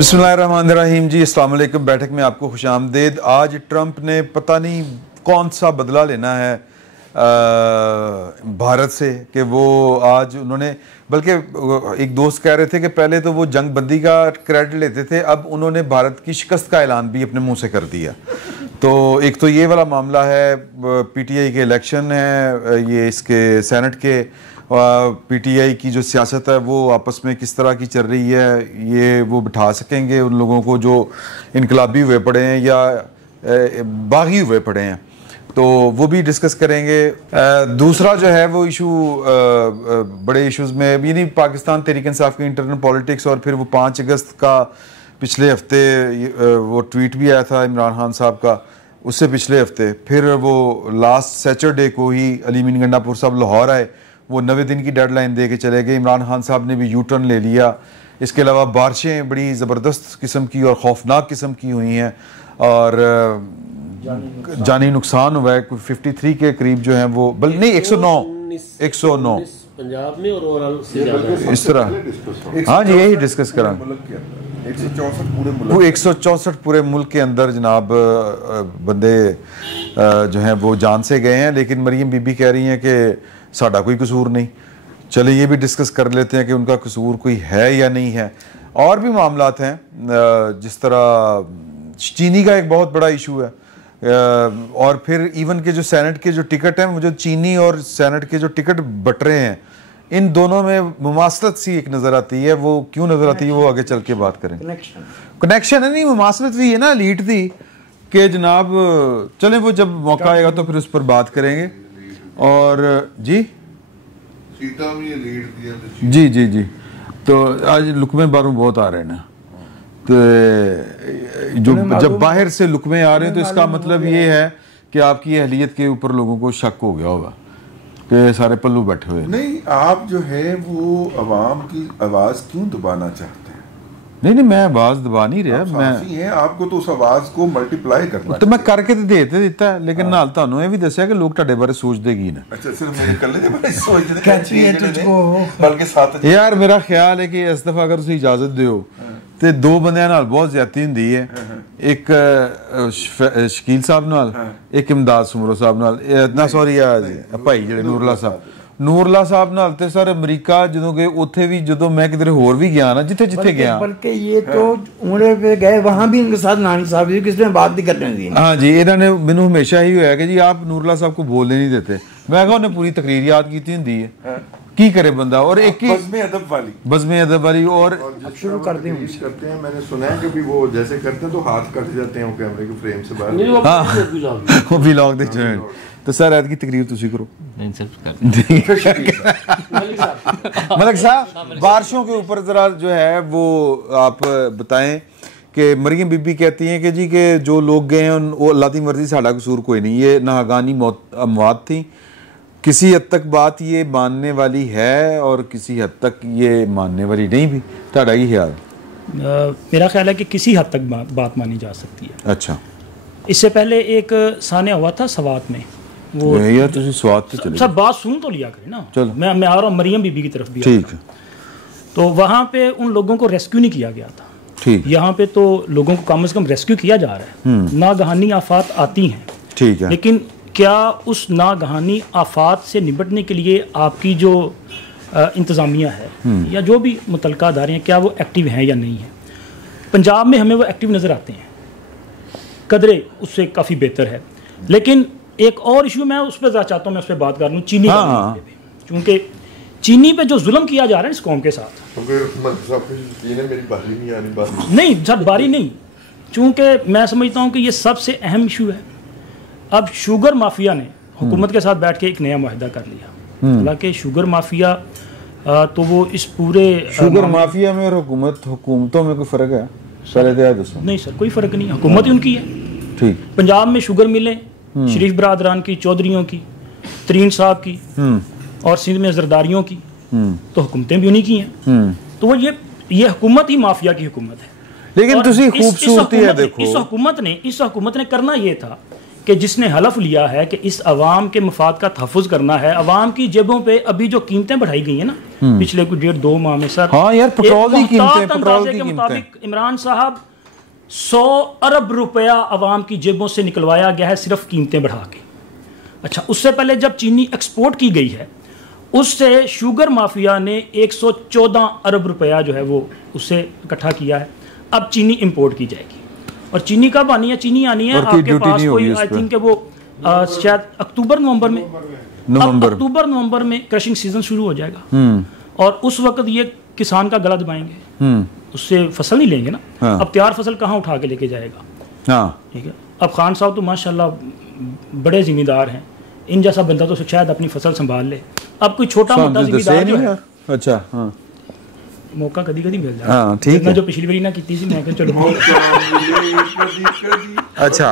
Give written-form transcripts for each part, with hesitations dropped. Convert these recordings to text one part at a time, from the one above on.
बिस्मिल्लाहिर्रहमानिर्रहीम जी, अस्सलाम वालेकुम। बैठक में आपको खुशामदीद। आज ट्रंप ने पता नहीं कौन सा बदला लेना है भारत से कि वो आज उन्होंने, बल्कि एक दोस्त कह रहे थे कि पहले तो वो जंग बंदी का क्रेडिट लेते थे, अब उन्होंने भारत की शिकस्त का ऐलान भी अपने मुंह से कर दिया। तो एक तो ये वाला मामला है, पीटीआई के इलेक्शन है, ये इसके सेनेट के पीटीआई की जो सियासत है वो आपस में किस तरह की चल रही है, ये वो बिठा सकेंगे उन लोगों को जो इनकलाबी हुए पड़े हैं या बागी हुए पड़े हैं, तो वो भी डिस्कस करेंगे। दूसरा जो है वो इशू, बड़े इश्यूज़ में ये नहीं, पाकिस्तान तहरीक इंसाफ की इंटरनल पॉलिटिक्स, और फिर वो 5 अगस्त का पिछले हफ्ते वो ट्वीट भी आया था इमरान खान साहब का, उससे पिछले हफ्ते फिर वो लास्ट सैटरडे को ही अली मीन गंडापुर साहब लाहौर आए, वो 90 दिन की डेडलाइन दे के चले गए। इमरान खान साहब ने भी यू टर्न ले लिया। इसके अलावा बारिशें बड़ी ज़बरदस्त किस्म की और खौफनाक किस्म की हुई हैं और जानी नुकसान हुआ है। 53 के करीब जो हैं वो, बल नहीं 109 पंजाब में और ओवरऑल से ज़्यादा इस तरह। हाँ जी, यही डिस्कस करा। 164 पूरे मुल्क के अंदर जनाब बंदे जो हैं वो जान से गए हैं, लेकिन मरियम बीबी कह रही हैं कि साड़ा कोई कसूर नहीं। चले ये भी डिस्कस कर लेते हैं कि उनका कसूर कोई है या नहीं है। और भी मामलात हैं, जिस तरह चीनी का एक बहुत बड़ा इशू है, और फिर इवन के जो सेनेट के जो टिकट हैं, वो जो चीनी और सेनेट के जो टिकट बट रहे हैं, इन दोनों में मुमासलत सी एक नज़र आती है। वो क्यों नज़र आती है वो आगे चल के बात करें। कनेक्शन है नहीं, मुमासलत भी है ना, लीड थी कि जनाब चले, वो जब मौका आएगा तो फिर उस पर बात करेंगे। और जी जी जी जी, तो आज लुकमे बारू बहुत आ रहे हैं ना, तो जो जब बाहर से लुकमे आ रहे हैं तो इसका मतलब ये है कि आपकी अहलियत के ऊपर लोगों को शक हो गया होगा कि सारे पल्लू बैठे हुए। नहीं, आप जो है वो अवाम की आवाज क्यों दबाना चाहते हैं? नहीं, मैं आवाज दबा नहीं रहा, मैं आपको तो उस आवाज को मल्टीप्लाई करना तो मैं करके तो देते दिता है, लेकिन नाल ਤੁਹਾਨੂੰ ਇਹ ਵੀ ਦੱਸਿਆ ਕਿ ਲੋਕ ਤੁਹਾਡੇ ਬਾਰੇ ਸੋਚਦੇ ਕੀ ਨੇ। अच्छा, सिर्फ मेरे इकल्ले ਦੇ ਬਾਰੇ ਸੋਚਦੇ ਕਹਿੰਦੀ ਹੈ तुझको, बल्कि साथ यार मेरा ख्याल है कि इस दफा अगर ਤੁਸੀਂ इजाजत ਦਿਓ ਤੇ ਦੋ ਬੰਦਿਆਂ ਨਾਲ ਬਹੁਤ ਜ਼ਿਆਦਤੀ ਹੁੰਦੀ ਹੈ। ਇੱਕ ਸ਼ਕੀਲ ਸਾਹਿਬ ਨਾਲ, ਇੱਕ ਇਮਦਾਦ ਸੁਮਰੋ ਸਾਹਿਬ ਨਾਲ, ਨਾ ਸੌਰੀ ਆ ਭਾਈ ਜਿਹੜੇ ਨੂਰਲਾ ਸਾਹਿਬ ਨਾਲ, ਤੇ ਸਰ ਅਮਰੀਕਾ ਜਦੋਂ ਗਏ ਉੱਥੇ ਵੀ, ਜਦੋਂ ਮੈਂ ਕਿਧਰੇ ਹੋਰ भी गया ना, जिथे जिथे गया, बल्कि ये तो उम्र पे गए वहां भी इनके साथ नानी साहब जी किसी ने बात नहीं करने दी। हाँ जी, इन्होंने मैनू हमेशा ही होया कि जी आप नूरला साहब को बोलने नहीं देते। मैं कहा उन्हें पूरी तकरीर याद की होंगी है, की करे बंदा। और एक ही बज़्म अदब वाली और शुरू करते हैं। मैंने सुना है कि भी वो जैसे करते हैं तो हाथ कट जाते हैं कैमरे के फ्रेम से बाहर। हाँ, वो व्लॉग देख रहे हैं। तो सर ऐद की तकरीर तुसी करो। मलिक साहब, बारिशों के ऊपर जरा जो है वो आप बताएं कि मरियम बीबी कहती हैं कि जी के जो लोग गए हैं वो अल्लाह की मर्जी, साड़ा कसूर कोई नहीं, ये नागानी अमवात थी। किसी हद तक बात ये मानने वाली है और किसी हद तक ये मानने वाली नहीं भी। ताड़ा ही ख्याल? मेरा ख्याल है कि किसी हद तक बात मानी जा सकती है। अच्छा, इससे पहले एक सान्या हुआ था सवात में, वो यार तुझे स्वाद तो चले सर बात सुन तो लिया करें ना। चलो, मैं आ रहा हूँ मरियम बीबी की तरफ भी। ठीक है। तो वहाँ पे उन लोगों को रेस्क्यू नहीं किया गया था। ठीक। यहाँ पे तो लोगों को कम से कम रेस्क्यू किया जा रहा है। नागहानी आफात आती हैं, ठीक है, लेकिन क्या उस नागहानी आफात से निपटने के लिए आपकी जो इंतज़ामिया है या जो भी मुतलका अदारे हैं, क्या वो एक्टिव हैं या नहीं है? पंजाब में हमें वो एक्टिव नज़र आते हैं, कदरे उससे काफ़ी बेहतर है। लेकिन एक और इशू मैं उस पर चाहता हूँ, मैं उस पर बात कर लूँ, चीनी। क्योंकि चीनी पे जो जुल्म किया जा रहा है इस कौम के साथ, नहीं सर बारी नहीं, चूँकि मैं समझता हूँ कि ये सबसे अहम इशू है। अब शुगर माफिया ने हुकूमत के साथ बैठ के एक नया मुआहदा कर लिया। हालांकि शुगर माफिया तो वो इस पूरे शुगर माफिया में और हुकूमतों में कोई फ़र्क है? नहीं सर, कोई फ़र्क नहीं, हुकूमत ही उनकी है। ठीक। पंजाब में शुगर मिलें शरीफ बरादरान की, चौधरीों की, तरीन साहब की, और सिंध में जरदारियों की, तो हुकूमतें भी उन्हीं की हैं। तो वो ये हुकूमत ही माफिया की हुकूमत है। लेकिन खूबसूरती है, देखो इस हुकूमत ने करना ये था कि जिसने हलफ लिया है कि इस अवाम के मफाद का तहफ़्फ़ुज़ करना है, अवाम की जेबों पे अभी जो कीमतें बढ़ाई गई हैं ना, पिछले कुछ 1.5-2 माह में सर। हाँ यार, पेट्रोल की कीमतें, पेट्रोल पेट्रोल की के कीमतें। मुताबिक इमरान साहब 100 अरब रुपया आवाम की जेबों से निकलवाया गया है सिर्फ कीमतें बढ़ा के। अच्छा, उससे पहले जब चीनी एक्सपोर्ट की गई है उससे शुगर माफिया ने 114 अरब रुपया जो है वो उससे इकट्ठा किया है। अब चीनी इंपोर्ट की जाएगी और चीनी कब आनी है? चीनी आनी है आपके पास कोई आई थिंक वो शायद अक्टूबर नवंबर में अक्टूबर में क्रशिंग सीजन शुरू हो जाएगा और उस वक्त ये किसान का गला दबाएंगे, उससे फसल नहीं लेंगे ना। हाँ। अब तैयार फसल कहाँ उठा के लेके जाएगा? हाँ, ठीक है। अब खान साहब तो माशाल्लाह बड़े जिम्मेदार हैं, इन जैसा बंदा तो शायद अपनी फसल संभाल ले। अब कोई छोटा मोटा जिम्मेदार जो है, अच्छा, हाँ, मौका कभी कभी मिल जाए। हाँ, ठीक है। जो पिछली बारी ना की थी मैं कहा चलो अच्छा।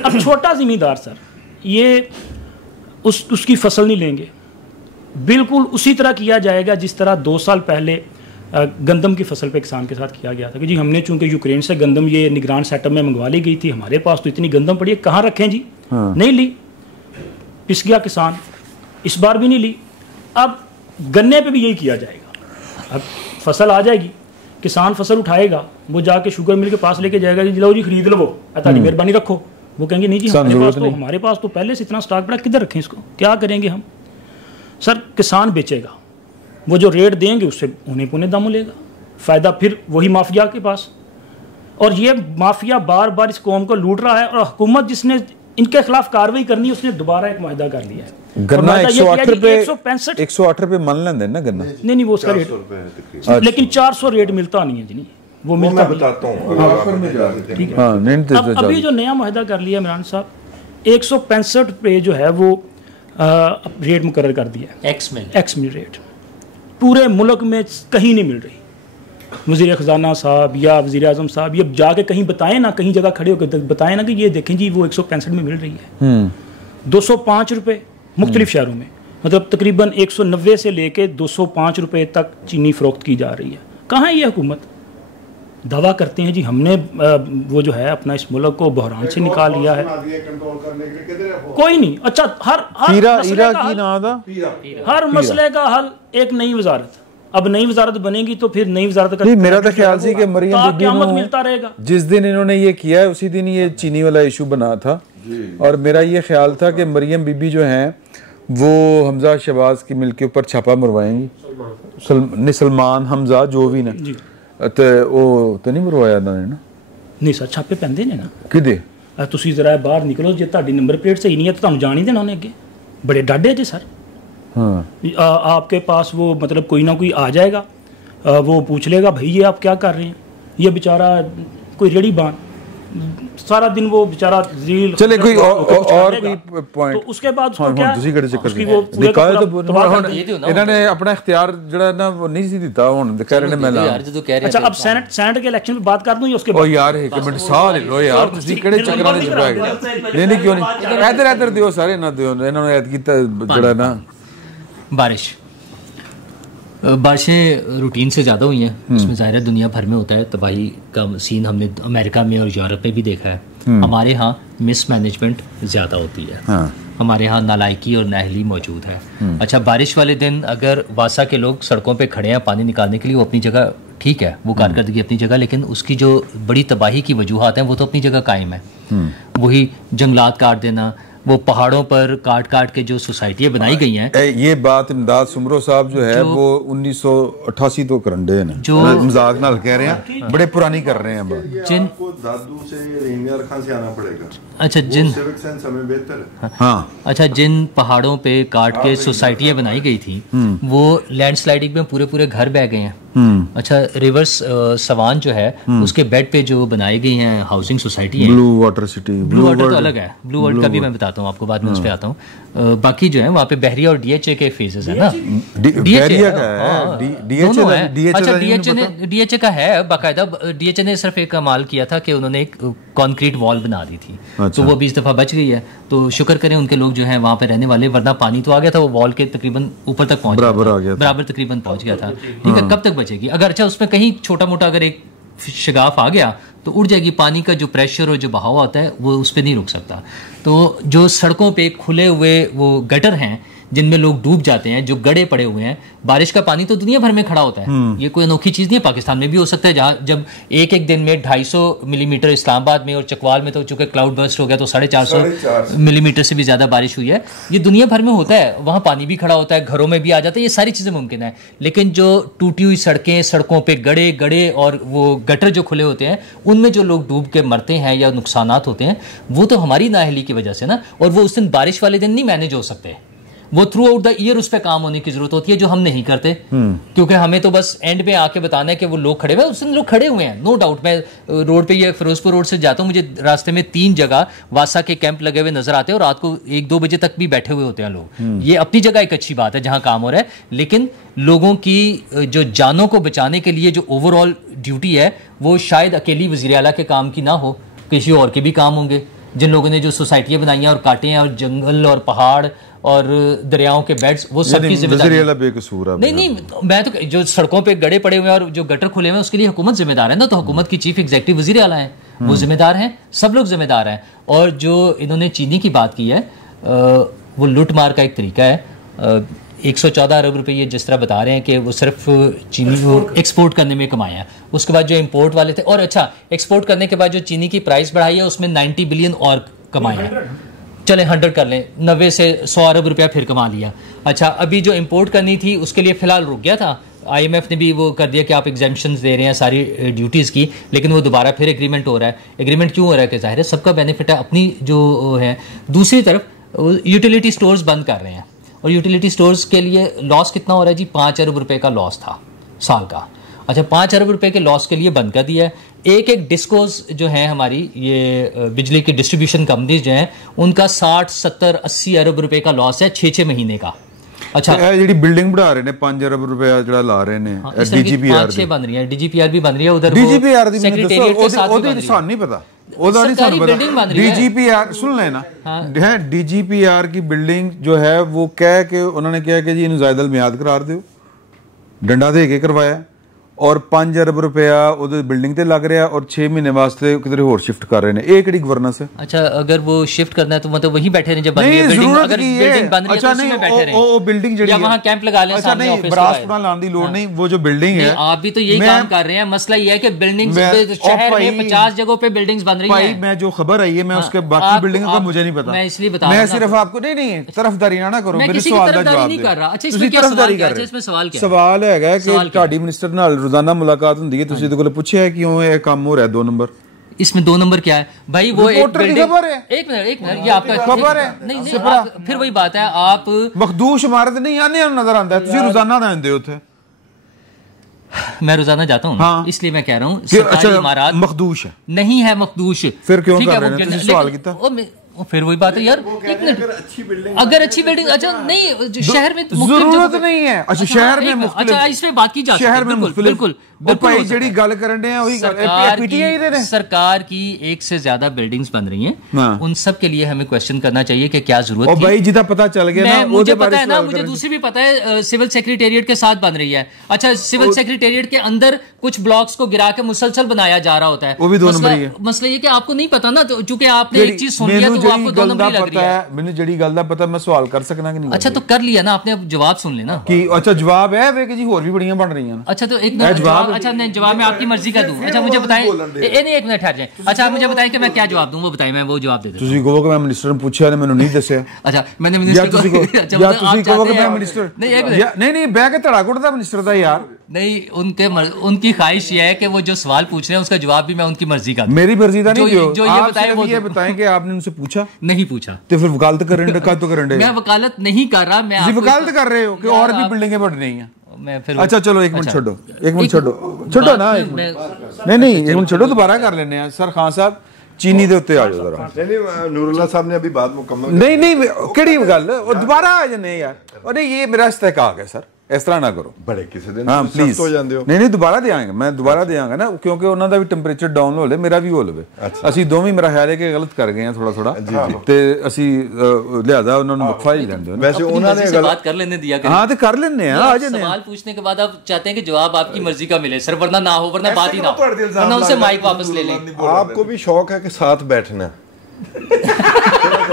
अब छोटा जिम्मेदार सर ये उसकी फसल नहीं लेंगे, बिल्कुल उसी तरह किया जाएगा जिस तरह 2 साल पहले गंदम की फसल पे किसान के साथ किया गया था कि जी हमने चूंकि यूक्रेन से गंदम ये निगरान सेटअप में मंगवा ली गई थी, हमारे पास तो इतनी गंदम पड़ी है, कहाँ रखें जी? हाँ। नहीं ली, पिस गया किसान, इस बार भी नहीं ली। अब गन्ने पे भी यही किया जाएगा। अब फसल आ जाएगी, किसान फसल उठाएगा, वो जाके शुगर मिल के पास लेके जाएगा जी लो जी खरीद लो, ताकि मेहरबानी रखो। वो कहेंगे नहीं जी हमारे पास तो पहले से इतना स्टॉक पड़ा, किधर रखें इसको, क्या करेंगे हम? सर किसान बेचेगा, वो जो रेट देंगे उससे उन्हें पुणे दाम लेगा, फ़ायदा फिर वही माफिया के पास। और ये माफिया बार बार इस कौम को लूट रहा है और हुकूमत जिसने इनके खिलाफ कार्रवाई करनी है उसने दोबारा एक माहिदा कर लिया है। गन्ना 108 रुपए 165 रुपए मन लेंदे ना गन्ना। नहीं वो उसका रेट, लेकिन 400 रेट मिलता नहीं है जी, नहीं वो मिलता। मैं बताता हूँ, ठीक है। हाँ, नहीं अब अभी जो नया माहिदा कर लिया इमरान साहब, 165 रुपये जो है वो रेट मुकर्रर कर दिया है, एक्स मिल रेट पूरे मुल्क में कहीं नहीं मिल रही। वज़ीर ख़जाना साहब या वज़ीर आज़म साहब ये जाके कहीं बताएं ना, कहीं जगह खड़े होकर बताएं ना कि ये देखें जी वो 165 में मिल रही है। 205 रुपये मुख्तलिफ शहरों में, मतलब तकरीबन 190 से लेके 205 रुपये तक चीनी फ़रोख्त की जा रही है। कहाँ है ये हुकूमत? दावा करते हैं जी हमने वो जो है अपना इस मुल्क को बहरान से निकाल लिया है, कोई नहीं। अच्छा, हर मसले का हल एक नई वजारत। अब नई वजारत बनेगी तो फिर नई वजारत का मेरा तो ख्याल से कि मरियम बीबी मिलता रहेगा। जिस दिन इन्होंने ये किया है उसी दिन ये चीनी वाला इशू बना था, और मेरा ये ख्याल था कि मरियम बीबी जो हैं वो हमजा शहबाज की मिल के ऊपर छापा मरवाएंगी। सलमान हमजा जो भी ना ਤੇ ਉਹ ਤਾਂ ਨਹੀਂ ਮਰਵਾਇਆ ਇਹਨਾਂ ਨੇ ਨਾ? ਨਹੀਂ ਸਰ, ਛਾਪੇ ਪੈਂਦੇ ਨੇ ਨਾ। ਕਿਦੇ? ਤੁਸੀਂ ਜ਼ਰਾ ਬਾਹਰ ਨਿਕਲੋ, ਜੇ ਤੁਹਾਡੀ ਨੰਬਰ ਪਲੇਟ ਸਹੀ नहीं है तो ਤੁਹਾਨੂੰ ਜਾਣ ਹੀ ਦੇਣਾ ਉਹਨੇ ਅੱਗੇ। बड़े डाडे थे सर। हाँ, आपके पास वो मतलब कोई ना कोई आ जाएगा, वो पूछ लेगा भाई ये आप क्या कर रहे हैं, ये बेचारा कोई रेडी बान सारा दिन वो बेचारा रील चले कोई और कोई पॉइंट तो उसके बाद उसको क्या ਤੁਸੀਂ ਕਿਹੜੇ ਚੱਕਰ उसकी वो पूरे ਨਿਕਾਲ का तो तबाह ਹੁਣ कर दिया। ਇਹਨਾਂ ਨੇ ਆਪਣਾ ਇਖਤਿਆਰ ਜਿਹੜਾ ਨਾ ਉਹ ਨਹੀਂ ਸੀ ਦਿੱਤਾ, ਹੁਣ ਕਹਿ ਰਹੇ ਨੇ ਮੈਂ ਲਾ। अच्छा, अब सेनेट के इलेक्शन में बात कर दूं या उसके ओ बाद? यार एक मिनट साह ले लो यार, ਤੁਸੀਂ ਕਿਹੜੇ ਚੱਕਰਾਂ ਦੇ ਚ ਪੈ ਗਏ? ਨਹੀਂ ਕਿਉਂ ਨਹੀਂ, ਇੱਧਰ ਦਿਓ ਸਾਰੇ ਨਾ ਦਿਓ, ਇਹਨਾਂ ਨੂੰ ਐਤ ਕੀਤਾ ਜਿਹੜਾ ਨਾ बारिशें रूटीन से ज़्यादा हुई हैं, उसमें ज़ाहिर है दुनिया भर में होता है तबाही का सीन, हमने अमेरिका में और यूरोप में भी देखा है। हमारे यहाँ मिसमैनेजमेंट ज़्यादा होती है, हमारे यहाँ नालायकी और नाअहली मौजूद है। अच्छा, बारिश वाले दिन अगर वासा के लोग सड़कों पे खड़े हैं पानी निकालने के लिए, वो अपनी जगह ठीक है, वो कारकर्दगी अपनी जगह, लेकिन उसकी जो बड़ी तबाही की वजूहात हैं वो तो अपनी जगह कायम है। वही जंगलात काट देना, वो पहाड़ों पर काट काट के जो सोसाइटियाँ बनाई गई हैं। ये बात इमदाद सुमरो साहब जो है वो 1988 तो करंडे हैं, जो मजाक नाल कह रहे हैं, बड़े पुरानी कर रहे हैं बात। जिन दादू से इंजीनियर खान से आना पड़ेगा। अच्छा, जिन सिविक सेंस हमें बेहतर है। हाँ, अच्छा, जिन पहाड़ों पे काट के सोसाइटियाँ बनाई गई थी वो लैंडस्लाइडिंग में पूरे पूरे घर बह गए हैं। अच्छा, रिवर्स सवान जो है उसके बेड पे जो बनाई गई हैं हाउसिंग सोसाइटी है, blue water city, blue water तो अलग है, ब्लू वर्ल्ड का भी मैं बताता हूँ आपको बाद में, उस पर आता हूँ। बाकी जो है वहाँ पे बहरिया और डीएचए के फेजेस है ना, डीएचए का है बाकायदा। डीएचए ने सिर्फ एक कमाल किया था कि उन्होंने एक कंक्रीट वॉल बना दी थी, तो वो भी इस दफा बच गई है, तो शुक्र करें उनके लोग जो है वहाँ पे रहने वाले, वरना पानी तो आ गया था, वो वॉल के तकरीबन ऊपर तक पहुँच बराबर तकरीबन पहुँच गया था। ठीक है, कब तक बचेगी? अगर अच्छा उसमें कहीं छोटा मोटा अगर एक शगाफ आ गया तो उड़ जाएगी, पानी का जो प्रेशर और जो बहाव आता है वो उस पर नहीं रुक सकता। तो जो सड़कों पे खुले हुए वो गटर हैं जिनमें लोग डूब जाते हैं, जो गड़े पड़े हुए हैं। बारिश का पानी तो दुनिया भर में खड़ा होता है, ये कोई अनोखी चीज़ नहीं है, पाकिस्तान में भी हो सकता है, जहाँ जब एक दिन में 250 मिलीमीटर इस्लामाबाद में और चकवाल में तो चूंकि क्लाउड बर्स्ट हो गया तो 450 मिलीमीटर से भी ज़्यादा बारिश हुई है। ये दुनिया भर में होता है, वहाँ पानी भी खड़ा होता है, घरों में भी आ जाता है, ये सारी चीज़ें मुमकिन है। लेकिन जो टूटी हुई सड़कें, सड़कों पर गड़े और वो गटर जो खुले होते हैं, उनमें जो लोग डूब के मरते हैं या नुकसानात होते हैं, वो तो हमारी नाअहली की वजह से ना। और वो उस दिन बारिश वाले दिन नहीं मैनेज हो सकते, वो थ्रू आउट द ईयर उस पर काम होने की जरूरत होती है, जो हम नहीं करते। क्योंकि हमें तो बस एंड में आके बताना है कि वो लोग खड़े हुए हैं, उस दिन लोग खड़े हुए हैं, नो डाउट। मैं रोड पे, ये फिरोजपुर रोड से जाता हूँ, मुझे रास्ते में 3 जगह वासा के कैंप लगे हुए नजर आते हैं और रात को 1-2 बजे तक भी बैठे हुए होते हैं लोग। ये अपनी जगह एक अच्छी बात है जहाँ काम हो रहा है, लेकिन लोगों की जो जानों को बचाने के लिए जो ओवरऑल ड्यूटी है, वो शायद अकेली वज़ीर आला के काम की ना हो, किसी और के भी काम होंगे। जिन लोगों ने जो सोसाइटियाँ बनाई हैं और काटे हैं, और जंगल और पहाड़ और दरियाओं के बेड्स, वो सबकी जिम्मेदारी है। बेकसूर है। नहीं, मैं तो जो सड़कों पे गड़े पड़े हुए हैं और जो गटर खुले हुए हैं, उसके लिए हुकूमत जिम्मेदार है ना। तो हुकूमत की चीफ एग्जीक्यूटिव वज़ीर आला हैं, वो जिम्मेदार हैं, सब लोग जिम्मेदार हैं। और जो इन्होंने चीनी की बात की है, वो लूट मार का एक तरीका है। 114 अरब रुपए ये जिस तरह बता रहे हैं कि वो सिर्फ चीनी को एक्सपोर्ट करने में कमाए हैं। उसके बाद जो इंपोर्ट वाले थे, और अच्छा, एक्सपोर्ट करने के बाद जो चीनी की प्राइस बढ़ाई है, उसमें 90 बिलियन और कमाए हैं। चलें 100 कर लें, 90 से 100 अरब रुपया फिर कमा लिया। अच्छा, अभी जो इंपोर्ट करनी थी उसके लिए फ़िलहाल रुक गया था, IMF ने भी वो कर दिया कि आप एग्जेम्पशंस दे रहे हैं सारी ड्यूटीज़ की, लेकिन वो दोबारा फिर एग्रीमेंट हो रहा है। एग्रीमेंट क्यों हो रहा है कि ज़ाहिर है सबका बेनिफिट है, अपनी जो है। दूसरी तरफ यूटिलिटी स्टोर्स बंद कर रहे हैं, और यूटिलिटी स्टोर्स के लिए लॉस कितना हो रहा है जी? 5 अरब रुपए का लॉस था साल का। अच्छा, 5 अरब रुपए के लॉस के लिए बंद कर दिया है। एक डिस्कोज जो है हमारी, ये बिजली की डिस्ट्रीब्यूशन कंपनीज जो हैं, उनका 60, 70, 80 अरब रुपए का लॉस है 6-6 महीने का। अच्छा, ਜਿਹੜੀ ਬਿਲਡਿੰਗ ਬਣਾ ਰਹੇ ਨੇ 5 ਅਰਬ ਰੁਪਏ ਜਿਹੜਾ ਲਾ ਰਹੇ ਨੇ DGPR 5-6 बन रही है, DGPR भी बन रही है उधर। DGPR ਦੀ ਮੈਨੂੰ ਦੱਸੋ, ਉਹਦੀ ਸਾਨੂੰ ਨਹੀਂ ਪਤਾ, ਉਹਦਾ नहीं ਸਾਨੂੰ पता। DGPR सुन लेना है, DGPR की बिल्डिंग जो है वो कह के उन्होंने कहा कि जी इन्हें ज़ायदल मियाद करार दो, डंडा दे के करवाया, और 5 अरब रुपया ਉਹਦੇ ਬਿਲਡਿੰਗ ਤੇ ਲੱਗ ਰਿਹਾ, और 6 ਮਹੀਨੇ ਵਾਸਤੇ ਕਿਧਰੇ ਹੋਰ शिफ्ट कर रहे हैं। ਇਹ ਕਿਹੜੀ गवर्नेंस है? अच्छा, अगर वो शिफ्ट करना है तो मतलब वहीं बैठे रहे जब बन रही है बिल्डिंग, अगर बिल्डिंग बन रही है तो उसमें बैठे रहे, वो बिल्डिंग ਜਿਹੜੀ है वहां कैंप लगा लें, सामने ऑफिस बरासपुरा लाने की लोड़ नहीं, वो जो बिल्डिंग है, आप भी तो यही काम कर रहे हैं। मसला ये है कि बिल्डिंग्स शहर में 50 जगहों पे बिल्डिंग्स बन रही हैं। भाई मैं जो खबर आई है, मैं उसके बाकी बिल्डिंग का मुझे नहीं पता, मैं इसलिए बता मैं सिर्फ आपको नहीं तरफदारी ना करो, मैं मेरे किसी की सवाल का तरफदारी जवाब नहीं दे। कर रहा। अच्छा, इसमें क्या सवाल क्या है? इसमें सवाल क्या है? सवाल है कि ਤੁਹਾਡੀ ਮਿਨਿਸਟਰ ਨਾਲ ਰੋਜ਼ਾਨਾ ਮੁਲਾਕਾਤ ਹੁੰਦੀ है, ਤੁਸੀਂ ਇਹਦੇ ਕੋਲ ਪੁੱਛਿਆ ਕਿਉਂ ਇਹ ਕੰਮ ਹੋ ਰਿਹਾ 2 नंबर? इसमें 2 नंबर क्या है भाई? वो एक खबर है, एक मिनट, ये आपका खबर है। नहीं, फिर वही बात है, आप मखदूश इमारत नहीं आने नजर आता है, तुम रोजाना रहते हो उथे। मैं रोजाना जाता हूँ, हाँ। इसलिए मैं कह रहा हूँ सरकारी इमारत मखदूश है नहीं है, मखदूश फिर क्यों कर रहे हैं? सवाल किया, फिर वही बात है यार। अगर अच्छी बिल्डिंग, अच्छा नहीं, शहर में जरूरत नहीं है। अच्छा, शहर में अच्छा, इस पे बात की जा सकती है, शहर में बिल्कुल सरकार की 1 से ज्यादा बिल्डिंग्स बन रही हैं, उन सब के लिए हमें क्वेश्चन करना चाहिए कि क्या जरूरत है। भाई जितना पता चल गया ना, मुझे पता है ना, मुझे दूसरी भी पता है, सिविल सेक्रेटेरिएट के साथ बन रही है। अच्छा, सिविल सेक्रेटेरिएट के अंदर कुछ ब्लॉक्स को गिरा के मुसलसल बनाया जा रहा होता है, वो भी 2 नंबर ही है। मसला ये कि आपको नहीं पता ना, चूंकि आपने एक चीज सुन लिया तो आपको 2 नंबर लग रही है। मैंने जड़ी गल दा पता, मैं सवाल कर सकना कि नहीं? अच्छा, तो कर लिया ना आपने, अब जवाब सुन लेना कि अच्छा जवाब है वे कि जी और भी बढ़ियां बन रही हैं। अच्छा, तो एक जवाब, अच्छा नहीं, जवाब मैं आपकी मर्जी का दूं। अच्छा, मुझे बताएं, नहीं 1 मिनट ठहर जाए। अच्छा, आप मुझे बताएं कि मैं क्या जवाब दूं, वो बताएं, मैं वो जवाब दे दूं। ਤੁਸੀਂ ਕਹੋ ਕਿ ਮੈਂ ਮਿਨਿਸਟਰ ਨੂੰ ਪੁੱਛਿਆ ਨੇ ਮੈਨੂੰ ਨਹੀਂ ਦੱਸਿਆ। अच्छा, मैंने मिनिस्टर को, अच्छा या ਤੁਸੀਂ ਕਹੋ ਕਿ ਮੈਂ ਮਿਨਿਸटर नहीं बह के धड़ा घुटदा मिनिस्टर ਦਾ यार। नहीं, उनकी ख्वाहिश ये है कि वो जो सवाल पूछ रहे हैं उसका जवाब भी मैं उनकी मर्जी का दूं। मेरी मर्जी का नहीं, जो ये बताएं, वो ये बताएं कि आपने उनसे पूछा? नहीं पूछा। तो फिर वकालत करेंगे का तो करेंगे? मैं वकालत नहीं कर रहा, मैं आप वकालत कर रहे हो कि और भी बिल्डिंगें बढ़ रही हैं। मैं फिर अच्छा चलो 1 मिनट छोड़ो, 1 मिनट छोड़ो ना, नहीं 1 मिनट छोड़ो, दोबारा कर लेने हैं। सर खान साहब चीनी दे उत्ते आ जाओ जरा। नहीं, नूरुल्लाह साहब ने अभी बात मुकम्मल नहीं केड़ी गल, दोबारा आ जाने यार। और नहीं, ये मेरा इस्तेहकाक है सर, इस तरह ना करो, बड़े किसी दिन हाँ प्लीज हो जाते हो। नहीं दोबारा देंगे, मैं दोबारा देंगा ना, क्योंकि उन्हों का भी टैंपरेचर डाउन हो ले, मेरा भी हो लवे। ਅਸੀਂ ਦੋਵੇਂ ਮੇਰਾ ਖਿਆਲ ਹੈ ਕਿ ਗਲਤ ਕਰ ਗਏ ਆ ਥੋੜਾ ਤੇ ਅਸੀਂ ਲਿਆਦਾ ਉਹਨਾਂ ਨੂੰ ਵਕਫਾ ਹੀ ਲੈਂਦੇ। वैसे उन्होंने बात कर लेने दिया, हाँ तो कर लेने हैं, आ जाने। सवाल पूछने के बाद आप चाहते हैं कि जवाब आपकी मर्जी का मिले सर, वरना ना हो, वरना बात ही ना हो, वरना उनसे माइक वापस ले लें। आपको भी शौक है कि साथ बैठना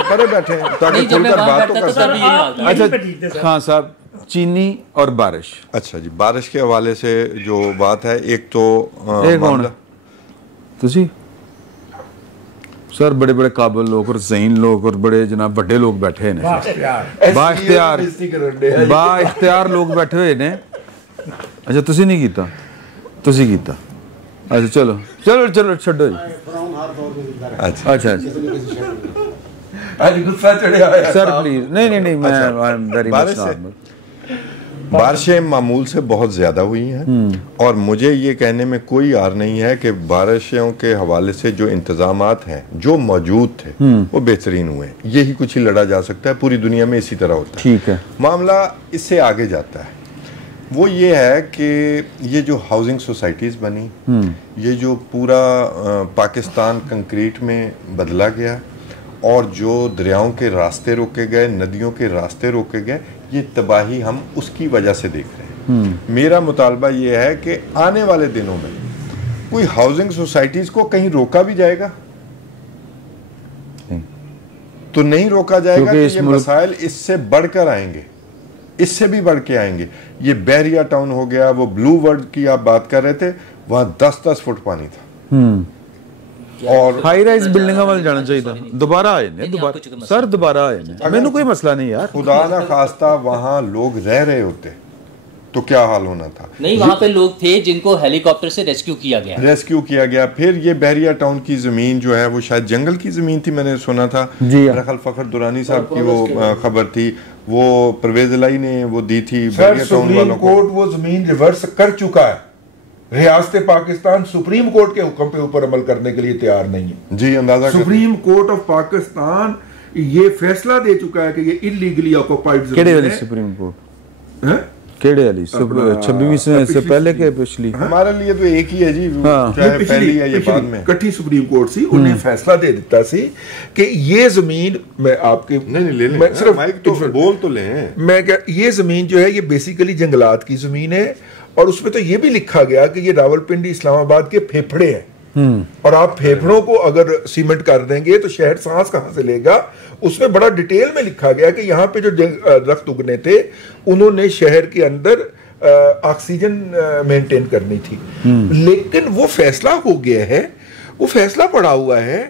परे बैठे हैं ताकि नहीं, जब मैं खुलकर वहाँ बात तो बैठता कर था तब सकें। यही हाल था। अच्छा खान साहब, चीनी और बारिश। अच्छा जी, बारिश के हवाले से जो बात है, एक तो एक कौन है? तुसी सर बड़े बड़े काबिल लोग और ज़हीन लोग और बड़े जनाब बड़े लोग बैठे ने, बाइख्तियार लोग बैठे हुए ने। अच्छा तुसी नहीं कीता, तुसी कीता। अच्छा चलो चलो चलो छड्डो जी। अच्छा अच्छा आज गुस्सा चढ़ा है सर प्लीज। नहीं नहीं नहीं, मैं I am very much normal. बारिशें मामूल से बहुत ज़्यादा हुई हैं और मुझे ये कहने में कोई आर नहीं है कि बारिशों के हवाले से जो इंतजामात हैं जो मौजूद थे वो बेहतरीन हुए हैं। यही कुछ ही लड़ा जा सकता है, पूरी दुनिया में इसी तरह होता है। ठीक है, मामला इससे आगे जाता है। वो ये है कि ये जो हाउसिंग सोसाइटीज़ बनी, ये जो पूरा पाकिस्तान कंक्रीट में बदला गया और जो दरियाओं के रास्ते रोके गए, नदियों के रास्ते रोके गए, ये तबाही हम उसकी वजह से देख रहे हैं। मेरा मुतालबा ये है कि आने वाले दिनों में कोई हाउसिंग सोसाइटीज़ को कहीं रोका भी जाएगा तो नहीं रोका जाएगा कि ये मसाइल इससे बढ़कर आएंगे, इससे भी बढ़ के आएंगे। ये बहरिया टाउन हो गया, वो ब्लू वर्ल्ड की आप बात कर रहे थे, वहां 10-10 फुट पानी था और हाई राइज बिल्डिंगा वाल जाना चाहिए। दोबारा आए ने, दोबारा सर दोबारा आए ने, मैंने कोई मसला नहीं यार। खुदा ना खास्ता वहां लोग रह रहे होते तो क्या हाल होना था। नहीं, वहाँ पे लोग थे जिनको हेलीकॉप्टर से रेस्क्यू किया गया। फिर ये बहरिया टाउन की जमीन जो है वो शायद जंगल की जमीन थी, मैंने सुना था। मेरा ख्याल फखर दुरानी साहब की वो खबर थी, वो परवेज इलाही ने वो दी थी बहरिया टाउन वालों को। कोर्ट वो जमीन रिवर्स कर चुका है। रियासत पाकिस्तान सुप्रीम कोर्ट के हुक्म पे ऊपर अमल करने के लिए तैयार नहीं है जी। अंदाजा सुप्रीम कोर्ट ऑफ पाकिस्तान ये फैसला दे चुका है कि ये इलीगली ऑक्युपाइड जमीन है। सुप्रीम कोर्ट केड़े वाली 26वीं से पहले के पिछली? हमारे लिए तो एक ही है जी, चाहे पहली है ये बाद में। कट्ठी सुप्रीम कोर्ट सी, उन्हें फैसला दे दिता सी कि ये जमीन, मैं आपके नहीं ले मैं सिर्फ माइक तो बोल तो लें, मैं क्या, ये जमीन जो है ये बेसिकली जंगलात की जमीन है और उसमें तो ये भी लिखा गया कि ये रावलपिंडी इस्लामाबाद के फेफड़े हैं और आप फेफड़ों को अगर सीमेंट कर देंगे तो शहर सांस कहां से लेगा। उसमें बड़ा डिटेल में लिखा गया कि यहाँ पे जो दरख्त उगने थे उन्होंने शहर के अंदर ऑक्सीजन मेंटेन करनी थी। लेकिन वो फैसला हो गया है, वो फैसला पड़ा हुआ है।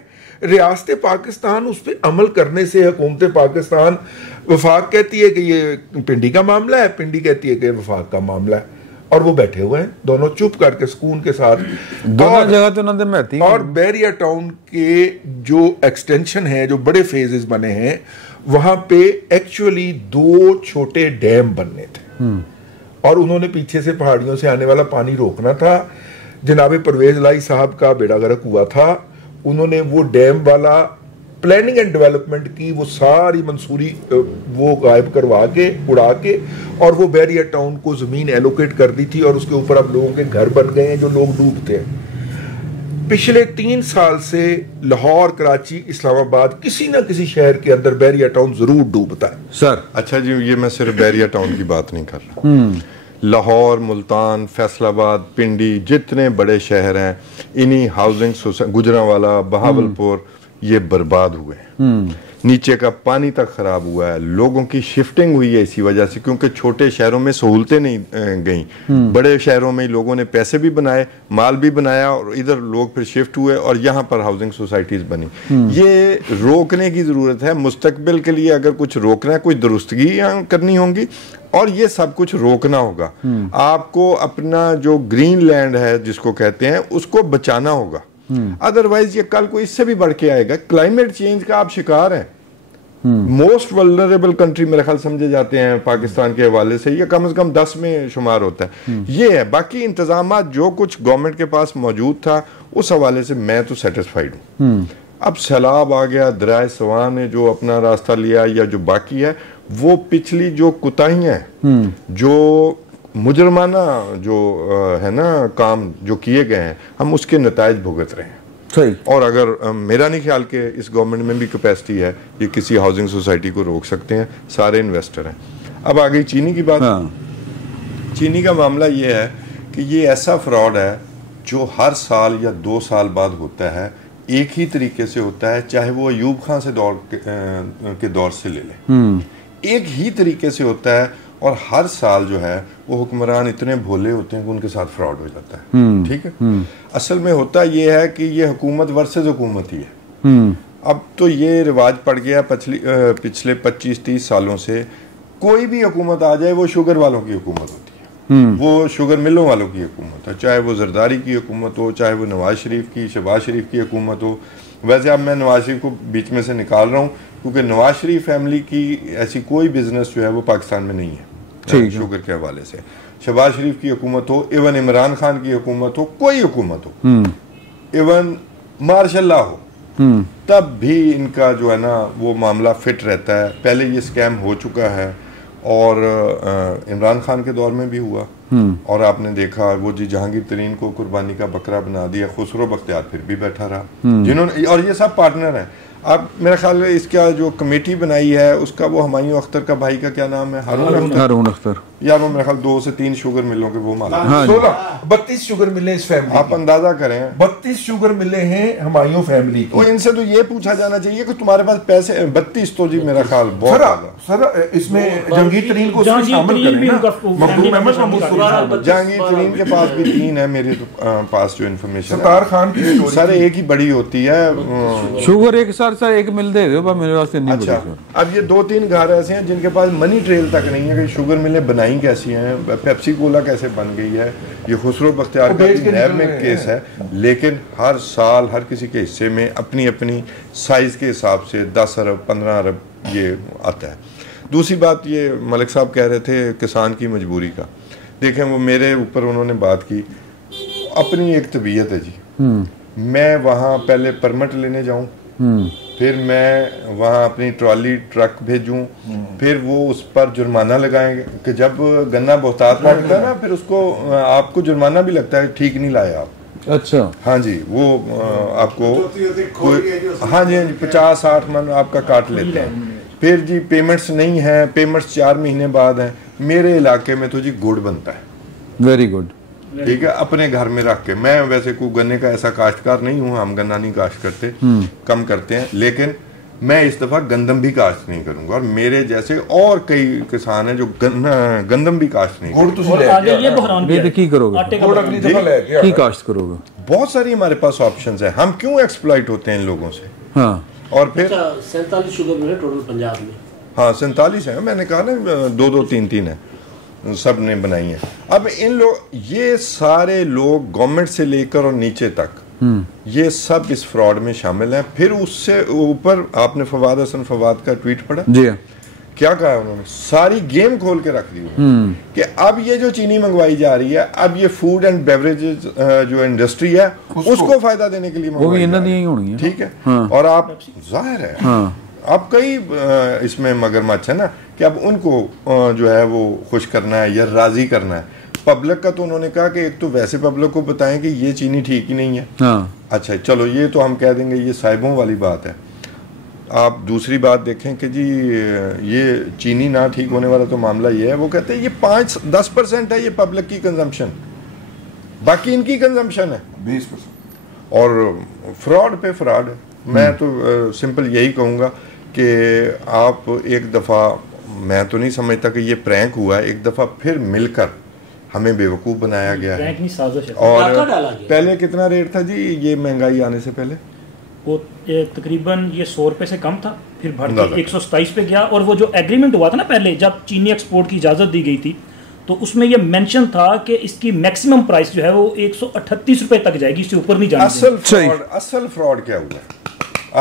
रियासत पाकिस्तान उस पर अमल करने से हुकूमत पाकिस्तान, वफाक कहती है कि ये पिंडी का मामला है, पिंडी कहती है कि वफाक का मामला है और वो बैठे हुए हैं दोनों चुप करके सुकून के साथ। दोनों जगह तो उन्होंने महती और बहरिया टाउन के जो एक्सटेंशन है, जो बड़े फेजेस बने हैं, वहां पे एक्चुअली 2 छोटे डैम बनने थे और उन्होंने पीछे से पहाड़ियों से आने वाला पानी रोकना था। जनाब परवेज इलाही साहब का बेड़ा गर्क हुआ था, उन्होंने वो डैम वाला प्लानिंग एंड डेवलपमेंट की वो सारी मंसूरी वो गायब करवा के, उड़ा के, और वो बहरिया टाउन को जमीन एलोकेट कर दी थी और उसके ऊपर अब लोगों के घर बन गए हैं जो लोग डूबते हैं। पिछले 3 साल से लाहौर, कराची, इस्लामाबाद, किसी ना किसी शहर के अंदर बहरिया टाउन जरूर डूबता है सर। अच्छा जी, ये मैं सिर्फ बहरिया टाउन की बात नहीं कर रहा, लाहौर, मुल्तान, फैसलाबाद, पिंडी, जितने बड़े शहर हैं, इन्हीं हाउसिंग सोसाइटी, गुजरांवाला, बहावलपुर, ये बर्बाद हुए हैं। नीचे का पानी तक खराब हुआ है, लोगों की शिफ्टिंग हुई है इसी वजह से, क्योंकि छोटे शहरों में सहूलतें नहीं गई, बड़े शहरों में लोगों ने पैसे भी बनाए, माल भी बनाया और इधर लोग फिर शिफ्ट हुए और यहाँ पर हाउसिंग सोसाइटीज बनी। ये रोकने की जरूरत है। मुस्तकबिल के लिए अगर कुछ रोकना है, कोई दुरुस्तगी करनी होंगी और ये सब कुछ रोकना होगा। आपको अपना जो ग्रीन लैंड है जिसको कहते हैं उसको बचाना होगा, अदरवाइज ये कल को इससे भी बढ़ के आएगा। क्लाइमेट चेंज का आप शिकार हैं। मोस्ट वल्नरेबल कंट्री मेरे ख्याल समझे जाते हैं पाकिस्तान के हवाले से, ये कम से कम 10 में शुमार होता है। ये है, बाकी इंतजाम जो कुछ गवर्नमेंट के पास मौजूद था उस हवाले से मैं तो सेटिस्फाइड हूँ। अब सैलाब आ गया, दरिया सवान ने जो अपना रास्ता लिया या जो बाकी है, वो पिछली जो कुताहियां हैं, जो मुजरमाना जो है ना काम जो किए गए हैं, हम उसके नतायज भुगत रहे हैं। सही। और अगर मेरा नहीं ख्याल कि इस गवर्नमेंट में भी कैपेसिटी है ये किसी हाउसिंग सोसाइटी को रोक सकते हैं, सारे इन्वेस्टर हैं। अब आ गई चीनी की बात। चीनी का मामला ये है कि ये ऐसा फ्रॉड है जो हर साल या 2 साल बाद होता है, एक ही तरीके से होता है, चाहे वो अयूब खान से के दौर से ले लें, एक ही तरीके से होता है। और हर साल जो है वो हुक्मरान इतने भोले होते हैं कि उनके साथ फ्रॉड हो जाता है। ठीक है, असल में होता ये है कि ये हुकूमत वर्सेस हुकूमत ही है। अब तो ये रिवाज पड़ गया पिछले 25-30 सालों से, कोई भी हुकूमत आ जाए वो शुगर वालों की हुकूमत होती है, वो शुगर मिलों वालों की हुकूमत है, चाहे वो जरदारी की हुकूमत हो, चाहे वो नवाज शरीफ की, शहबाज शरीफ की हुकूमत हो। वैसे अब मैं नवाज शरीफ को बीच में से निकाल रहा हूँ, क्योंकि नवाज शरीफ फैमिली की ऐसी कोई बिजनेस जो है वो पाकिस्तान में नहीं है शुगर के हवाले से। शहबाज शरीफ की हुकूमत हो, इवन इमरान खान की हुकूमत हो, कोई हुकूमत हो, इवन मार्शल लॉ हो, तब भी इनका जो है ना वो मामला फिट रहता है। पहले ये स्कैम हो चुका है और इमरान खान के दौर में भी हुआ, और आपने देखा वो जी जहांगीर तरीन को कुर्बानी का बकरा बना दिया, खुसरो बख्तियार फिर भी बैठा रहा, जिन्होंने, और ये सब पार्टनर हैं। अब मेरा ख्याल है इसका जो कमेटी बनाई है उसका वो हुमायूं अख्तर का भाई का क्या नाम है, हारून अख्तर, यार वो मेरे ख्याल 2 से 3 शुगर मिलों के वो मालिक, 32 शुगर मिले इस फैमिली, आप अंदाजा करें 32 शुगर मिले हैं हुमायूं फैमिली को। इनसे तो ये पूछा जाना चाहिए कि तुम्हारे पास पैसे 32 तो जी मेरा ख्याल बहुत सर इसमें जहांगीर तरीन को शामिल करें ना, जहांगीर तरीन के पास भी 3 है मेरे पास जो इन्फॉर्मेशन। सत्तार खान की सर एक ही बड़ी होती है शुगर, एक सर एक मिल दे दो मेरे पास नहीं। अच्छा, अब ये 2-3 घर ऐसे हैं जिनके पास मनी ट्रेल तक नहीं है कि शुगर मिलें बनाई कैसी हैं, पेप्सी कोला कैसे बन गई है, ये खुसरो बख्तियार का नैब में केस है। लेकिन हर साल हर किसी के हिस्से में अपनी अपनी साइज के हिसाब से 10 अरब 15 अरब ये आता है। दूसरी बात, ये मलिक साहब कह रहे थे किसान की मजबूरी का, देखें वो मेरे ऊपर उन्होंने बात की, अपनी एक तबीयत है जी, मैं वहाँ पहले परमिट लेने जाऊँ, फिर मैं वहाँ अपनी ट्रॉली ट्रक भेजूं, फिर वो उस पर जुर्माना लगाएंगे कि जब गन्ना बहुतात लगता है ना फिर उसको आपको जुर्माना भी लगता है, ठीक नहीं लाया आप। अच्छा, हाँ जी, वो आपको हाँ जी 50-60 मन आपका काट लेते हैं। फिर जी पेमेंट्स नहीं है, पेमेंट्स 4 महीने बाद हैं। मेरे इलाके में तो जी गुड़ बनता है, वेरी गुड, ठीक है, अपने घर में रख के। मैं वैसे कोई गन्ने का ऐसा काश्तकार नहीं हूँ, हम गन्ना नहीं काश्त करते, कम करते हैं, लेकिन मैं इस दफा गंदम भी काश्त नहीं करूंगा, और मेरे जैसे और कई किसान हैं जो गंदम भी काश्त नहीं करेंगे। की करोगे, की काश्त करोगे? बहुत सारी हमारे पास ऑप्शंस है, हम क्यों एक्सप्लॉइट होते हैं इन लोगों से। हाँ, और फिर 47 शुगर मिले टोटल पंजाब में। हाँ 47 है, मैंने कहा ना 2-2 3-3 है, सब ने बनाई है। अब इन लोग, ये सारे लोग गवर्नमेंट से लेकर और नीचे तक ये सब इस फ्रॉड में शामिल हैं। फिर उससे ऊपर आपने फवाद हसन फवाद का ट्वीट पढ़ा जी, क्या कहा उन्होंने, सारी गेम खोल के रख दी कि अब ये जो चीनी मंगवाई जा रही है, अब ये फूड एंड बेवरेजेस जो इंडस्ट्री है उसको फायदा देने के लिए मंगवाई जा रही है, ठीक है। हाँ। और आप जाहिर है, हाँ। अब कई इसमें मगरमच्छ है ना कि अब उनको जो है वो खुश करना है या राजी करना है। पब्लिक का तो उन्होंने कहा कि एक तो वैसे पब्लिक को बताएं कि ये चीनी ठीक ही नहीं है, हाँ। अच्छा चलो ये तो हम कह देंगे, ये साहिबों वाली बात है। आप दूसरी बात देखें कि जी ये चीनी ना ठीक होने वाला तो मामला ये है, वो कहते हैं ये 5-10% है ये पब्लिक की कंजम्पशन, बाकी इनकी कंजम्पशन है 20%, और फ्रॉड पे फ्रॉड है। मैं तो सिंपल यही कहूँगा कि आप एक दफ़ा, मैं तो नहीं समझता कि ये प्रैंक हुआ है, एक दफ़ा फिर मिलकर हमें बेवकूफ़ बनाया गया है। और पहले कितना रेट था जी ये महंगाई आने से पहले? वो तकरीबन ये 100 रुपये से कम था, फिर बढ़ के 127 पे गया। और वो जो एग्रीमेंट हुआ था ना पहले, जब चीनी एक्सपोर्ट की इजाज़त दी गई थी, तो उसमें ये मेंशन था कि इसकी मैक्सिमम प्राइस जो है वो 138 रुपए तक जाएगी, इससे ऊपर नहीं जाएगी। असल फ्रॉड क्या हुआ?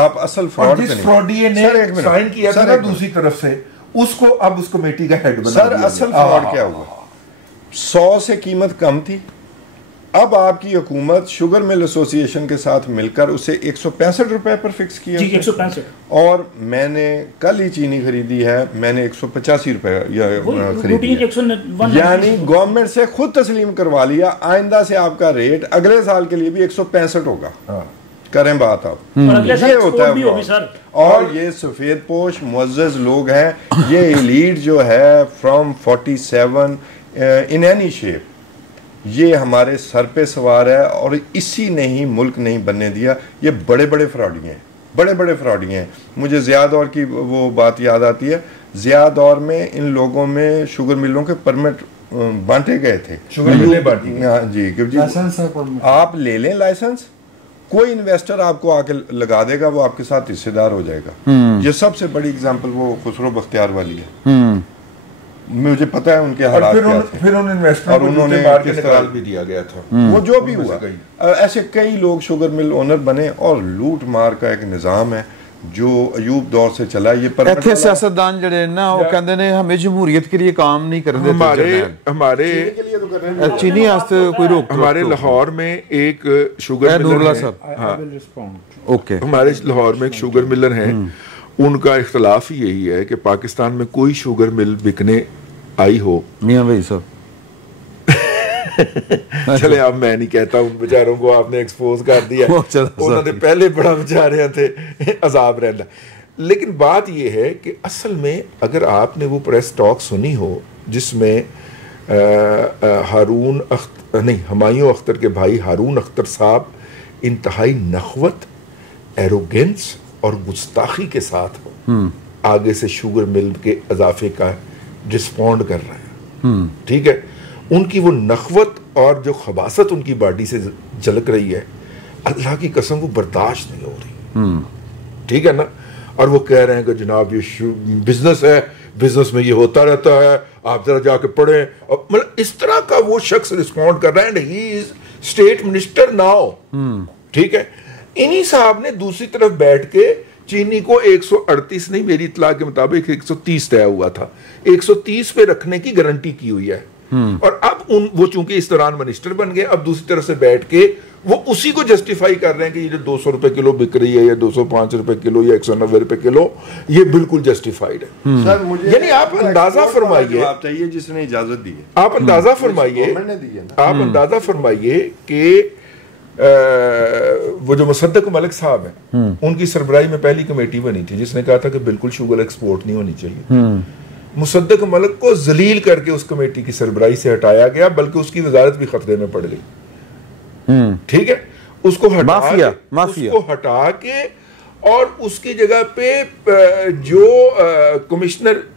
आप असल फ्रॉड जिस फ्रॉडिये ने साइन किया था ना दूसरी तरफ से, उसको अब उस कमेटी का हेड बना सर असल फ्रॉड क्या हुआ? 100 से कीमत कम थी, अब आपकी हुकूमत शुगर मिल एसोसिएशन के साथ मिलकर उसे 165 रुपए पर फिक्स किया, 165। और मैंने कल ही चीनी खरीदी है, मैंने 185 रुपए खरीदी है, यानी गवर्नमेंट से खुद तस्लीम करवा लिया, आइंदा से आपका रेट अगले साल के लिए भी 165 होगा। करें बात आप, ये होता है। और ये सफेद पोश मुअज़्ज़ज़ लोग हैं, ये एलीट जो है फ्रॉम 47 इन एनी शेप, ये हमारे सर पे सवार है और इसी ने ही मुल्क नहीं बनने दिया। ये बड़े बड़े फ्रॉडिये हैं, बड़े बड़े फ्रॉडिये हैं। मुझे ज़िया दौर की वो बात याद आती है, ज़िया दौर में इन लोगों में शुगर मिलों के परमिट बांटे गए थे, शुगर मिलें बांटी। हाँ जी, क्योंकि आप ले लें लाइसेंस, कोई इन्वेस्टर आपको आके लगा देगा, वो आपके साथ हिस्सेदार हो जाएगा। ये सबसे बड़ी एग्जांपल वो खुसरो बख्तियार वाली है। मुझे पता है उनके हालात क्या थे। फिर उन इन्वेस्टर को उन्होंने मार के निकाल भी दिया गया था। वो जो भी हुआ, ऐसे कई लोग शुगर मिल ओनर बने और लूट मार का एक निज़ाम है जो अयूब दौर से चला। ये इत्थे सियासतदान जड़े ना वो कहते ने हमें जमहूरियत के लिए काम नहीं कर देते। हमारे चीनी वास्ते कोई रोक। हमारे लाहौर में एक शुगर मिलर है। हाँ, ओके, हमारे लाहौर में एक शुगर मिलर हैं, उनका इख्तलाफ ही यही है कि पाकिस्तान में कोई शुगर मिल बिकने आई हो। मियां भाई साहब चले अब मैं नहीं कहता, उन बेचारों को आपने एक्सपोज कर दिया। उन्होंने पहले बड़ा बेचारे थे अजाब रहना। लेकिन बात यह है कि असल में अगर आपने वो प्रेस टॉक सुनी हो जिसमें हुमायूं अख्तर के भाई हारून अख्तर साहब इंतहाई नखवत, एरोगेंस और गुस्ताखी के साथ आगे से शुगर मिल के इजाफे का रिस्पॉन्ड कर रहे हैं, ठीक है, उनकी वो नखवत और जो खबासत उनकी बॉडी से झलक रही है, अल्लाह की कसम वो बर्दाश्त नहीं हो रही, ठीक है ना। और वो कह रहे हैं कि जनाब ये बिजनेस है, बिजनेस में ये होता रहता है, आप जरा जाके पढ़ें। और मतलब इस तरह का वो शख्स रिस्पॉन्ड कर रहा है, he is state minister now, ठीक है। इन्हीं साहब ने दूसरी तरफ बैठ के चीनी को 138 नहीं, मेरी इतला के मुताबिक 130 तय हुआ था, 130 पे रखने की गारंटी की हुई है। और अब वो चूंकि इस दौरान मिनिस्टर बन गए, अब दूसरी तरफ से बैठ के वो उसी को जस्टिफाई कर रहे हैं कि ये जो 200 रुपए किलो बिक रही है या 205 रुपए किलो या 190 रुपए किलो, ये बिल्कुल जस्टिफाइड है। सर मुझे यानी आप अंदाजा फरमाइए, आप चाहिए जिसने इजाजत दी है, आप अंदाजा फरमाइए, आप अंदाजा फरमाइए कि वो जो मुसद्दक मलिक साहब हैं, उनकी सरबराही में पहली कमेटी बनी थी जिसने कहा था कि बिल्कुल शुगर एक्सपोर्ट नहीं होनी चाहिए। मुसद्दक मलिक को जलील करके उस कमेटी की सरबराही से हटाया गया, बल्कि उसकी वजारत भी खतरे में पड़ गई, ठीक है। उसको हटा के और उसकी जगह पे जो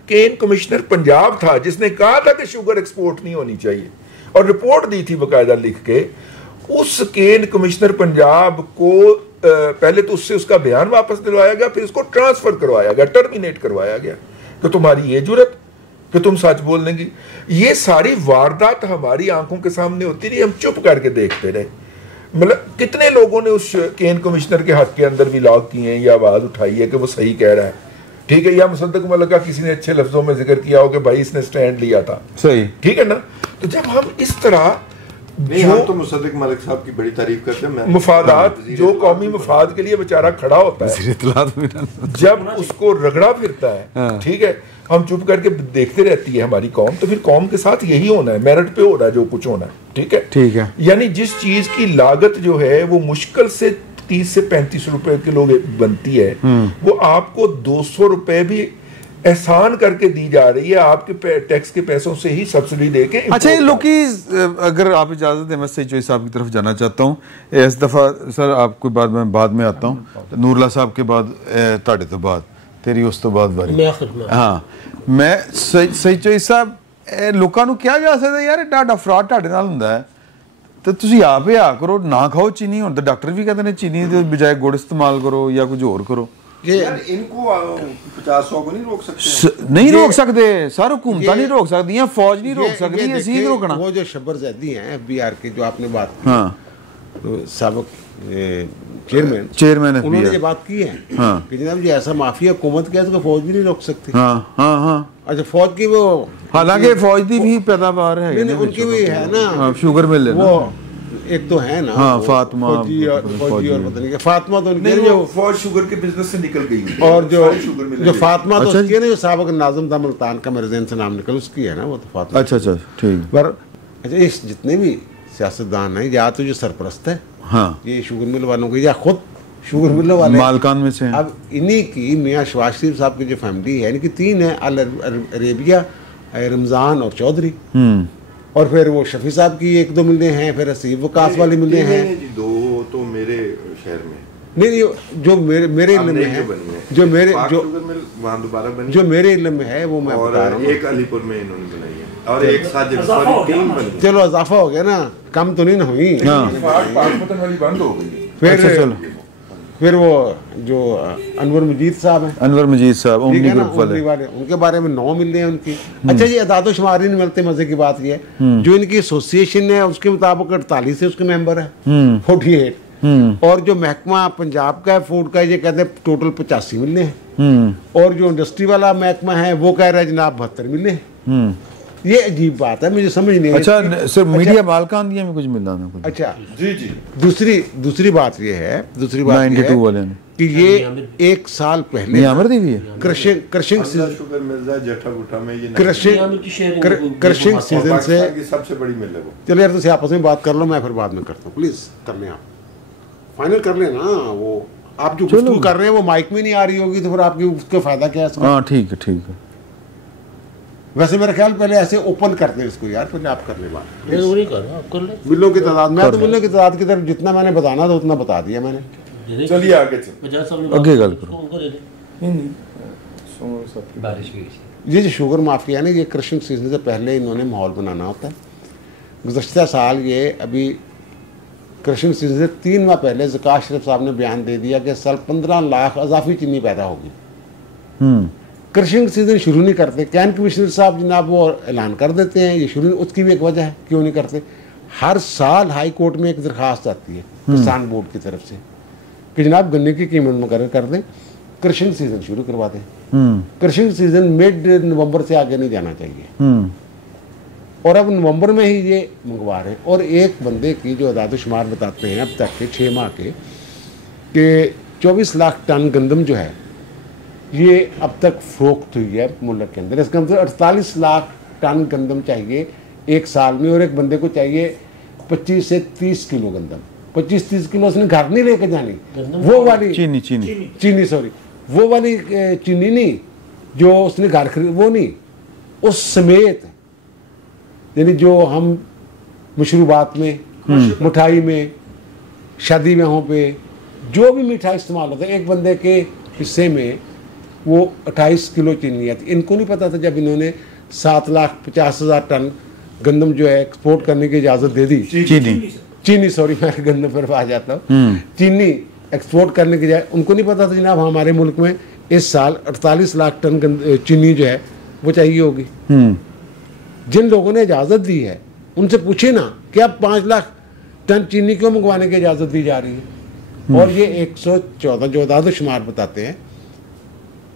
केन कमिश्नर पंजाब था जिसने कहा था कि शुगर एक्सपोर्ट नहीं होनी चाहिए और रिपोर्ट दी थी बकायदा लिख के, उस केन कमिश्नर पंजाब को पहले तो उससे उसका बयान वापस दिलवाया गया, फिर उसको ट्रांसफर करवाया गया, टर्मिनेट करवाया गया कि तुम्हारी ये जुर्रत कि तुम सच बोलने की। ये सारी वारदात हमारी आंखों के सामने होती रही, हम चुप करके देखते रहे। मतलब कितने लोगों ने उस केन कमिश्नर के हक के अंदर भी लॉग किए हैं या आवाज उठाई है कि वो सही कह रहा है, ठीक है, या मुसद्दक मलिक का किसी ने अच्छे लफ्जों में जिक्र किया हो कि भाई इसने स्टैंड लिया था, सही, ठीक है ना। तो जब हम इस तरह जो तो मुसद्दक मलिक साहब की बड़ी तारीफ करते हैं, मुफादात जो कौमी मुफाद के लिए बेचारा खड़ा होता है, जब उसको रगड़ा फिरता है, ठीक है, हम चुप करके देखते रहती है हमारी कौम, तो फिर कौम के साथ यही होना है, मेरिट पे हो रहा है जो कुछ होना है, ठीक है, ठीक है। यानी जिस चीज की लागत जो है वो मुश्किल से 30 से 35 रुपए किलो बनती है, वो आपको 200 रुपए भी एहसान करके दी जा रही है, आपके टैक्स के पैसों से ही सब्सिडी देके। अच्छा, ये लोग अगर आप इजाजत दें मैं सईद साहब की तरफ जाना चाहता हूँ इस दफा। सर आपको बाद में आता हूँ, नूरला साहब के बाद ताड़े तो बाद तेरी उस तो बाद बारी। हाँ, मैं सईद साहब लोगों को क्या जा सकता यार, डाडा फ्रॉड ਤੁਹਾਡੇ ਨਾਲ ਹੁੰਦਾ है, तो ਤੁਸੀਂ आप ही आ करो, ना खाओ चीनी। ਹੁਣ ਤਾਂ डॉक्टर भी कहते हैं चीनी के बजाय गुड़ इस्तेमाल करो या कुछ और करो। यार इनको 50-100 को नहीं रोक सकते, नहीं रोक सकते सर, हुकूमत नहीं रोक सकती, फौज नहीं रोक सकती, असीं रोकना। वो जो शब्बर जैदी हैं FBR के, जो आपने बात की, हाँ, तो साबिक चेयरमैन उन्होंने ये बात की है, हाँ, कि जनाब जी ऐसा माफिया हुकूमत के तो फौज भी नहीं रोक सकती। हाँ हाँ हाँ। अच्छा, फौज की वो, हालांकि फौज की भी पैदावार है, उनकी भी है ना, शुगर मिल है, वो एक तो है ना, हाँ, फातिमा फौजी और पता नहीं क्या, फातिमा तो उनके जो फौज शुगर के बिजनेस से निकल गई, और जो फातिमा तो उसकी है ना, जो साबिक नाज़िम था मुल्तान का, मेरे ज़हन से नाम निकल, उसकी है ना वो तो फातिमा। अच्छा अच्छा, ठीक। पर अच्छा, इस जितने भी सियासतदान हैं, या तो जो सरपरस्त है, हाँ, ये शुगर मिल वालों के, या खुद शुगर मिल वाले मालकान में से। अब इन्हीं की मियाँ शहबाज शरीफ साहब की जो फैमिली है, इनकी 3 है, अल अरेबिया, रमज़ान और चौधरी, और फिर वो शफी साहब की 1-2 मिलें हैं, फिर हसीब वकास वाली मिलें हैं। 2 तो मेरे शहर में नहीं, जो मेरे इल्म में है, जो मेरे इल्म में है वो मैं बता रहा हूँ। एक अलीपुर में इन्होंने बनाई है और एक साजिद, तीन बनी। चलो इजाफा हो गया ना, कम तो नहीं ना हुई। पाकपतन वाली बंद हो गई। फिर वो जो अनवर मजीद साहब हैं, अनवर मजीद साहब ओमनी ग्रुप वाले, उनके बारे में 9 मिल रहे हैं उनकी। अच्छा जी, अदाद शुमारी नहीं मिलते। मजे की बात ये है जो इनकी एसोसिएशन है उसके मुताबिक 48 से उसके मेंबर है, 48। और जो महकमा पंजाब का है फूड का, ये कहते हैं टोटल 85 मिलने हैं। और जो इंडस्ट्री वाला महकमा है वो कह रहा है जनाब 72 मिलने हैं। ये अजीब बात है, मुझे समझ नहीं। अच्छा, सिर्फ मीडिया मालकानगिया में कुछ मिलना है कुछ। अच्छा जी। दूसरी बात ये है, 92 वाले ने कि ये 1 साल पहले आमर दी हुई है क्रशिंग शुगर मिल रहा है जट्ठा गुट्ठा में, ये क्रशिंग सीजन से सबसे बड़ी मिल है वो। चलो यार, तुम आपस में बात कर लो, मैं फिर बाद में करता हूँ। प्लीज कर लें, आप फाइनल कर लेना। वो आप जो गुफ्तगू कर रहे हैं वो माइक में नहीं आ रही होगी, तो फिर आपकी उसका फायदा क्या है? हाँ ठीक है। वैसे मेरा ख्याल पहले ऐसे ओपन करते हैं इसको यार, पहले आप कर ले बात। नहीं कर आप कर ले। मिलों की तादाद, मैं तो मिलों की तादाद की तरफ जितना मैंने बताना था उतना बता दिया मैंने। चलिए आगे आगे गल करो। बारिश हुई। ये जो शुगर माफिया है ना, ये क्रशिंग सीजन से पहले इन्होंने माहौल बनाना होता है। गुज़श्ता साल ये अभी क्रशिंग सीजन से 3 माह पहले ज़कात शरीफ साहब ने बयान दे दिया कि साल 15 लाख अजाफी चीनी पैदा होगी। क्रशिंग सीजन शुरू नहीं करते, कैन कमिश्नर साहब जनाब वो ऐलान कर देते हैं ये शुरू। उसकी भी एक वजह है क्यों नहीं करते। हर साल हाई कोर्ट में एक दरख्वास्त आती है किसान बोर्ड की तरफ से कि जनाब गन्ने की कीमत मुकर्रर कर दें, क्रशिंग सीजन शुरू करवा दें। क्रशिंग सीजन मिड नवंबर से आगे नहीं जाना चाहिए। और अब नवंबर में ही ये मंगवा रहे हैं। और एक बंदे की जो अदाद शुमार बताते हैं अब तक के 6 माह के, कि 24 लाख टन गंदम जो है ये अब तक फरोख्त हुई है मुल्क के अंदर। इसका मतलब 48 लाख टन गंदम चाहिए 1 साल में, और एक बंदे को चाहिए 25 से 30 किलो गंदम। 25-30 किलो उसने घर नहीं लेके जानी, वो वाली चीनी सॉरी, वो वाली चीनी नहीं जो उसने घर खरीद, वो नहीं, उस समेत, यानी जो हम मशरूबात में, मिठाई में, शादी ब्याहों पे जो भी मिठाई इस्तेमाल होता है, एक बंदे के हिस्से में वो 28 किलो चीनी आती। इनको नहीं पता था जब इन्होंने 7,50,000 टन गंदम जो है एक्सपोर्ट करने की इजाज़त दे दी, चीनी सॉरी मैं गंदम पर आ जाता हूँ, चीनी एक्सपोर्ट करने की जाए, उनको नहीं पता था जनाब हमारे मुल्क में इस साल 48 लाख टन चीनी जो है वो चाहिए होगी। जिन लोगों ने इजाज़त दी है उनसे पूछे ना कि अब 5 लाख टन चीनी क्यों मंगवाने की इजाज़त दी जा रही है। और ये 114 जो अदाद शुमार बताते हैं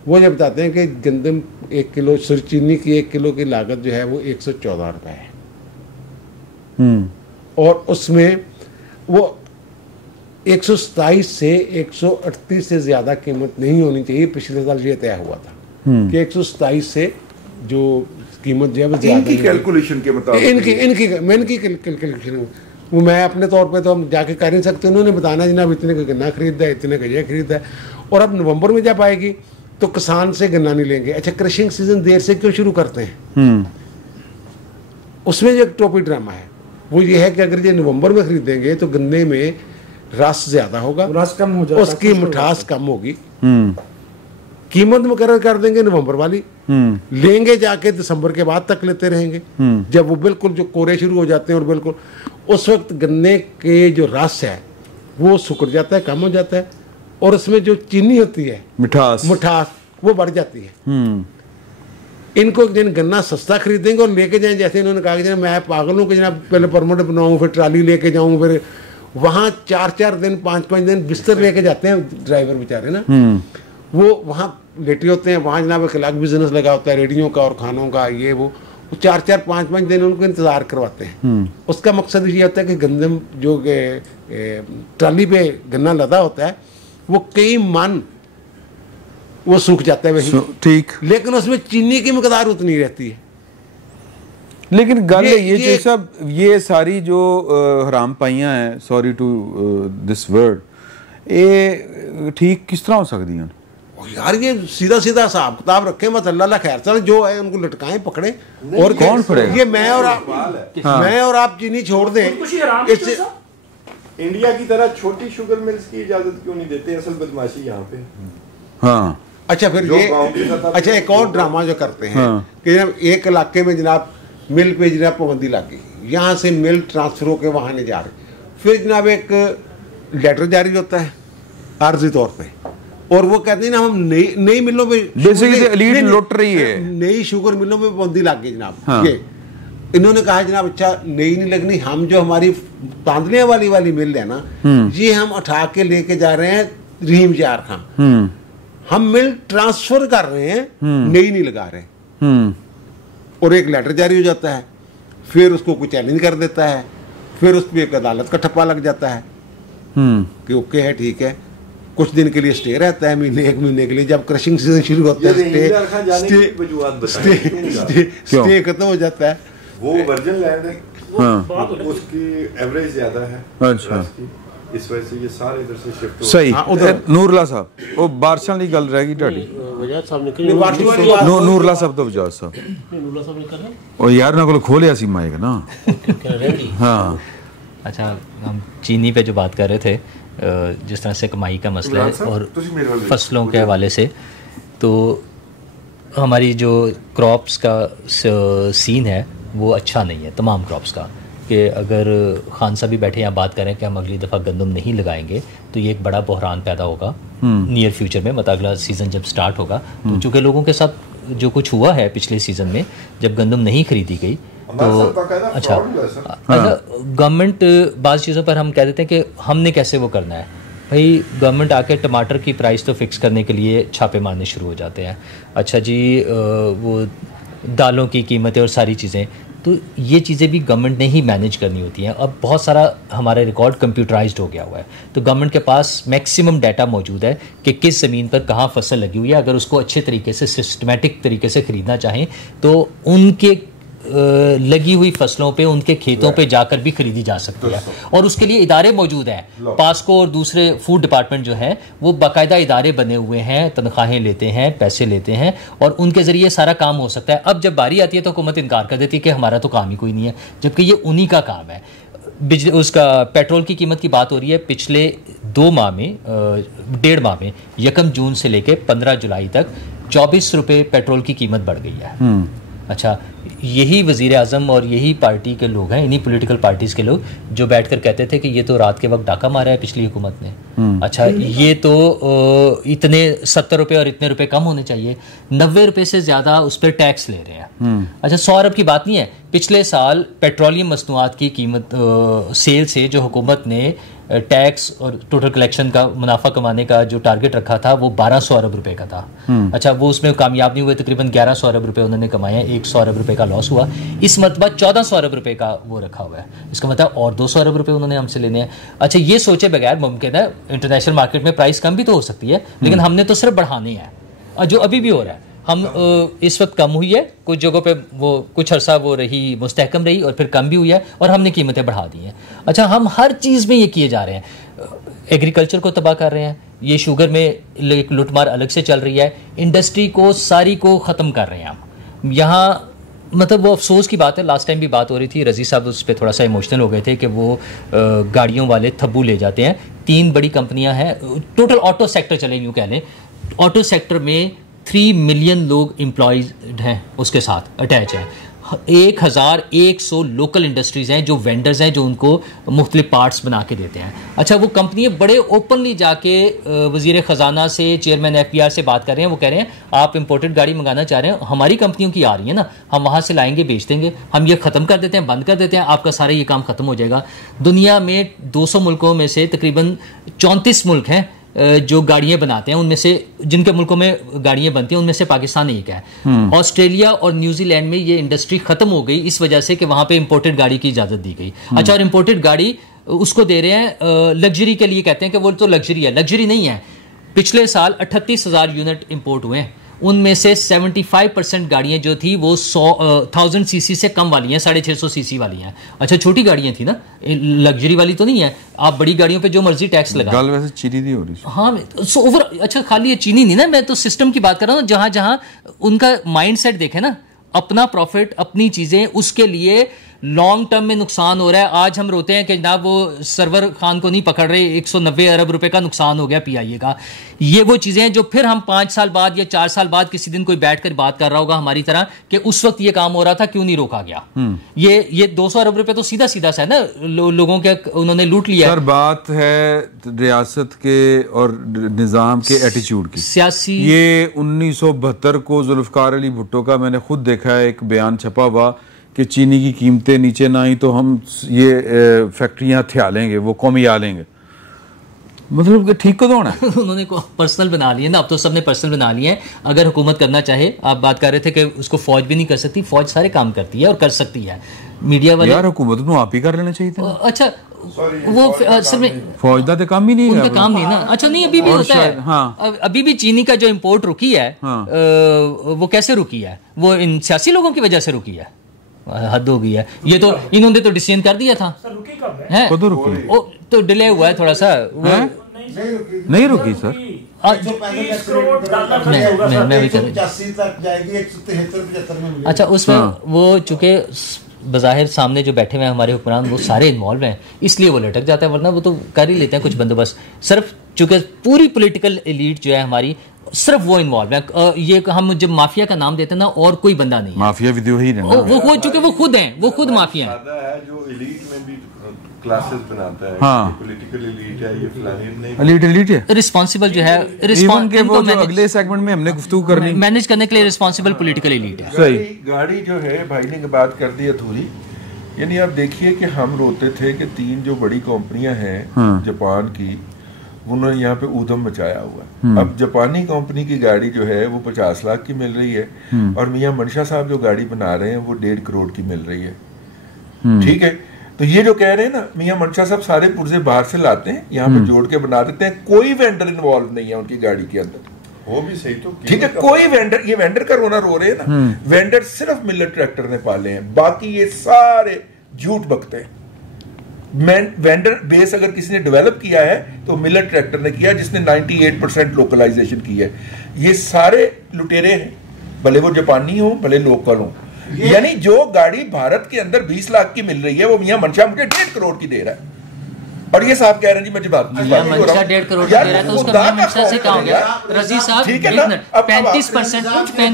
वो ये बताते हैं कि गंदम 1 किलो चीनी की 1 किलो की लागत जो है वो 114 रुपये है। और उसमें वो 127 से 138 से ज़्यादा कीमत नहीं होनी चाहिए। पिछले साल ये तय हुआ था कि 127 से जो कीमत जो है वो ज़्यादा, इनकी कैलकुलेशन के मुताबिक, इनकी कैलकुलेशन वो मैं अपने तौर पे तो हम जाके कर नहीं सकते। उन्होंने बताना जनाब इतने का गन्ना खरीदा है, इतने का ये खरीदा है। और अब नवंबर में जब आएगी तो किसान से गन्ना नहीं लेंगे। अच्छा, क्रशिंग सीजन देर से क्यों शुरू करते हैं? उसमें जो एक टोपी ड्रामा है वो ये है कि अगर ये नवंबर में खरीदेंगे तो गन्ने में रस ज्यादा होगा, रस कम हो जाएगा, उसकी मिठास कम होगी। कीमत मुकर्रर कर देंगे नवंबर वाली, लेंगे जाके दिसंबर के बाद तक लेते रहेंगे, जब वो बिल्कुल जो कोरे शुरू हो जाते हैं। और बिल्कुल उस वक्त गन्ने के जो रस है वो सुखड़ जाता है, कम हो जाता है, और उसमें जो चीनी होती है मिठास वो बढ़ जाती है। इनको एक दिन गन्ना सस्ता खरीदेंगे और लेके जाएं, जैसे इन्होंने कहा कि मैं पागल हूँ कि जनाब पहले परमिट बनाऊँ, फिर ट्राली लेके जाऊँ, फिर वहाँ 4-4 दिन 5-5 दिन बिस्तर लेके जाते हैं ड्राइवर बेचारे ना, वो वहाँ लेटे होते हैं। वहाँ जनाब एक अलग बिजनेस लगा होता है रेडियो का और खानों का, ये वो 4-4 5-5 दिन उनको इंतज़ार करवाते हैं। उसका मकसद ये होता है कि गंदम जो ट्राली पे गन्ना लदा होता है वो कई मन वो सूख जाता है वही, ठीक, लेकिन उसमें चीनी की मकदार उतनी रहती है। लेकिन गल ये जो सब ये सारी जो हराम पाइयां हैं, सॉरी टू दिस वर्ड, ये ठीक किस तरह हो सकती हैं? और यार ये सीधा सीधा हिसाब किताब रखे, मत अल्लाह खैर, चल जो है उनको लटकाएं पकड़े, और कौन पड़ेगा? ये मैं और आप चीनी छोड़ दें। इससे इंडिया की तरह छोटी शुगर मिल्स की इजाजत क्यों नहीं देते? असल बदमाशी यहाँ पे। हाँ अच्छा, फिर ये अच्छा एक और ड्रामा जो करते हैं कि जनाब एक इलाके में जनाब मिल पे जनाब पाबंदी लग गई, यहाँ से मिल ट्रांसफर होकर वहाँ नहीं जा रहे, फिर जनाब एक लेटर जारी होता है आर्जी तौर पे, और वो कहते हैं ना हम नई मिलों में बेसिकली एलीट लुट रही है, नई शुगर मिलों में पाबंदी लग गई जनाब। ये इन्होंने कहा जनाब अच्छा नई नहीं लगनी, हम जो हमारी तांदलिया वाली मिल है ना, ये हम उठा के लेके जा रहे हैं रहीम जार खां, हम मिल ट्रांसफर कर रहे हैं, नई नहीं लगा रहे। और एक लेटर जारी हो जाता है, फिर उसको कोई चैलेंज कर देता है, फिर उस पर एक अदालत का ठप्पा लग जाता है कि ओके है ठीक है, कुछ दिन के लिए स्टे रहता है, एक महीने के लिए, जब क्रशिंग सीजन शुरू होता है स्टे खत्म हो जाता है। वो वर्जन लैंड है, उसकी एवरेज ज्यादा है। अच्छा, इस वजह से ये सारे इधर से शिफ्ट हो। सही। ਨੂਰਲਾ ਸਾਹਿਬ, ਉਹ ਬਾਰਸ਼ਾਂ ਦੀ ਗੱਲ ਰਹਿ ਗਈ ਤੁਹਾਡੀ। वजाज साहब ने ਨੂਰਲਾ ਸਾਹਿਬ ਤੋਂ ਵਜਾਜ ਸਾਹਿਬ, नूरुल्लाह साहब ने कहा ਉਹ ਯਾਰ ਉਹਨਾਂ ਕੋਲ ਖੋਲਿਆ ਸੀ ਮਾਈਕ ਨਾ। हाँ अच्छा, हम चीनी पे जो बात कर रहे थे, जिस तरह से कमाई का मसला है और फसलों के हवाले से, तो हमारी जो क्रॉप्स का सीन है वो अच्छा नहीं है तमाम क्रॉप्स का, कि अगर खान साहब भी बैठे यहाँ बात करें कि हम अगली दफ़ा गंदम नहीं लगाएंगे तो ये एक बड़ा बहरान पैदा होगा नियर फ्यूचर में, मतलब अगला सीज़न जब स्टार्ट होगा। तो चूँकि लोगों के साथ जो कुछ हुआ है पिछले सीज़न में, जब गंदम नहीं खरीदी गई तो अच्छा गवर्नमेंट बाज़ चीज़ों पर हम कह देते हैं कि हमने कैसे वो करना है। भाई गवर्नमेंट आके टमाटर की प्राइस तो फिक्स करने के लिए छापे मारने शुरू हो जाते हैं। अच्छा जी, वो दालों की कीमतें और सारी चीज़ें, तो ये चीज़ें भी गवर्नमेंट ने ही मैनेज करनी होती हैं। अब बहुत सारा हमारा रिकॉर्ड कंप्यूटराइज्ड हो गया हुआ है, तो गवर्नमेंट के पास मैक्सिमम डाटा मौजूद है कि किस ज़मीन पर कहाँ फसल लगी हुई है। अगर उसको अच्छे तरीके से सिस्टमेटिक तरीके से ख़रीदना चाहें तो उनके लगी हुई फसलों पे, उनके खेतों पे जाकर भी खरीदी जा सकती है, और उसके लिए इदारे मौजूद हैं। पास्को और दूसरे फूड डिपार्टमेंट जो है वो बाकायदा इदारे बने हुए हैं, तनख्वाहें लेते हैं, पैसे लेते हैं, और उनके ज़रिए सारा काम हो सकता है। अब जब बारी आती है तो हुकूमत इनकार कर देती है कि हमारा तो काम ही कोई नहीं है, जबकि ये उन्हीं का काम है। बिजली, उसका पेट्रोल की कीमत की बात हो रही है, पिछले 2 माह में, 1.5 माह में 1 जून से लेकर 15 जुलाई तक 24 रुपये पेट्रोल की कीमत बढ़ गई है। अच्छा, यही वज़ीर आज़म और यही पार्टी के लोग हैं, इन्हीं पॉलिटिकल पार्टीज़ के लोग जो बैठकर कहते थे कि ये तो रात के वक्त डाका मारा है पिछली हुकूमत ने। अच्छा, ये तो इतने 70 रुपये और इतने रुपए कम होने चाहिए, 90 रुपये से ज़्यादा उस पर टैक्स ले रहे हैं। अच्छा, 100 अरब की बात नहीं है, पिछले साल पेट्रोलियम मसनूआत की कीमत सेल से जो हुकूमत ने टैक्स और टोटल कलेक्शन का मुनाफा कमाने का जो टारगेट रखा था वो 1200 अरब रुपए का था। अच्छा, वो उसमें कामयाब नहीं हुए, तकरीबन 1100 अरब रुपए उन्होंने कमाए, 100 अरब रुपए का लॉस हुआ। इस मरतबा 1400 अरब रुपए का वो रखा हुआ है, इसका मतलब और 200 अरब रुपए उन्होंने हमसे लेने हैं। अच्छा, ये सोचे बगैर मुमकिन है इंटरनेशनल मार्केट में प्राइस कम भी तो हो सकती है, लेकिन हमने तो सिर्फ बढ़ाने हैं, और जो अभी भी हो रहा है। हम इस वक्त कम हुई है, कुछ जगहों पे वो कुछ अरसा वो रही मुस्तहकम रही और फिर कम भी हुई है, और हमने कीमतें बढ़ा दी हैं। अच्छा, हम हर चीज़ में ये किए जा रहे हैं, एग्रीकल्चर को तबाह कर रहे हैं, ये शुगर में एक लुटमार अलग से चल रही है, इंडस्ट्री को सारी को ख़त्म कर रहे हैं हम यहाँ। मतलब वो अफसोस की बात है, लास्ट टाइम भी बात हो रही थी, रज़ी साहब उस पर थोड़ा सा इमोशनल हो गए थे कि वो गाड़ियों वाले थब्बू ले जाते हैं। 3 बड़ी कंपनियाँ हैं, टोटल ऑटो सेक्टर चले यूँ कह लें, ऑटो सेक्टर में 3 मिलियन लोग एम्प्लॉयज़ हैं, उसके साथ अटैच हैं। 1100 लोकल इंडस्ट्रीज़ हैं जो वेंडर्स हैं, जो उनको मुख्तलिफ पार्ट्स बना के देते हैं। अच्छा, वो कंपनी बड़े ओपनली जाके वज़ीर ख़जाना से, चेयरमैन FPR से बात कर रहे हैं, वो कह रहे हैं आप इंपोर्टेड गाड़ी मंगाना चाह रहे हैं, हमारी कंपनियों की आ रही है ना, हम वहाँ से लाएंगे, बेच देंगे, हम ये ख़त्म कर देते हैं, बंद कर देते हैं, आपका सारा ये काम ख़त्म हो जाएगा। दुनिया में 200 मुल्कों में से तकरीबन 34 मुल्क हैं जो गाड़ियां बनाते हैं, उनमें से जिनके मुल्कों में गाड़ियां बनती हैं उनमें से पाकिस्तान एक है। ऑस्ट्रेलिया और न्यूजीलैंड में ये इंडस्ट्री खत्म हो गई इस वजह से कि वहां पे इंपोर्टेड गाड़ी की इजाजत दी गई। अच्छा, और इंपोर्टेड गाड़ी उसको दे रहे हैं लग्जरी के लिए, कहते हैं कि वो तो लग्जरी है, लग्जरी नहीं है। पिछले साल 38,000 यूनिट इंपोर्ट हुए हैं उनमें से 75% गाड़ियां जो थी वो 1000 सीसी से कम वाली हैं, 650 सीसी वाली हैं। अच्छा, छोटी गाड़ियां थी ना, लग्जरी वाली तो नहीं है। आप बड़ी गाड़ियों पे जो मर्जी टैक्स लगा। गल वैसे चीनी दी हो रही। हाँ, सो ओवर। अच्छा, खाली ये चीनी नहीं ना, मैं तो सिस्टम की बात कर रहा हूँ। जहां जहां उनका माइंड सेट देखे ना, अपना प्रॉफिट, अपनी चीजें, उसके लिए लॉन्ग टर्म में नुकसान हो रहा है। आज हम रोते हैं कि जनाब वो सरवर खान को नहीं पकड़ रहे, 190 अरब रुपए का नुकसान हो गया पीआईए का। ये वो चीजें हैं जो फिर हम 5 साल बाद या 4 साल बाद किसी दिन कोई बैठकर बात कर रहा होगा हमारी तरह कि उस वक्त ये काम हो रहा था, क्यों नहीं रोका गया। ये 200 अरब रुपए तो सीधा सीधा सा है ना, लोगों के उन्होंने लूट लिया। सर, बात है रियासत के और निजाम के एटीट्यूड की, सियासी। ये 1972 को जुल्फकार अली भुट्टो का मैंने खुद देखा है, एक बयान छपा हुआ कि चीनी की कीमतें नीचे ना आई तो हम ये फैक्ट्रियां हथिया लेंगे, वो कौमिया लेंगे। मतलब कि ठीक को होना है। उन्होंने पर्सनल बना लिए ना, अब तो सबने पर्सनल बना लिए हैं। अगर हुकूमत करना चाहे, आप बात कर रहे थे कि उसको फौज भी नहीं कर सकती, फौज सारे काम करती है और कर सकती है। मीडिया वाले, यार हुकूमत को आप ही कर लेना चाहिए था। अच्छा, वो असल में फौज का काम ही नहीं है, उनका काम नहीं ना। अच्छा, नहीं, अभी भी होता है। हाँ, अभी भी चीनी का जो इम्पोर्ट रुकी है, वो कैसे रुकी है? वो इन सियासी लोगों की वजह से रुकी है। हद हो गई है। ये तो इन्होंने तो डिसीजन कर दिया था। रुकी कब है? ओ, तो डिले हुआ है थोड़ा सा। नहीं रुकी सर। मैं भी कर। अच्छा, उसमें वो चूंकि बज़ाहिर सामने जो बैठे हुए हैं हमारे हुक्मरान, वो सारे इन्वॉल्व हैं, इसलिए वो लटक जाता है, वरना वो तो कर ही लेते हैं कुछ बंदोबस्त। सिर्फ चूंकि पूरी पॉलिटिकल एलीट जो है हमारी, सिर्फ वो इन्वॉल्व है। ये हम जब माफिया का नाम देते हैं ना, और कोई बंदा नहीं, माफिया भी ही वो चूंकि वो खुद हैं, वो खुद माफिया है। जो एलीट में भी क्लासेस बनाता है, हाँ, पॉलिटिकल एलीट है, ये फलानी नहीं, एलीट है, रिस्पांसिबल जो है, के वो जो अगले सेगमेंट में हमने गुफ्तगू करनी, मैनेज करने के लिए रिस्पांसिबल पॉलिटिकल एलीट है। सही गाड़ी जो है, भाई ने बात कर दी अधूरी। यानी आप देखिए कि हम रोते थे कि 3 जो बड़ी कंपनियां हैं जापान की, उन्होंने यहाँ पे ऊधम मचाया हुआ है। अब जापानी कंपनी की गाड़ी जो है वो 50 लाख की मिल रही है, और मियां मंशा साहब जो गाड़ी बना रहे हैं वो 1.5 करोड़ की मिल रही है। ठीक है, तो ये जो कह रहे हैं ना, मियां मंशा साहब सारे पुर्जे बाहर से लाते हैं, यहाँ पे जोड़ के बना देते हैं, कोई वेंडर इन्वॉल्व नहीं है उनकी गाड़ी के अंदर। वो भी सही, तो ठीक है, कोई वेंडर, ये वेंडर का रोना रो रहे हैं ना, वेंडर सिर्फ मिलर ट्रैक्टर ने पाले हैं, बाकी ये सारे झूठ बकते हैं। वेंडर बेस अगर किसी ने डेवलप किया है तो मिलर ट्रैक्टर ने किया, जिसने 98% लोकलाइजेशन की है। ये सारे लुटेरे हैं, भले वो जापानी हो भले लोकल हो। यानी जो गाड़ी भारत के अंदर 20 लाख की मिल रही है, वो मियां मंशा मुझे 1.5 करोड़ की दे रहा है, और ये साहब कह रहे हैं जी मैं जवाब मंशा 1.5 करोड़ दे रहा है, तो उसका मियां मंशा से क्या हो गया? रजी साहब, 35%, मेरी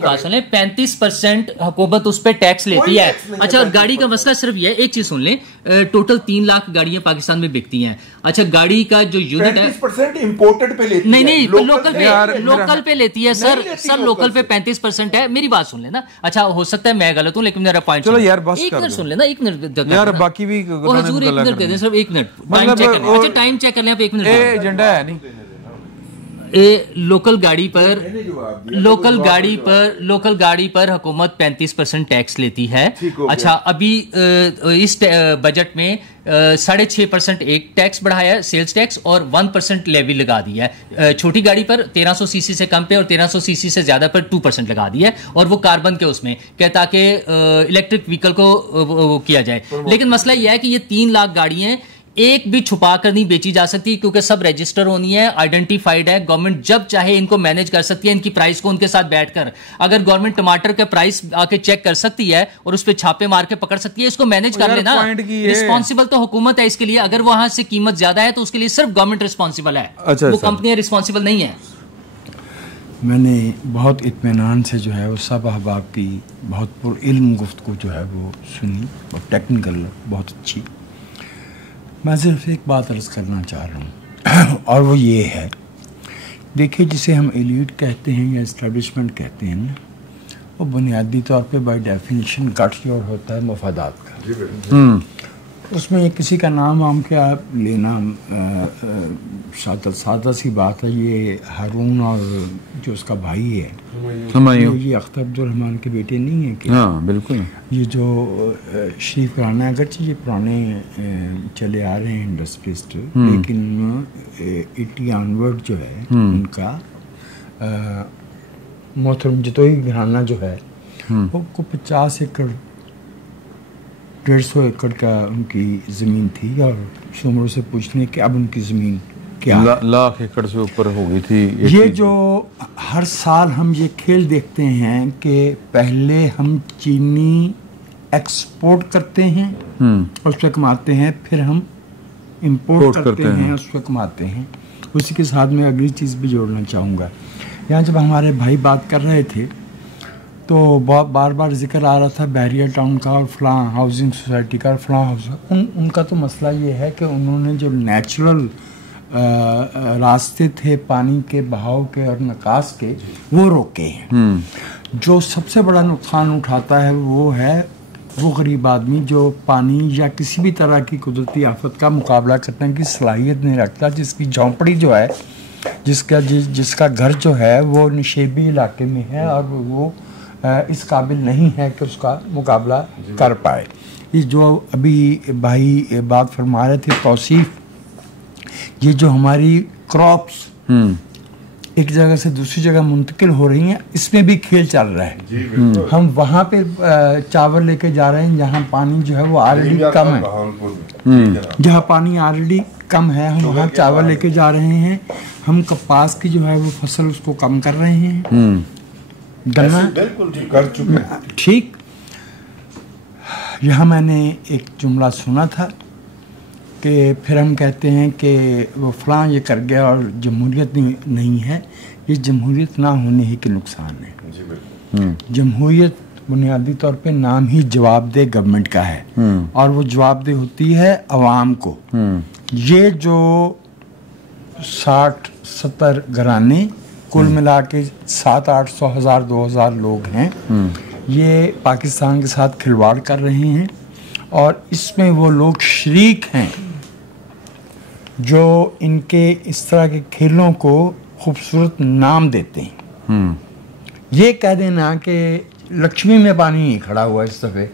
बात सुन ले, 35% हुकूमत उस पर टैक्स लेती है। अच्छा, गाड़ी का मसला सिर्फ ये, एक चीज सुन ले, टोटल 3 लाख गाड़ियां पाकिस्तान में बिकती हैं। अच्छा, गाड़ी का जो यूनिट है 35% इंपोर्टेड पे लेती है, नहीं, लोकल पे लेती है सर, सब लोकल पे 35% है। मेरी बात सुन लेना। अच्छा, हो सकता है मैं गलत हूं, लेकिन मेरा पॉइंट चलो यार, बस एक मिनट सुन लेना, 1 मिनट यार, बाकी भी हजूर 1 मिनट दे दें, सिर्फ 1 मिनट टाइम चेक करना। अच्छा, टाइम चेक कर लें आप, 1 मिनट। एजेंडा है नहीं, लोकल गाड़ी पर हुकूमत 35% टैक्स लेती है। अच्छा, अभी इस बजट में 6.5% एक टैक्स बढ़ाया है, सेल्स टैक्स, और 1% लेवी लगा दी है। छोटी गाड़ी पर 1300 सीसी से कम पे और 1300 सीसी से ज्यादा पर 2% लगा दी है, और वो कार्बन के उसमें क्या, ताकि इलेक्ट्रिक व्हीकल को किया जाए। लेकिन मसला यह है कि ये 3 लाख गाड़ियां एक भी छुपा कर नहीं बेची जा सकती, क्योंकि सब रजिस्टर होनी है, आइडेंटिफाइड है। गवर्नमेंट जब चाहे इनको मैनेज कर सकती है, इनकी प्राइस को उनके साथ बैठकर। अगर गवर्नमेंट टमाटर का प्राइस आके चेक कर सकती है और उस पर छापे मार के पकड़ सकती है, इसको मैनेज कर लेना। रिस्पॉन्सिबल तो हुकूमत है इसके लिए। अगर वहां से कीमत ज्यादा है तो उसके लिए सिर्फ गवर्नमेंट रिस्पॉन्सिबल है, वो कंपनियां रिस्पॉन्सिबल नहीं है। मैंने बहुत इत्मीनान से जो है वो सब अहबाब की बहुत पुरइल्म गुफ्तगू जो है वो सुनी, और टेक्निकल बहुत अच्छी। मैं सिर्फ एक बात अर्ज़ करना चाह रहा हूँ, और वो ये है, देखिए, जिसे हम एलीट कहते हैं या इस्टेब्लिशमेंट कहते हैं ना, वो बुनियादी तौर पे बाय डेफिनेशन गठजोड़ होता है मफादात का। उसमें ये किसी का नाम वाम क्या लेना सादा सी बात है। ये हारून और जो उसका भाई है ये अख्तर अब्दुल रहमान के बेटे नहीं है कि? हाँ, बिल्कुल। ये जो शरीफ राना, अगरचे ये पुराने चले आ रहे हैं इंडस्ट्रिस्ट, लेकिन 80 ऑनवर्ड जो है उनका मोहतरम जतोई घराना जो है वो को 50 एकड़ 150 एकड़ का उनकी ज़मीन थी, और शुमरों से पूछने कि अब उनकी ज़मीन क्या लाख एकड़ से ऊपर हो गई थी। ये जो हर साल हम ये खेल देखते हैं कि पहले हम चीनी एक्सपोर्ट करते हैं और उस पर कमाते हैं, फिर हम इंपोर्ट करते हैं उस पर कमाते हैं। उसी के साथ मैं अगली चीज़ भी जोड़ना चाहूँगा। यहाँ जब हमारे भाई बात कर रहे थे तो बहुत बार बार जिक्र आ रहा था बहरिया टाउन का और फलां हाउसिंग सोसाइटी का और फलां हाउस। उनका तो मसला ये है कि उन्होंने जो नेचुरल रास्ते थे पानी के बहाव के और निकास के वो रोके हैं। जो सबसे बड़ा नुकसान उठाता है वो गरीब आदमी जो पानी या किसी भी तरह की कुदरती आफत का मुकाबला करने की सलाहियत नहीं रखता, जिसकी झोंपड़ी जो है, जिसका घर जो है वो निशेबी इलाके में है और वो इस काबिल नहीं है कि उसका मुकाबला कर पाए। ये जो अभी भाई बात फरमा रहे थे तौसीफ, ये जो हमारी क्रॉप्स एक जगह से दूसरी जगह मुंतकिल हो रही हैं, इसमें भी खेल चल रहा है। हम वहाँ पे चावल लेके जा रहे हैं जहाँ पानी जो है वो ऑलरेडी कम है, जहाँ पानी ऑलरेडी कम है हम वहाँ चावल लेके जा रहे हैं। हम कपास की जो है वो फसल उसको कम कर रहे हैं, गन्ना बिल्कुल कर चुके हैं। ठीक। यहाँ मैंने एक जुमला सुना था कि फिर हम कहते हैं कि वो फलां ये कर गया और जमहूरियत नहीं है। ये जमहूरियत ना होने ही के नुकसान है। जमहूरियत बुनियादी तौर पे नाम ही जवाबदेह गवर्नमेंट का है और वो जवाबदेह होती है अवाम को। ये जो 60-70 घराने कुल मिला के 700-800 हज़ार 2000 लोग हैं, ये पाकिस्तान के साथ खिलवाड़ कर रहे हैं और इसमें वो लोग शरीक हैं जो इनके इस तरह के खेलों को खूबसूरत नाम देते हैं। ये कह देना कि लक्ष्मी में पानी नहीं खड़ा हुआ इस दफे,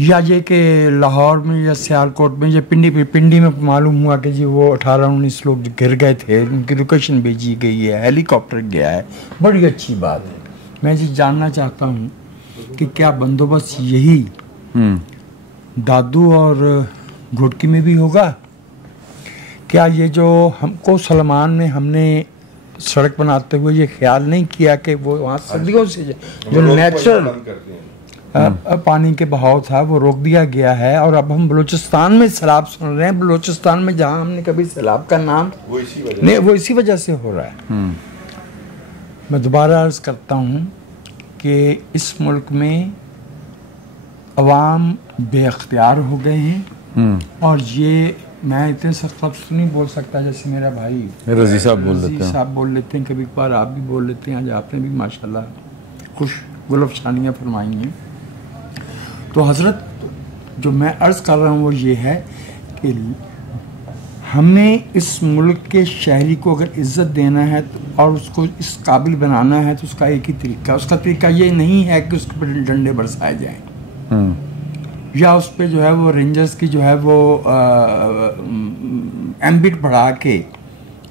या ये कि लाहौर में या सियालकोट में या पिंडी में मालूम हुआ कि जी वो 18-19 लोग गिर गए थे, उनकी लोकेशन भेजी गई है, हेलीकॉप्टर गया है। बड़ी अच्छी बात है। मैं जी जानना चाहता हूँ कि क्या बंदोबस्त यही दादू और घुटकी में भी होगा? क्या ये जो हमको सलमान में हमने सड़क बनाते हुए ये ख्याल नहीं किया कि वो वहाँ सदियों से जो नेचुरल पानी के बहाव था वो रोक दिया गया है और अब हम बलूचिस्तान में सैलाब सुन रहे हैं। बलूचिस्तान में जहाँ हमने कभी सैलाब का नाम वो इसी वजह से हो रहा है। मैं दोबारा अर्ज करता हूँ कि इस मुल्क में अवाम बेअख्तियार हो गए हैं और ये मैं इतने सख्त लफ्ज़ नहीं बोल सकता जैसे मेरा भाई रज़ी साहब बोल लेते हैं, कभी कभार आप भी बोल लेते हैं। आज आपने भी माशाल्लाह खुश गुलफशानियाँ फरमाई हैं। तो हज़रत जो मैं अर्ज़ कर रहा हूँ वो ये है कि हमें इस मुल्क के शहरी को अगर इज़्ज़त देना है और उसको इस काबिल बनाना है तो उसका एक ही तरीका, उसका तरीका ये नहीं है कि उसके पर डंडे बरसाए जाएं या उस पर जो है वो रेंजर्स की जो है वो एम्बिट बढ़ा के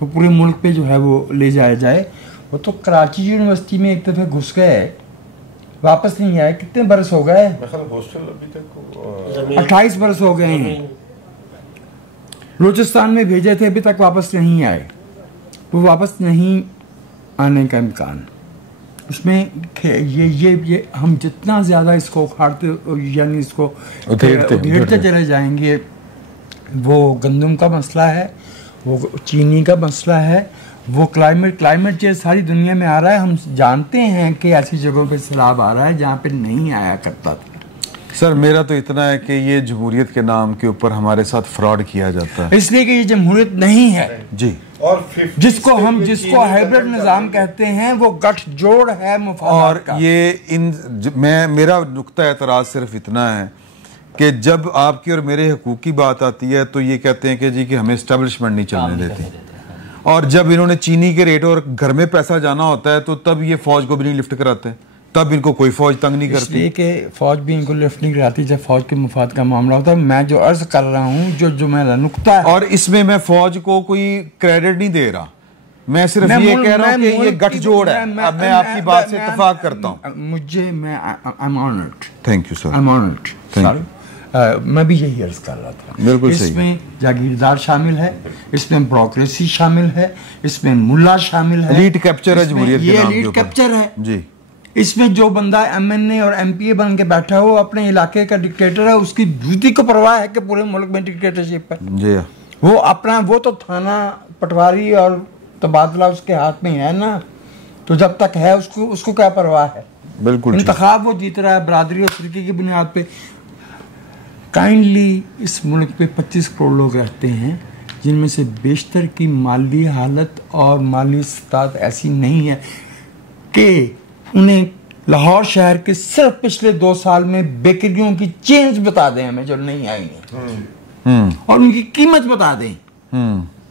वो पूरे मुल्क पे जो है वो ले जाया जाए। वो तो कराची यूनिवर्सिटी में एक दफ़े घुस गए, वापस नहीं आए। कितने बरस हो गए? 28 बरस हो गए हैं। बलूचिस्तान में भेजे थे, अभी तक वापस नहीं आए। वो वापस नहीं आने का इम्कान उसमें ये हम जितना ज़्यादा इसको उखाड़ते यानी इसको उधेड़ते चले जाएंगे, वो गंदम का मसला है, वो चीनी का मसला है, वो क्लाइमेट चेंज सारी दुनिया में आ रहा है। हम जानते हैं कि ऐसी जगहों पे सैलाब आ रहा है जहाँ पे नहीं आया करता था। सर मेरा तो इतना है कि ये जमहूरियत के नाम के ऊपर हमारे साथ फ्रॉड किया जाता है, इसलिए कि ये जमहूरियत नहीं है जी। और जिसको हाइब्रिड निज़ाम कहते हैं वो गठजोड़ है मुफादात का। और ये मेरा नुक्ता एतराज़ सिर्फ इतना है कि जब आपकी और मेरे हकूक़ की बात आती है तो ये कहते हैं कि जी कि हमें एस्टेब्लिशमेंट नहीं चलने देते, और जब इन्होंने चीनी के रेट और घर में पैसा जाना होता है तो तब ये फौज को भी नहीं लिफ्ट कराते, तब इनको कोई फौज तंग नहीं करती। इसलिए कि फौज भी इनको लिफ्ट नहीं कराती जब फौज के मुफाद का मामला होता है। मैं जो अर्ज कर रहा हूँ जो मेरा नुक्ता है, और इसमें मैं फौज को कोई क्रेडिट नहीं दे रहा, मैं सिर्फ ये कह रहा हूँ कि ये गठजोड़ है। अब मैं आपकी बात से इत्तेफाक करता हूँ। मुझे मैं I am honoured. Thank you sir. I am honoured sir. मैं भी यही अर्ज कर रहा था। बिल्कुल सही। इसमें जागीरदार शामिल है, इसमें ब्रोक्रेसी शामिल है, इसमें मुल्ला शामिल है, एलीट कैप्चर है जमहूरियत के नाम के ऊपर। कैप्चर है जी। इसमें जो बंदा एमएनए और एमपीए बन के बैठा हो अपने इलाके का डिक्टेटर है, उसकी ड्यूटी को परवाह है कि पूरे मुल्क में डिक्टेटरशिप है। जी। वो अपना वो तो थाना पटवारी और तबादला उसके हाथ में है ना, तो जब तक है उसको क्या परवाह है। बिल्कुल इंतखाब वो जीत रहा है बरादरी और फिरके की बुनियाद पे। काइंडली इस मुल्क पे 25 करोड़ लोग रहते हैं, जिनमें से बेशतर की माली हालत और माली स्तात ऐसी नहीं है कि उन्हें लाहौर शहर के सिर्फ पिछले 2 साल में बेकरियों की चेन्स बता दें हमें जो नहीं आई हैं, और उनकी कीमत बता दें,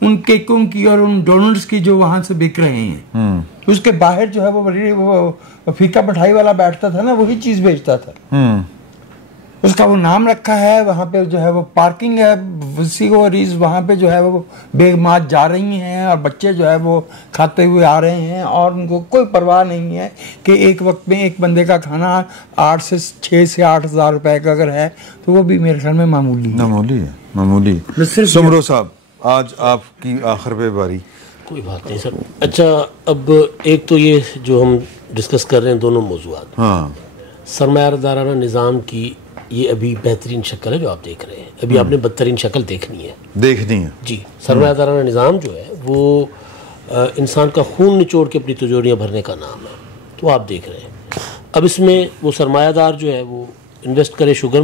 उन केकों की और उन डोनट्स की जो वहां से बिक रहे हैं। उसके बाहर जो है वो फीका मिठाई वाला बैठता था ना, वही चीज बेचता था। उसका वो नाम रखा है, वहाँ पे जो है वो पार्किंग है, उसी को रीज वहाँ पे जो है वो बेगमात जा रही हैं और बच्चे जो है वो खाते हुए आ रहे हैं, और उनको कोई परवाह नहीं है कि एक वक्त में एक बंदे का खाना 6 से 8 हज़ार रुपए का अगर है तो वो भी मेरे ख्याल में मामूली है। मामूली। सुमरो साहब, आज आपकी आखिर पे बारी। कोई बात नहीं सर। अच्छा, अब एक तो ये जो हम डिस्कस कर रहे हैं दोनों मौजूआत, हाँ, सरमायादाराना निज़ाम की ये अभी बेहतरीन शक्ल है जो आप देख रहे हैं। अभी आपने बदतरीन शक्ल देखनी है जी। सरमायादाराना निज़ाम जो है वो इंसान का खून निचोड़ के अपनी तिजोरियाँ भरने का नाम है, तो आप देख रहे हैं। अब इसमें वो सरमायादार जो है वो इन्वेस्ट करे शुगर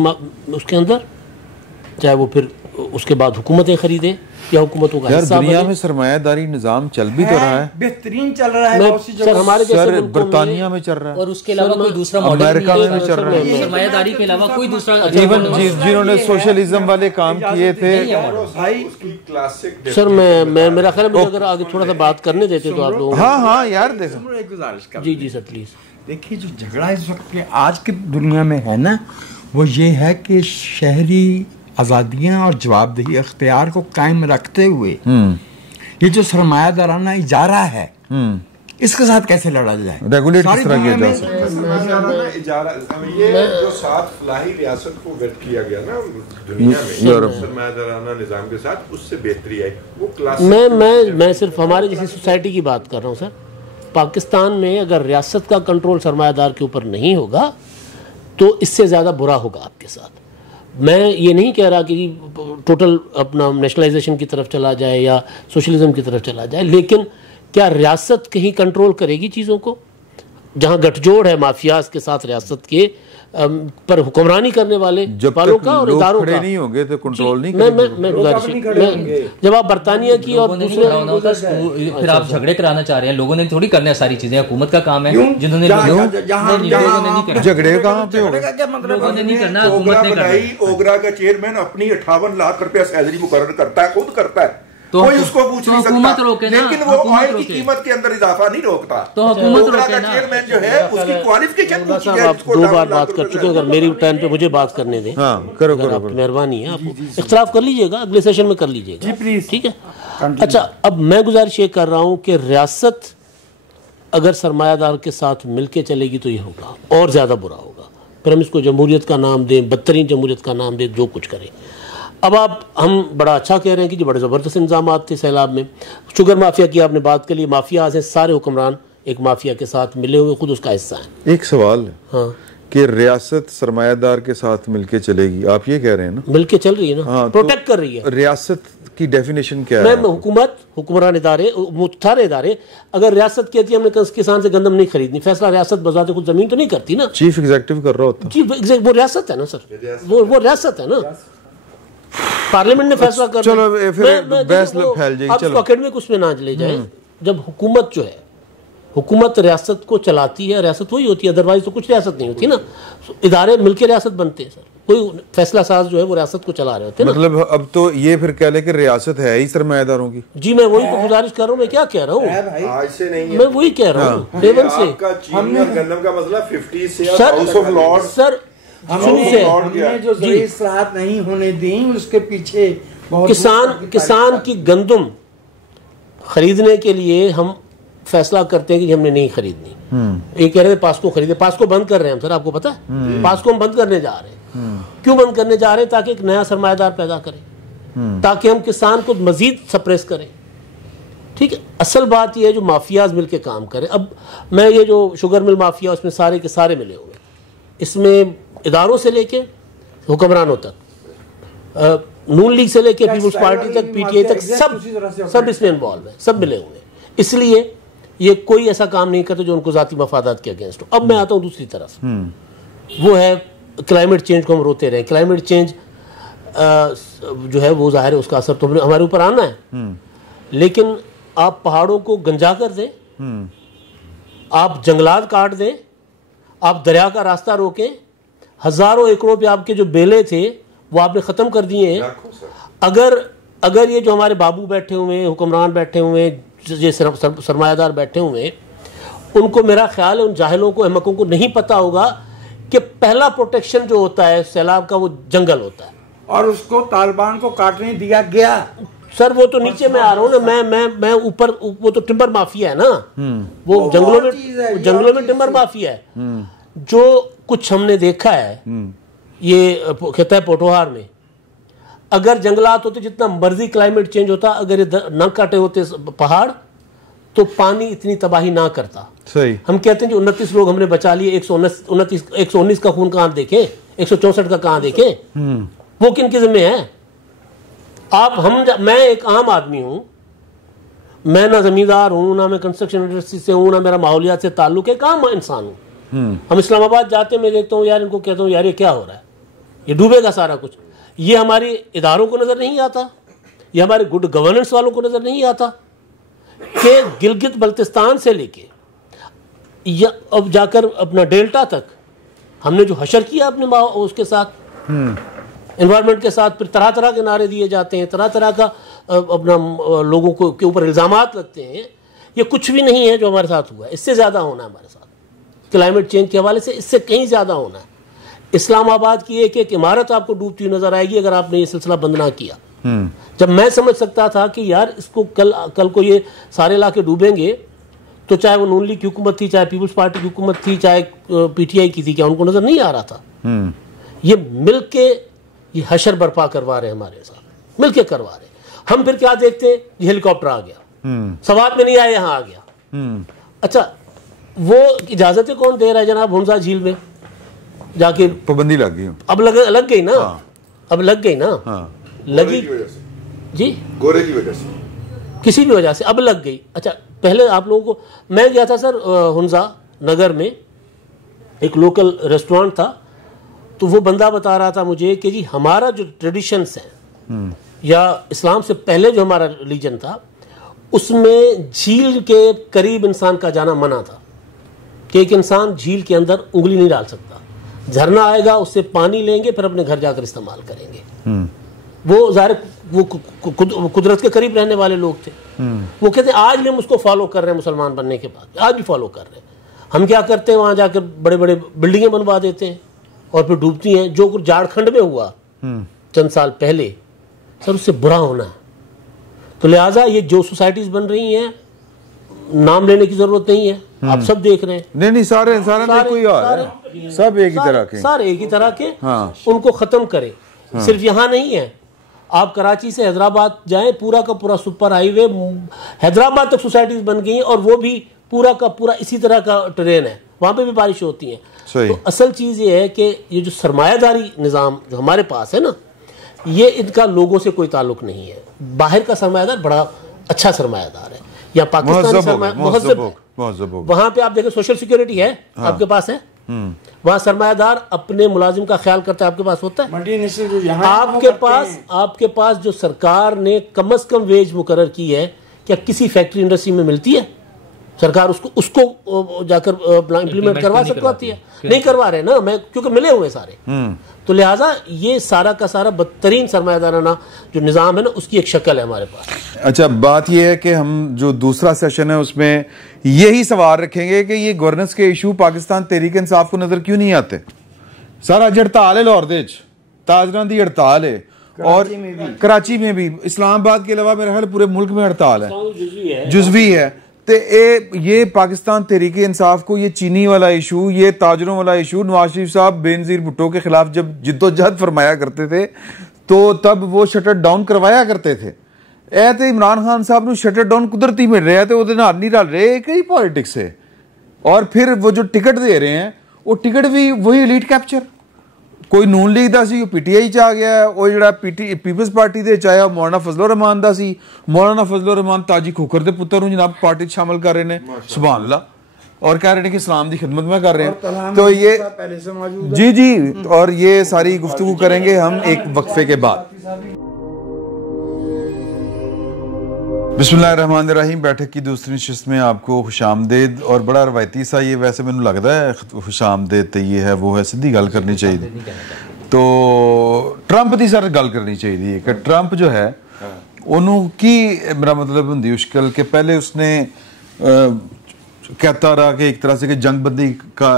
उसके अंदर, चाहे वो फिर उसके बाद हुकूमतें खरीदे या हुकूमतों का हिस्सा दुनिया में सरमायादारी निज़ाम चल भी तो रहा है, बेहतरीन चल रहा है सर। हमारे जैसे बरतानिया में चल रहा है, और उसके अलावा कोई दूसरा मॉडल अमेरिका में भी चल रहा है। सरमायादारी के अलावा कोई दूसरा इवन जिन्होंने सोशलिज्म वाले काम किए थे। सर मैं मेरा ख्याल है अगर आगे थोड़ा सा बात करने देते तो आप लोग। हाँ यार देखो। जी सर प्लीज। देखिए, जो झगड़ा इस वक्त के आज की दुनिया में है ना, वो ये है कि शहरी आज़ादियाँ और जवाबदेही अख्तियार को कायम रखते हुए ये जो सरमायादाराना इजारा है इसके साथ कैसे लड़ा जाए, रेगुलेट किस तरह किया जा सकता है। ये जो 7 फलाही रियासत को व्यक्त किया गया ना दुनिया में सरमायादाराना निजाम के साथ, उससे बेहतरी आई। वो क्लास मैं सिर्फ हमारे जैसी सोसाइटी की बात कर रहा हूँ सर। पाकिस्तान में अगर रियासत का कंट्रोल सरमायादार के ऊपर नहीं होगा तो इससे ज़्यादा बुरा होगा आपके साथ। मैं ये नहीं कह रहा कि टोटल अपना नेशनलाइजेशन की तरफ चला जाए या सोशलिज्म की तरफ चला जाए, लेकिन क्या रियासत कहीं कंट्रोल करेगी चीज़ों को? जहाँ गठजोड़ है माफियाज के साथ रियासत के पर हुक्मरानी करने वाले वालों का और इदारों का नहीं होंगे तो कंट्रोल नहीं करेंगे। जब आप बरतानिया की और दूसरे फिर आप झगड़े कराना चाह रहे हैं, लोगों ने थोड़ी करना है सारी चीजें, हुकूमत का काम है। जिन्होंने झगड़े कहाँ पे लोगों ने नहीं करना, हुकूमत ने करना। ओगरा का चेयरमैन अपनी 58 लाख रुपया सैलरी मुकर्रर करता है, खुद करता है, तो कोई उसको पूछ नहीं सकता, लेकिन वो ऑयल की कीमत के अंदर इजाफा नहीं रोकता। तो हुकूमत का चेयरमैन जो है उसकी क्वालिफिकेशन पूछी जाए। आप 2 बार बात कर चुके हैं, अगर मेरी टाइम पे मुझे बात करने दें। हाँ, करो मेहरबानी है, आप इख्तिलाफ कर लीजिएगा, अगले सेशन में कर लीजिएगा, ठीक है। अच्छा, अब मैं गुजारिश ये कर रहा हूँ कि रियासत अगर सरमायादार के साथ मिलके चलेगी तो ये होगा और ज़्यादा बुरा होगा। फिर हम इसको जमहूरियत का नाम दें, बदतरीन जमहूरियत का नाम दें, जो कुछ करें। अब हम बड़ा अच्छा कह रहे हैं कि जो बड़े ज़बरदस्त इंतजाम थे सैलाब में। शुगर माफिया की आपने बात कर ली, माफिया हैं, सारे हुक्मरान एक माफिया के साथ मिले हुए खुद उसका हिस्सा है। एक सवाल है, हाँ, कि रियासत सरमायादार के साथ मिलके चलेगी, आप ये कह रहे हैं ना? मिलके चल रही है ना, हाँ, प्रोटेक्ट कर रही है। रियासत की डेफिनेशन क्या है? हुकूमत, हुक्मरान इदारे, मुख्तार इदारे। अगर रियासत कहती है हमने किसान से गंदम नहीं खरीदनी, फैसला रियासत बजाते खुद जमीन तो नहीं करती ना, चीफ एग्जीक्यूटिव कर रहा होता। वो रियासत है ना सर, वो रियासत है ना, पार्लियामेंट ने फैसला कर। चलो फिर बहस फैल जाएगी। चलो एकेडमिक उसमें ना ले जाए। जब हुकूमत जो है, हुकूमत रियासत को चलाती है, रियासत वही होती है, अदरवाइज तो कुछ रियासत नहीं होती ना। इदारे मिलकर रियासत बनते हैं सर, कोई फैसला साज जो है वो रियासत को चला रहे होते हैं। मतलब अब तो ये फिर कह ले कि रियासत है ही सरमायादारों की। जी, मैं वही तो गुजारिश कर रहा हूँ। मैं क्या कह रहा हूँ, आज से नहीं, मैं वही कह रहा हूँ देवन से। हमने गंदम का मसला 50 से हाउस ऑफ लॉर्ड सर, हमने जो ज़रूरी इस्लाहात नहीं होने दी, उसके पीछे किसान की गंदम खरीदने के लिए हम फैसला करते हैं कि हमने नहीं खरीदनी। ये कह रहे थे पास्को खरीदे, पास्को बंद कर रहे हैं हम सर, आपको पता है? पास्को हम बंद करने जा रहे हैं। क्यों बंद करने जा रहे हैं? ताकि एक नया सरमायादार पैदा करें, ताकि हम किसान को मजीद सप्रेस करें। ठीक है, असल बात यह है जो माफियाज मिलके काम करें। अब मैं ये जो शुगर मिल माफिया, उसमें सारे के सारे मिले हुए, इसमें इदारों से लेके हुक्मरानों तक, नून लीग से लेके पीपुल्स पार्टी तक, पीटीआई तक, सब इसमें इन्वॉल्व है, सब मिले हुए हैं। इसलिए ये कोई ऐसा काम नहीं करते जो उनको जाती मफादात के अगेंस्ट हो। अब मैं आता हूँ दूसरी तरफ, वो है क्लाइमेट चेंज को हम रोते रहे। क्लाइमेट चेंज जो है वो जाहिर है उसका असर तो हमारे ऊपर आना है, लेकिन आप पहाड़ों को गंजा कर दें, आप जंगलात काट दें, आप दरिया का रास्ता रोकें, हजारों एकड़ों पे आपके जो बेले थे वो आपने ख़त्म कर दिए हैं। अगर ये जो हमारे बाबू बैठे हुए हैं, हुक्मरान बैठे हुए हैं, ये सरमायादार बैठे हुए हैं, उनको मेरा ख्याल है उन जाहिलों को, अहमकों को नहीं पता होगा कि पहला प्रोटेक्शन जो होता है सैलाब का वो जंगल होता है, और उसको तालिबान को काटने दिया गया। सर वो तो नीचे मैं आ रहा हूँ ना, मैं ऊपर, वो तो टिम्बर माफिया है ना, वो जंगलों में टिम्बर माफिया है। जो कुछ हमने देखा है, ये कहता है पोटोहार में, अगर जंगलात होते, जितना मर्जी क्लाइमेट चेंज होता, अगर ये न काटे होते पहाड़, तो पानी इतनी तबाही ना करता। सही। हम कहते हैं जो 29 लोग हमने बचा लिए, 119 का खून कहाँ देखे, 164 का कहाँ देखे, वो किन के जिम्मे है? मैं एक आम आदमी हूं, मैं ना जमींदार हूं, ना मैं कंस्ट्रक्शन इंडस्ट्री से हूं, ना मेरा माहौलियात से ताल्लुक है, एक आम इंसान हूं। हम इस्लामाबाद जाते हैं, मैं देखता हूं यार, इनको कहता हूं यार ये क्या हो रहा है, ये डूबेगा सारा कुछ। ये हमारे इदारों को नजर नहीं आता, ये हमारे गुड गवर्नेंस वालों को नजर नहीं आता कि गिलगित बल्तिस्तान से लेके या अब जाकर अपना डेल्टा तक हमने जो हशर किया अपने उसके साथ, एनवायरनमेंट के साथ, फिर तरह तरह के नारे दिए जाते हैं, तरह तरह का अपना लोगों को के ऊपर इल्जामात लगते हैं। ये कुछ भी नहीं है जो हमारे साथ हुआ है, इससे ज़्यादा होना है हमारे साथ क्लाइमेट चेंज के हवाले से, इससे कहीं ज़्यादा होना है। इस्लामाबाद की एक एक इमारत आपको डूबती हुई नजर आएगी अगर आपने ये सिलसिला बंद ना किया। जब मैं समझ सकता था कि यार इसको कल को ये सारे इलाके डूबेंगे, तो चाहे वो नून लीग की हुकूमत थी, चाहे पीपुल्स पार्टी की हुकूमत थी, चाहे पीटीआई की थी, क्या उनको नजर नहीं आ रहा था? ये मिलके ये हशर बर्पा करवा रहे हैं हमारे साथ, मिलके करवा रहे हैं। हम फिर क्या देखते हैं, ये हेलीकॉप्टर आ गया, सवात में नहीं आया, यहाँ आ गया। अच्छा, वो इजाजतें कौन दे रहा है जनाब? हुंजा झील में जाके पाबंदी लग गई, अब लग गई ना। अब लग गई ना। लगी जी, गोरे की वजह से, किसी भी वजह से अब लग गई। अच्छा, पहले आप लोगों को, मैं गया था सर हुंजा नगर में, एक लोकल रेस्टोरेंट था, तो वो बंदा बता रहा था मुझे कि जी हमारा जो ट्रेडिशंस हैं या इस्लाम से पहले जो हमारा रिलीजन था, उसमें झील के करीब इंसान का जाना मना था, कि एक इंसान झील के अंदर उंगली नहीं डाल सकता। झरना आएगा, उससे पानी लेंगे, फिर अपने घर जाकर इस्तेमाल करेंगे। वो ज़ाहिर वो कुदरत के करीब रहने वाले लोग थे। वो कहते हैं आज भी हम उसको फॉलो कर रहे हैं, मुसलमान बनने के बाद आज भी फॉलो कर रहे हैं। हम क्या करते हैं, वहाँ जाकर बड़े बड़े बिल्डिंगें बनवा देते हैं और फिर डूबती हैं। जो कुछ झारखंड में हुआ चंद साल पहले, सर उससे बुरा होना है। तो लिहाजा ये जो सोसाइटीज बन रही हैं, नाम लेने की जरूरत नहीं है, आप सब देख रहे हैं। नहीं सारे कोई और सब एक ही तरह के, सारे एक ही तरह के। उनको खत्म करें। सिर्फ यहाँ नहीं है, आप कराची से हैदराबाद जाएं, पूरा का पूरा सुपर हाईवे हैदराबाद तक सोसाइटीज बन गई हैं, और वो भी पूरा का पूरा इसी तरह का ट्रेन है, वहां पे भी बारिश होती है। तो असल चीज ये है कि ये जो सरमायादारी निजाम जो हमारे पास है ना, ये इनका लोगों से कोई ताल्लुक नहीं है। बाहर का सरमायादार बड़ा अच्छा सरमायादार है, या पाकिस्तानी सरमायादार, वहां पे आप देखें सोशल सिक्योरिटी है, आपके पास है, वहां सरमायादार अपने मुलाजिम का ख्याल करता है, आपके पास होता है। आपके पास जो सरकार ने कम से कम वेज मुकर्रर की है, क्या किसी फैक्ट्री इंडस्ट्री में मिलती है? सरकार उसको जाकर इम्प्लीमेंट करवा सकती है, नहीं करवा रहे ना, मैं क्योंकि मिले हुए सारे। तो लिहाजा ये सारा का सारा बदतरीन सरमायादाराना जो निज़ाम है ना, उसकी एक शक्ल है हमारे पास। अच्छा, बात यह है कि हम जो दूसरा सेशन है उसमें यही सवाल रखेंगे कि ये गवर्नेंस के इशू पाकिस्तान तहरीक इंसाफ को नजर क्यों नहीं आते? सारा हड़ताल है लाहौर दे, ताजरां दी हड़ताल है, और कराची में भी, इस्लामाबाद के अलावा मेरे ख्याल पूरे मुल्क में हड़ताल है, जुज़वी है। तो ये पाकिस्तान तहरीक इंसाफ को ये चीनी वाला इशू, ये ताजरों वाला इशू, नवाज शरीफ साहब बेनज़ीर भुट्टो के खिलाफ जब जिद्दोजहद फरमाया करते थे तो तब वो शटर डाउन करवाया करते थे। ए तो इमरान खान साहब को शटर डाउन कुदरती मिल रहा है तो वो नाल नहीं रल रहे, एक ही पॉलिटिक्स है। और फिर वो जो टिकट दे रहे हैं वो टिकट भी वही एलीट कैप्चर, कोई नून लीग दा सी पीटीआई च आ गया है, वो जो पीपल्स पार्टी दे चाहे मौलाना फजलुर रहमान दा सी, मौलाना फजलुर रहमान ताजी खोखर दे पुत्र हूं जनाब पार्टी शामिल कर रहे हैं, सुभान अल्लाह, और कह रहे हैं कि इस्लाम की खिदमत में कर रहे हैं। तो ये पहले से मौजूद जी जी, और ये सारी गुफ्तगू करेंगे हम एक वक्फे के बाद। बिस्मिल्लाहिर्रहमानिर्रहीम। बैठक की दूसरी नशिस्त में आपको खुशामदेद, और बड़ा रवायती सा ये वैसे मैंने लगता है खुशामदेद तो ये है वो है सीधी गल करनी चाहिए। तो ट्रंप की सर गल करनी चाहिए कि ट्रंप जो है उन्होंने की मेरा मतलब होंगी मुश्किल कि पहले उसने कहता रहा कि एक तरह से कि जंगबंदी का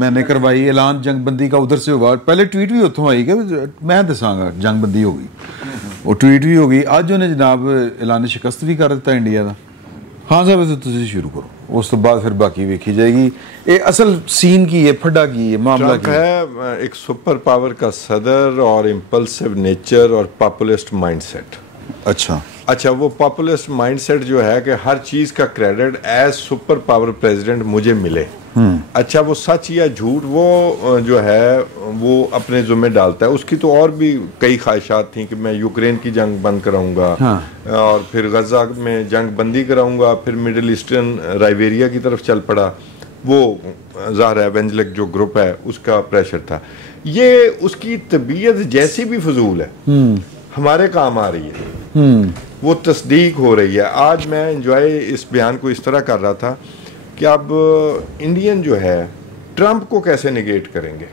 मैंने करवाई, ऐलान जंगबंदी का उधर से हुआ, पहले ट्वीट भी उतों आई कि मैं दसांगा जंगबंदी हो गई, वो ट्वीट भी हो गई। अज उन्हें जनाब ऐलान शिकस्त भी कर दिता इंडिया का। हाँ साहब तुम शुरू करो, उस तो बाद फिर बाकी वेखी जाएगी। ये असल सीन की है, फड्डा की है, मामला की है। एक सुपर पावर का सदर और इम्पल्सिव नेचर और पॉपुलिस्ट माइंडसेट। अच्छा, वो पॉपुलिस्ट माइंडसेट जो है कि हर चीज का credit as super power president मुझे मिले। अच्छा, वो सच या झूठ वो जो है वो अपने जुम्मे डालता है। उसकी तो और भी कई ख्वाहिशात थी कि मैं यूक्रेन की जंग बंद कराऊंगा, और फिर गजा में जंग बंदी कराऊंगा, फिर मिडिल ईस्टर्न राइवेरिया की तरफ चल पड़ा। वो ज़ाहिर एवेंजलिक जो ग्रुप है उसका प्रेशर था। ये उसकी तबीयत जैसी भी फजूल है हमारे काम आ रही है, वो तस्दीक हो रही है। आज मैं एंजॉय इस बयान को इस तरह कर रहा था कि अब इंडियन जो है ट्रंप को कैसे निगेट करेंगे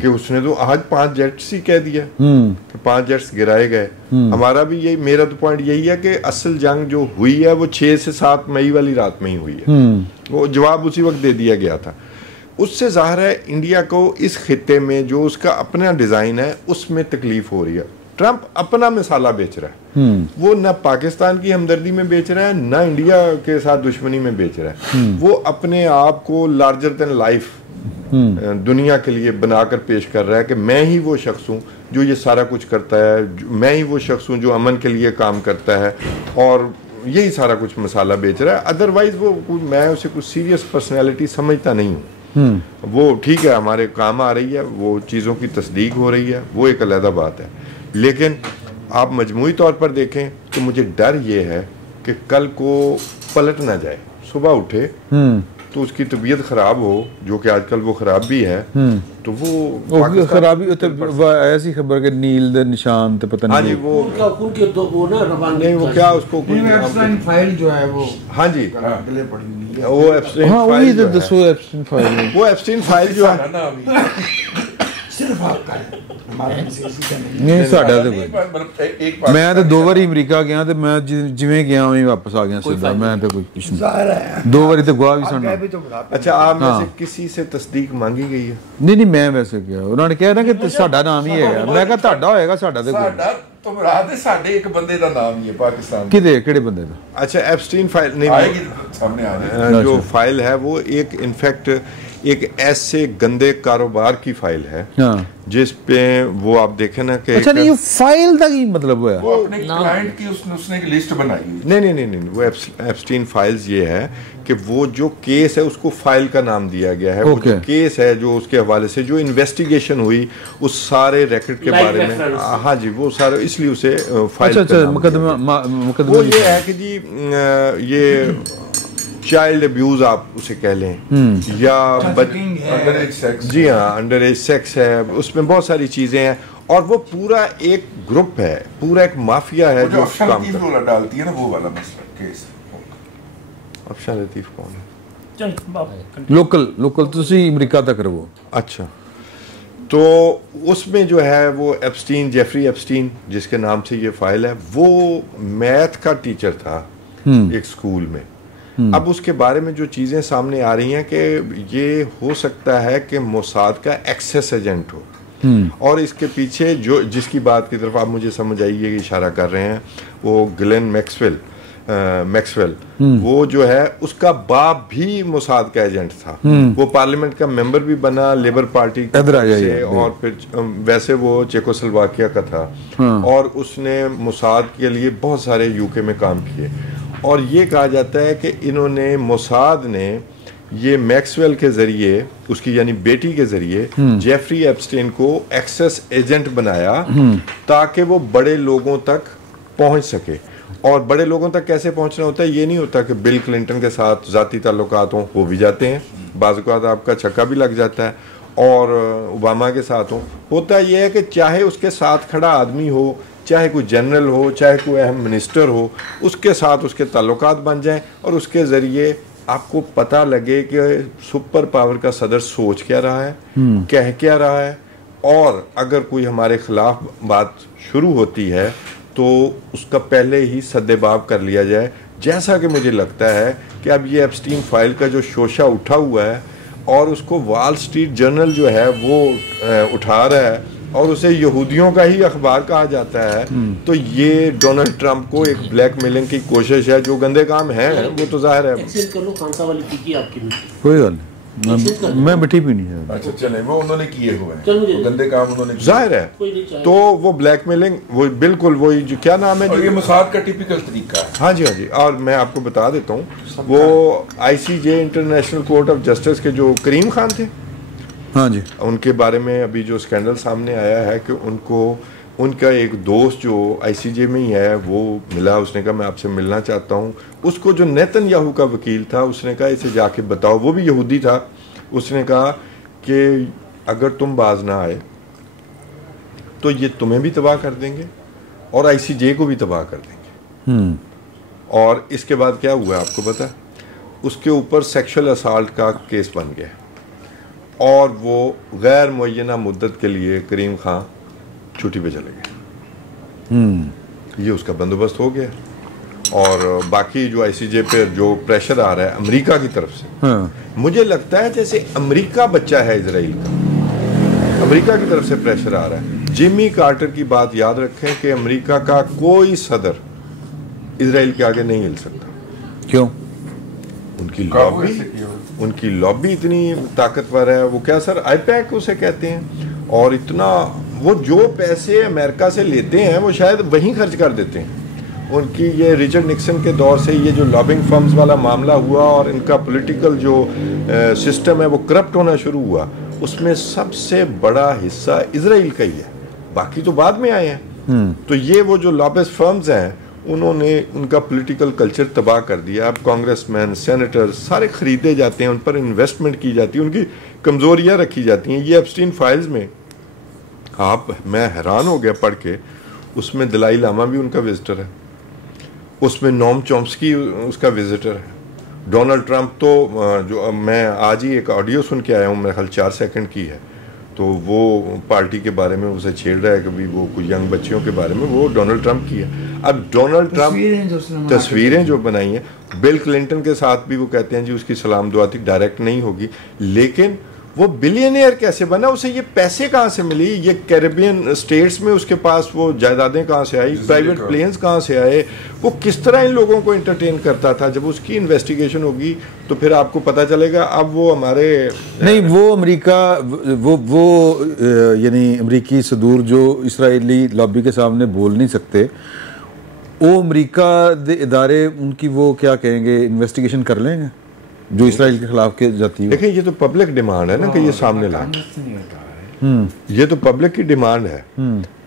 कि उसने तो आज 5 जेट्स ही कह दिया कि 5 जेट्स गिराए गए। हमारा भी यही, मेरा तो पॉइंट यही है कि असल जंग जो हुई है वो 6 से 7 मई वाली रात में ही हुई है। वो जवाब उसी वक्त दे दिया गया था। उससे जाहिर है इंडिया को इस खित्ते में जो उसका अपना डिजाइन है उसमें तकलीफ हो रही है। ट्रंप अपना मिसाला बेच रहा है, वो ना पाकिस्तान की हमदर्दी में बेच रहा है ना इंडिया के साथ दुश्मनी में बेच रहा है। वो अपने आप को लार्जर देन लाइफ दुनिया के लिए बनाकर पेश कर रहा है कि मैं ही वो शख्स हूँ जो ये सारा कुछ करता है, मैं ही वो शख्स हूँ जो अमन के लिए काम करता है, और यही सारा कुछ मसाला बेच रहा है। अदरवाइज वो मैं उसे कुछ सीरियस पर्सनैलिटी समझता नहीं हूँ। वो ठीक है हमारे काम आ रही है, वो चीज़ों की तस्दीक हो रही है, वो एक अलग बात है। लेकिन आप मजमूई तौर पर देखें तो मुझे डर ये है कि कल को पलट ना जाए, सुबह उठे तो उसकी तबीयत खराब हो, जो कि आजकल वो खराब भी है, तो वो खराबी ऐसी खबर के नील दे निशान तो पता नहीं। हाँ जी, वो ना रवाना नहीं, वो क्या उसको फाइल जो है वो, हाँ जी, अगले पड़ी वो एब्स्टेन फाइल, वो एब्स्टेन फाइल जो है सिर्फ आपका है, हमारा नहीं साडा तो कोई। मैं तो 2 बार अमेरिका गया तो मैं जिवें गया वहीं वापस आ गया सीधा। मैं तो कोई कुछ नहीं, 2 बार तो गवाह भी सुनना। अच्छा, आप में से किसी से तस्दीक मांगी गई है? नहीं मैं वैसे क्या, उन्होंने कहा ना कि साडा नाम ही है। मैं कहा ਤੁਹਾਡਾ होएगा, साडा तो साडा तो मुराद है साडे एक बंदे दा नाम ही है पाकिस्तान। किहड़े बंदे दा? अच्छा, एब्स्टीन फाइल नहीं आएगी सामने आ रही है। जो फाइल है वो एक इनफैक्ट एक ऐसे गंदे कारोबार की फाइल है जिस पे वो आप देखें ना कि अच्छा नहीं, फाइल का की मतलब है वो अपने क्लाइंट की उसने एक लिस्ट बनाई। नहीं, वो एब्स्टीन फाइल्स ये है कि वो जो केस है उसको फाइल का नाम दिया गया है। वो जो केस है जो उसके हवाले से जो इन्वेस्टिगेशन हुई उस सारे रिकॉर्ड के बारे में, हाँ जी, वो सारे इसलिए उसे फाइल। अच्छा, मुकदमा वो ये है कि जी ये चाइल्ड अब्यूज आप उसे कह लें या अंडर एज सेक्स, जी हाँ, अंडर एज सेक्स है, उसमें बहुत सारी चीजें हैं। और वो पूरा एक ग्रुप है, पूरा एक माफिया है जो काम डालती है ना, वो वाला मसला केस। अफशान लतीफ कौन है? लोकल तुसी अमेरिका तक रहो। अच्छा, तो उसमें जो है वो एप्स्टीन, जेफरी एप्स्टीन जिसके नाम से ये फाइल है, वो मैथ का टीचर था एक स्कूल में। अब उसके बारे में जो चीज़ें सामने आ रही हैं कि ये हो सकता है कि मोसाद का एक्सेस एजेंट हो। और इसके पीछे जो जिसकी बात की तरफ आप मुझे समझ आइए इशारा कर रहे हैं, वो ग्लेन मैक्सवेल वो जो है उसका बाप भी मोसाद का एजेंट था। वो पार्लियामेंट का मेंबर भी बना लेबर पार्टी से, और फिर वैसे वो चेकोस्लोवाकिया का था, और उसने मोसाद के लिए बहुत सारे यूके में काम किए। और ये कहा जाता है कि इन्होंने मोसाद ने ये मैक्सवेल के जरिए, उसकी यानी बेटी के जरिए, जेफरी एप्स्टेन को एक्सेस एजेंट बनाया ताकि वो बड़े लोगों तक पहुंच सके। और बड़े लोगों तक कैसे पहुंचना होता है, ये नहीं होता कि बिल क्लिंटन के साथ जाती ताल्लुकात हों, हो भी जाते हैं, बाज़ औक़ात आपका छक्का भी लग जाता है, और ओबामा के साथ होता ये है कि चाहे उसके साथ खड़ा आदमी हो, चाहे कोई जनरल हो, चाहे कोई अहम मिनिस्टर हो, उसके साथ उसके ताल्लुकात बन जाएं और उसके ज़रिए आपको पता लगे कि सुपर पावर का सदर सोच क्या रहा है, कह क्या रहा है, और अगर कोई हमारे खिलाफ बात शुरू होती है तो उसका पहले ही सद्देबाब कर लिया जाए। जैसा कि मुझे लगता है कि अब ये एप्स्टीन फाइल का जो शोशा उठा हुआ है और उसको वॉल स्ट्रीट जर्नल जो है वो उठा रहा है और उसे यहूदियों का ही अखबार कहा जाता है, तो ये डोनाल्ड ट्रंप को एक ब्लैकमेलिंग की कोशिश है। जो गंदे काम है वो तो जाहिर है। कोई गल मैं मिठी भी नहीं है। अच्छा चले, वो उन्होंने किए हुए हैं गंदे काम, उन्होंने जाहिर है। तो वो ब्लैकमेलिंग, वो बिल्कुल वही जो क्या नाम है, और ये मोसाद का टिपिकल तरीका है। हाँ जी, हाँ जी। और मैं आपको बता देता हूँ, वो ICJ international court of justice के जो करीम खान थे, हाँ जी, उनके बारे में अभी जो स्कैंडल सामने आया है कि उनका एक दोस्त जो ICJ में ही है वो मिला, उसने कहा मैं आपसे मिलना चाहता हूँ। उसको जो नेतन्याहू का वकील था उसने कहा इसे जाके बताओ, वो भी यहूदी था। उसने कहा कि अगर तुम बाज ना आए तो ये तुम्हें भी तबाह कर देंगे और ICJ को भी तबाह कर देंगे। और इसके बाद क्या हुआ आपको पता है, उसके ऊपर सेक्सुअल असाल्ट का केस बन गया और वो गैर मुअय्यना मुद्दत के लिए करीम खान छुट्टी पे चले गए। ये उसका बंदोबस्त हो गया। और बाकी जो ICJ पे जो प्रेशर आ रहा है अमेरिका की तरफ से, मुझे लगता है जैसे अमेरिका बच्चा है इजराइल का, अमेरिका की तरफ से प्रेशर आ रहा है। जिमी कार्टर की बात याद रखें कि अमेरिका का कोई सदर इजराइल के आगे नहीं हिल सकता। क्यों? उनकी लॉबी इतनी ताकतवर है। वो क्या सर, आईपैक उसे कहते हैं, और इतना वो जो पैसे अमेरिका से लेते हैं वो शायद वहीं खर्च कर देते हैं। उनकी ये रिचर्ड निक्सन के दौर से ये जो लॉबिंग फर्म्स वाला मामला हुआ और इनका पॉलिटिकल जो सिस्टम है वो करप्ट होना शुरू हुआ, उसमें सबसे बड़ा हिस्सा इजराइल का ही है, बाकी तो बाद में आए हैं। तो ये वो जो लॉबिस्ट फर्म्स हैं उन्होंने उनका पॉलिटिकल कल्चर तबाह कर दिया। अब कांग्रेसमैन, सेनेटर सारे खरीदे जाते हैं, उन पर इन्वेस्टमेंट की जाती है, उनकी कमजोरियां रखी जाती हैं। ये एप्स्टीन फाइल्स में मैं हैरान हो गया पढ़ के, उसमें दलाई लामा भी उनका विजिटर है, उसमें नोम चॉम्स्की उसका विजिटर है, डोनाल्ड ट्रंप तो जो मैं आज ही एक ऑडियो सुन के आया हूँ, मेरे ख्याल 4 सेकंड की है, तो वो पार्टी के बारे में उसे छेड़ रहा है कि वो कुछ यंग बच्चियों के बारे में, वो डोनाल्ड ट्रंप की है। अब डोनाल्ड ट्रंप तस्वीरें जो बनाई हैं, बिल क्लिंटन के साथ भी वो कहते हैं जी उसकी सलाम दुआ डायरेक्ट नहीं होगी, लेकिन वो बिलियनियर कैसे बना, उसे ये पैसे कहाँ से मिली, ये कैरेबियन स्टेट्स में उसके पास वो जायदादें कहाँ से आई, प्राइवेट प्लेन्स कहाँ से आए, वो किस तरह इन लोगों को एंटरटेन करता था। जब उसकी इन्वेस्टिगेशन होगी तो फिर आपको पता चलेगा। अब वो हमारे नहीं, वो अमेरिका वो यानी अमेरिकी सदूर जो इसराइली लॉबी के सामने बोल नहीं सकते, वो अमेरिका दे इदारे उनकी वो क्या कहेंगे इन्वेस्टिगेशन कर लेंगे जो इसराइल के खिलाफ के जाती है। देखिए ये तो पब्लिक डिमांड है ना कि ये सामने लाए, ये तो पब्लिक की डिमांड है,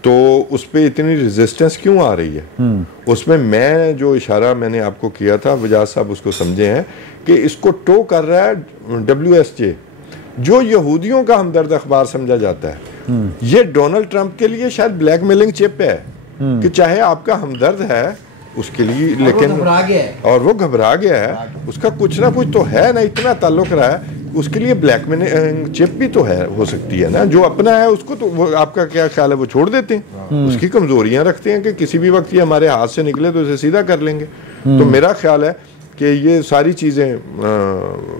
तो उस पर इतनी रेजिस्टेंस क्यों आ रही है? उसमें मैं जो इशारा मैंने आपको किया था, वजाज साहब उसको समझे हैं कि इसको टो कर रहा है WSJ, जो यहूदियों का हमदर्द अखबार समझा जाता है। ये डोनाल्ड ट्रंप के लिए शायद ब्लैकमेलिंग चिप है कि चाहे आपका हमदर्द है उसके लिए, लेकिन और वो घबरा गया है, उसका कुछ ना कुछ तो है ना, इतना ताल्लुक रहा है, उसके लिए ब्लैकमेलिंग चिप भी तो है, हो सकती है ना। जो अपना है उसको तो वो, आपका क्या ख्याल है, वो छोड़ देते हैं, उसकी कमजोरियां रखते हैं कि किसी भी वक्त ये हमारे हाथ से निकले तो इसे सीधा कर लेंगे। तो मेरा ख्याल है कि ये सारी चीजें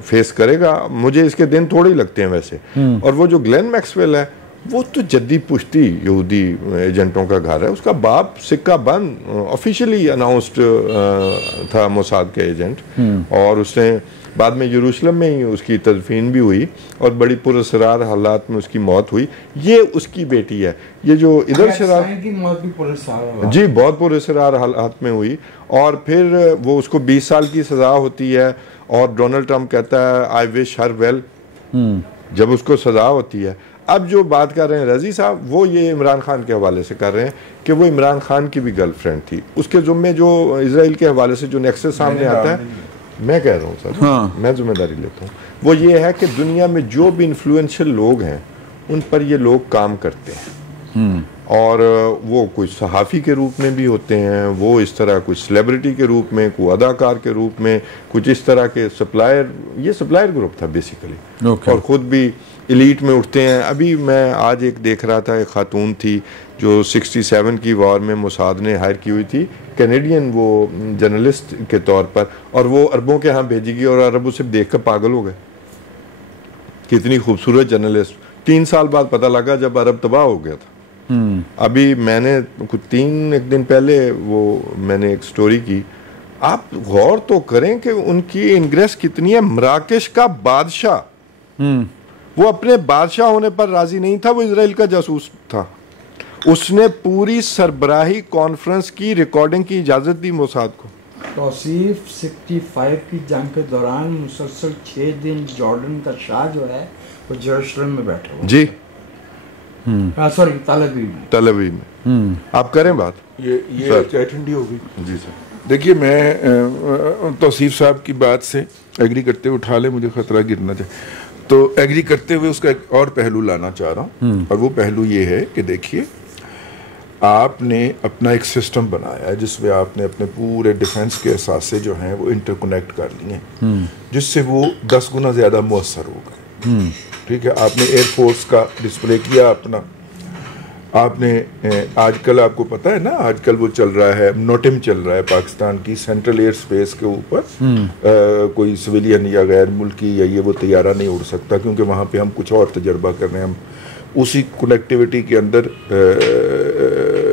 फेस करेगा। मुझे इसके दिन थोड़े ही लगते हैं वैसे। और वो जो ग्लेन मैक्सवेल है वो तो जद्दी पुश्ती यहूदी एजेंटों का घर है। उसका बाप सिक्का बंद ऑफिशियली अनाउंस्ड था मोसाद के एजेंट, और उसने बाद में यरूशलेम में ही उसकी तदफीन भी हुई और बड़ी पुरअसरार हालात में उसकी मौत हुई। ये उसकी बेटी है। ये जो इधर शराब की मौत भी पुरअसरार, जी बहुत पुरअसरार हालात में हुई, और फिर वो उसको 20 साल की सज़ा होती है और डोनाल्ड ट्रंप कहता है आई विश हर वेल जब उसको सज़ा होती है। अब जो बात कर रहे हैं रजी साहब, वो ये इमरान खान के हवाले से कर रहे हैं कि वो इमरान खान की भी गर्लफ्रेंड थी। उसके जुम्मे जो इसराइल के हवाले से जो नेक्सस सामने आता है, मैं कह रहा हूँ सर, हाँ। मैं जिम्मेदारी लेता हूँ, वो ये है कि दुनिया में जो भी इन्फ्लुएंशियल लोग हैं उन पर ये लोग काम करते हैं, और वो कुछ सहाफ़ी के रूप में भी होते हैं, वो इस तरह कुछ सेलिब्रिटी के रूप में, कोई अदाकार के रूप में, कुछ इस तरह के सप्लायर, ये सप्लायर ग्रुप था बेसिकली, और ख़ुद भी एलीट में उठते हैं। अभी मैं आज एक देख रहा था, एक खातून थी जो 67 की वॉर में मोसाद ने हायर की हुई थी, कैनेडियन वो जर्नलिस्ट के तौर पर, और वो अरबों के यहाँ भेजी गई और अरब उसे देख कर पागल हो गए। कितनी खूबसूरत जर्नलिस्ट। 3 साल बाद पता लगा जब अरब तबाह हो गया था। अभी मैंने कुछ 3 दिन पहले वो मैंने एक स्टोरी की, आप गौर तो करें कि उनकी इंग्रेस कितनी है। मराकेश का बादशाह, वो अपने बादशाह होने पर राजी नहीं था, वो इजराइल का जासूस था। उसने पूरी सरबराही कॉन्फ्रेंस की रिकॉर्डिंग की इजाजत दी मोसाद को। तौसीफ 65 की जंग के दौरान मुसलसल 6 दिन जॉर्डन का शाह जो है वो जेरूसलम में बैठा हुआ जी, सॉरी तल अवीव में। आप करें बात, ये चाय ठंडी होगी जी सर। देखिए, मैं तौसीफ साहब की बात से एग्री करते हुए, उठा ले मुझे खतरा गिरना चाहिए, तो एग्री करते हुए उसका एक और पहलू लाना चाह रहा हूँ, और वो पहलू ये है कि देखिए, आपने अपना एक सिस्टम बनाया है जिसमें आपने अपने पूरे डिफेंस के असासे जो हैं वो इंटरकनेक्ट कर लिए हैं, जिससे वो 10 गुना ज़्यादा मुअस्सर हो गए। ठीक है, आपने एयरफोर्स का डिस्प्ले किया अपना, आपने आजकल आपको पता है ना, आजकल वो चल रहा है, नोटिम चल रहा है पाकिस्तान की सेंट्रल एयर स्पेस के ऊपर, कोई सिविलियन या गैर मुल्की या ये वो तैयारा नहीं उड़ सकता, क्योंकि वहाँ पे हम कुछ और तजर्बा कर रहे हैं। हम उसी कनेक्टिविटी के अंदर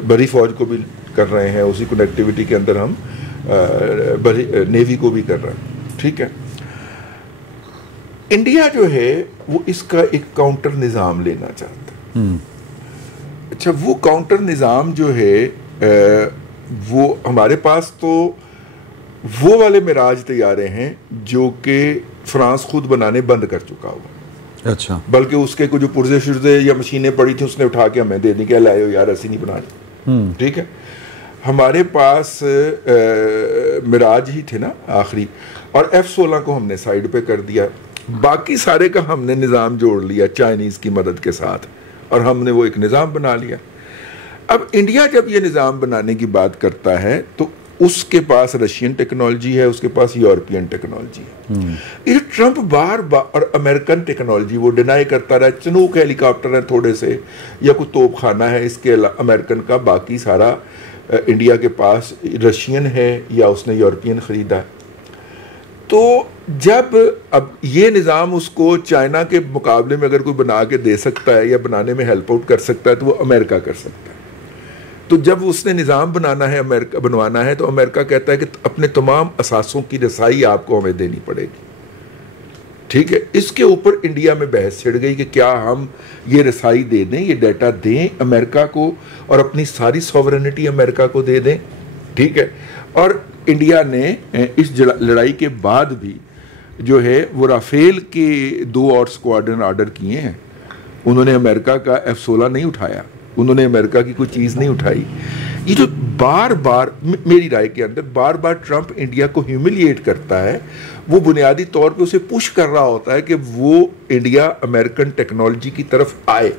बड़ी फौज को भी कर रहे हैं, उसी कनेक्टिविटी के अंदर हम बड़ी नेवी को भी कर रहे हैं। ठीक है, इंडिया जो है वो इसका एक काउंटर निज़ाम लेना चाहता है। अच्छा, वो काउंटर निज़ाम जो है वो हमारे पास तो वो वाले मिराज तैयारे हैं जो कि फ्रांस खुद बनाने बंद कर चुका हुआ। अच्छा, बल्कि उसके कुछ जो पुर्जे शुर्जे या मशीनें पड़ी थी उसने उठा के हमें दे दी, क्या लाए हो यार, ऐसी नहीं बना। ठीक है, हमारे पास मिराज ही थे ना आखिरी, और F-16 को हमने साइड पे कर दिया, बाकी सारे का हमने निज़ाम जोड़ लिया चाइनीज़ की मदद के साथ, और हमने वो एक निज़ाम बना लिया। अब इंडिया जब ये निज़ाम बनाने की बात करता है तो उसके पास रशियन टेक्नोलॉजी है, उसके पास यूरोपियन टेक्नोलॉजी है। ये ट्रंप बार बार, और अमेरिकन टेक्नोलॉजी वो डिनाई करता रहा, चनूक हेलीकॉप्टर है थोड़े से, या कोई तोपखाना है, इसके अमेरिकन का, बाकी सारा इंडिया के पास रशियन है या उसने यूरोपियन ख़रीदा है। तो जब अब ये निज़ाम उसको चाइना के मुकाबले में अगर कोई बना के दे सकता है या बनाने में हेल्प आउट कर सकता है तो वो अमेरिका कर सकता है। तो जब उसने निज़ाम बनाना है, अमेरिका बनवाना है, तो अमेरिका कहता है कि अपने तमाम असासों की रसाई आपको हमें देनी पड़ेगी। ठीक है, इसके ऊपर इंडिया में बहस छिड़ गई कि क्या हम ये रसाई दे दें, ये डाटा दें अमेरिका को और अपनी सारी सॉवरेनिटी अमेरिका को दे दें। ठीक है, और इंडिया ने इस लड़ाई के बाद भी जो है वो राफेल के 2 और स्क्वाड्रन ऑर्डर किए हैं। उन्होंने अमेरिका का F-16 नहीं उठाया, उन्होंने अमेरिका की कोई चीज़ नहीं उठाई। ये जो बार बार, मेरी राय के अंदर बार बार ट्रंप इंडिया को ह्यूमिलिएट करता है, वो बुनियादी तौर पे उसे पुश कर रहा होता है कि वो इंडिया अमेरिकन टेक्नोलॉजी की तरफ आए,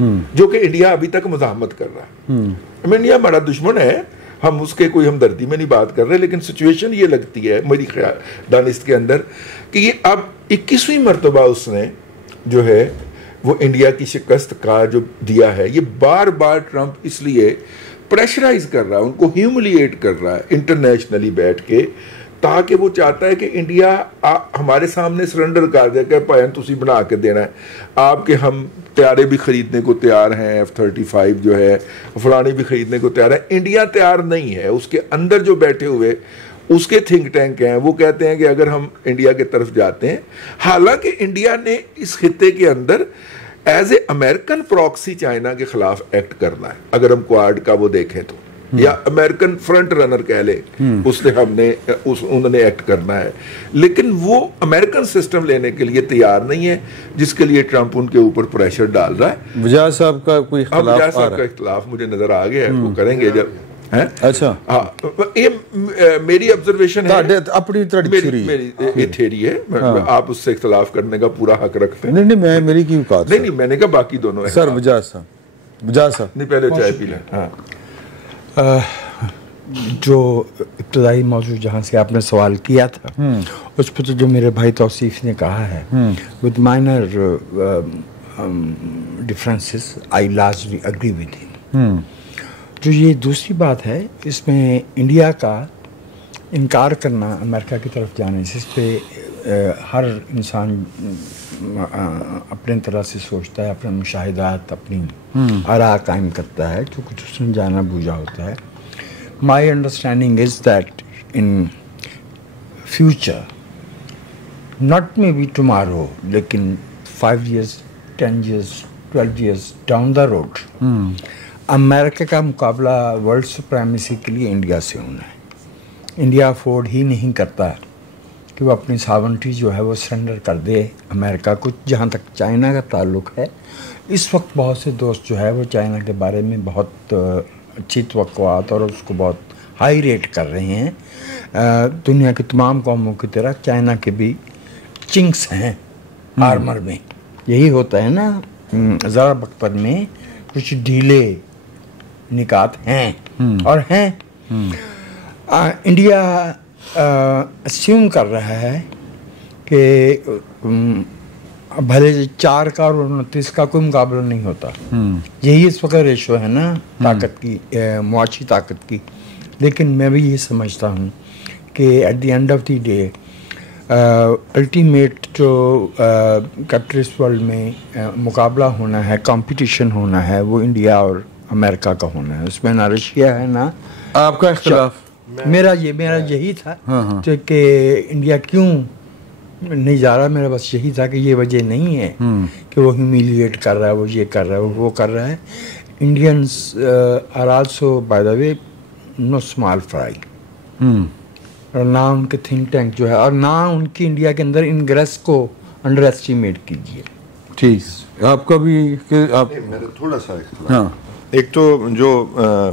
जो कि इंडिया अभी तक मज़ाहमत कर रहा है। इंडिया हमारा दुश्मन है, हम उसके कोई हमदर्दी में नहीं बात कर रहे, लेकिन सिचुएशन ये लगती है मेरी दानिश के अंदर कि ये अब 21वीं मरतबा उसने जो है वो इंडिया की शिकस्त का जो दिया है। ये बार बार ट्रंप इसलिए प्रेशराइज कर रहा है, उनको ह्यूमिलिएट कर रहा है इंटरनेशनली बैठ के ताकि वो चाहता है कि इंडिया हमारे सामने सरेंडर कर दे कि भाई तुसी बना के देना है आपके, हम तैयारे भी खरीदने को तैयार हैं, F-35 जो है फलानी भी खरीदने को तैयार है। इंडिया तैयार नहीं है। उसके अंदर जो बैठे हुए उसके थिंक टैंक हैं वो कहते हैं कि अगर हम इंडिया की तरफ जाते हैं, हालांकि इंडिया ने इस खित्ते के अंदर as a American proxy China के खिलाफ एक्ट करना है। अगर हम क्वाड का वो देखें तो, या अमेरिकन फ्रंट रनर कह ले, उसने उन्होंने एक्ट करना है, लेकिन वो अमेरिकन सिस्टम लेने के लिए तैयार नहीं है, जिसके लिए ट्रंप उनके ऊपर प्रेशर डाल रहा है। वजाहत साहब का कोई वजाहत साहब का इख्तिलाफ मुझे नजर आ गया है, वो करेंगे जब है। अच्छा हाँ, ये मेरी ऑब्जर्वेशन है, अपनी मेरी थ्योरी है। आप उससे इख्तिलाफ करने का पूरा हक रखते हैं। नहीं मैं मेरी क्यों कहा नहीं मैंने कहा बाकी दोनों है। सर वजाहत साहब नहीं पहले चाय पी लें। हाँ जो इब्तदाई मौजूद जहाँ से आपने सवाल किया था उस पर तो जो मेरे भाई तौसीफ ने कहा है with minor differences I largely agree with him. जो ये दूसरी बात है, इसमें इंडिया का इनकार करना अमेरिका की तरफ जाने से, इस पर हर इंसान अपने तरह से सोचता है, अपने मुशाहिदात, अपनी आरा कायम करता है, जो कुछ उसने जाना बूझा होता है। My understanding is that in future, not may be tomorrow, लेकिन 5 years, 10 years, 12 years down the road, America का मुकाबला वर्ल्ड सुप्रीमेसी के लिए इंडिया से होना है। इंडिया अफोर्ड ही नहीं करता कि वो अपनी सॉवरेनिटी जो है वो सरेंडर कर दे अमेरिका को। जहाँ तक चाइना का ताल्लुक़ है, इस वक्त बहुत से दोस्त जो है वो चाइना के बारे में बहुत अच्छी तवक्कुआत और उसको बहुत हाई रेट कर रहे हैं। दुनिया की तमाम कौमों की तरह चाइना के भी चिंक्स हैं आर्मर में। यही होता है ना, ज़रा बख्तर में कुछ ढीले निकात हैं और हैं। इंडिया अस्यूम कर रहा है कि भले 4 का और 29 का कोई मुकाबला नहीं होता। यही इस वक्त रेशो है ना ताकत की, मुआशी ताकत की। लेकिन मैं भी ये समझता हूँ कि at the end of the day ultimate जो कैपिटलिस्ट वर्ल्ड में मुकाबला होना है, कंपटीशन होना है, वो इंडिया और अमेरिका का होना है। उसमें ना रशिया है ना आपका इख्तिलाफ। मेरा यही था कि इंडिया क्यों नहीं जा रहा। मेरा बस यही था कि ये वजह नहीं है कि वो ह्यूमिलिएट कर रहा है, वो ये कर रहा है, वो कर रहा है। Indians are also by the way no small fry, और ना उनके थिंक टैंक जो है, और ना उनकी इंडिया के अंदर इंग्रेस को अंडर एस्टिमेट कीजिए। ठीक, आपका भी आप मेरा थोड़ा सा हाँ। एक तो जो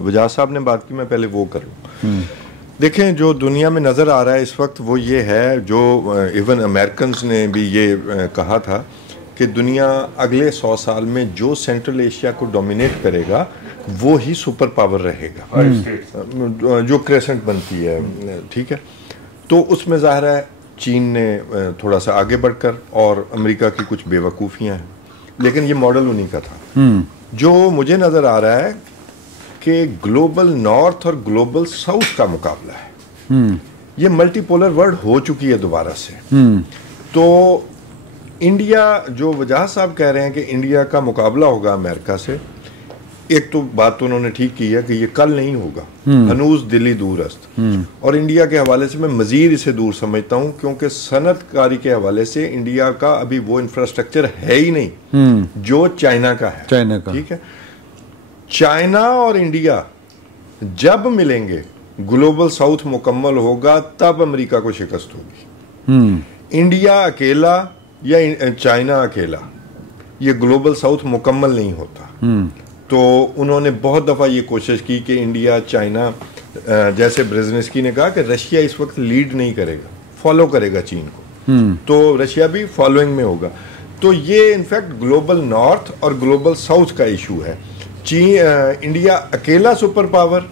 वजाहत साहब ने बात की, मैं पहले वो कर लूँ। देखें, जो दुनिया में नज़र आ रहा है इस वक्त वो ये है, जो इवन अमेरिकन्स ने भी ये कहा था कि दुनिया अगले 100 साल में जो सेंट्रल एशिया को डोमिनेट करेगा वो ही सुपर पावर रहेगा, जो क्रेसेंट बनती है। ठीक है, तो उसमें ज़ाहिर है चीन ने थोड़ा सा आगे बढ़कर, और अमेरिका की कुछ बेवकूफ़ियाँ हैं, लेकिन ये मॉडल उन्हीं का था। जो मुझे नज़र आ रहा है कि ग्लोबल नॉर्थ और ग्लोबल साउथ का मुकाबला है। ये मल्टीपोलर वर्ल्ड हो चुकी है दोबारा से। तो इंडिया, जो वजाहत साहब कह रहे हैं कि इंडिया का मुकाबला होगा अमेरिका से, एक तो बात तो उन्होंने ठीक की है कि ये कल नहीं होगा, हनूज दिल्ली दूरस्त। और इंडिया के हवाले से मैं मजीद इसे दूर समझता हूँ, क्योंकि सनतकारी के हवाले से इंडिया का अभी वो इंफ्रास्ट्रक्चर है ही नहीं जो चाइना का है। ठीक है, चाइना और इंडिया जब मिलेंगे, ग्लोबल साउथ मुकम्मल होगा, तब अमेरिका को शिकस्त होगी। इंडिया अकेला या चाइना अकेला ये ग्लोबल साउथ मुकम्मल नहीं होता। तो उन्होंने बहुत दफ़ा ये कोशिश की कि इंडिया चाइना, जैसे ब्रेज़िन्स्की ने कहा कि रशिया इस वक्त लीड नहीं करेगा, फॉलो करेगा चीन को, तो रशिया भी फॉलोइंग में होगा। तो ये इनफैक्ट ग्लोबल नॉर्थ और ग्लोबल साउथ का इशू है। इंडिया अकेला सुपर पावर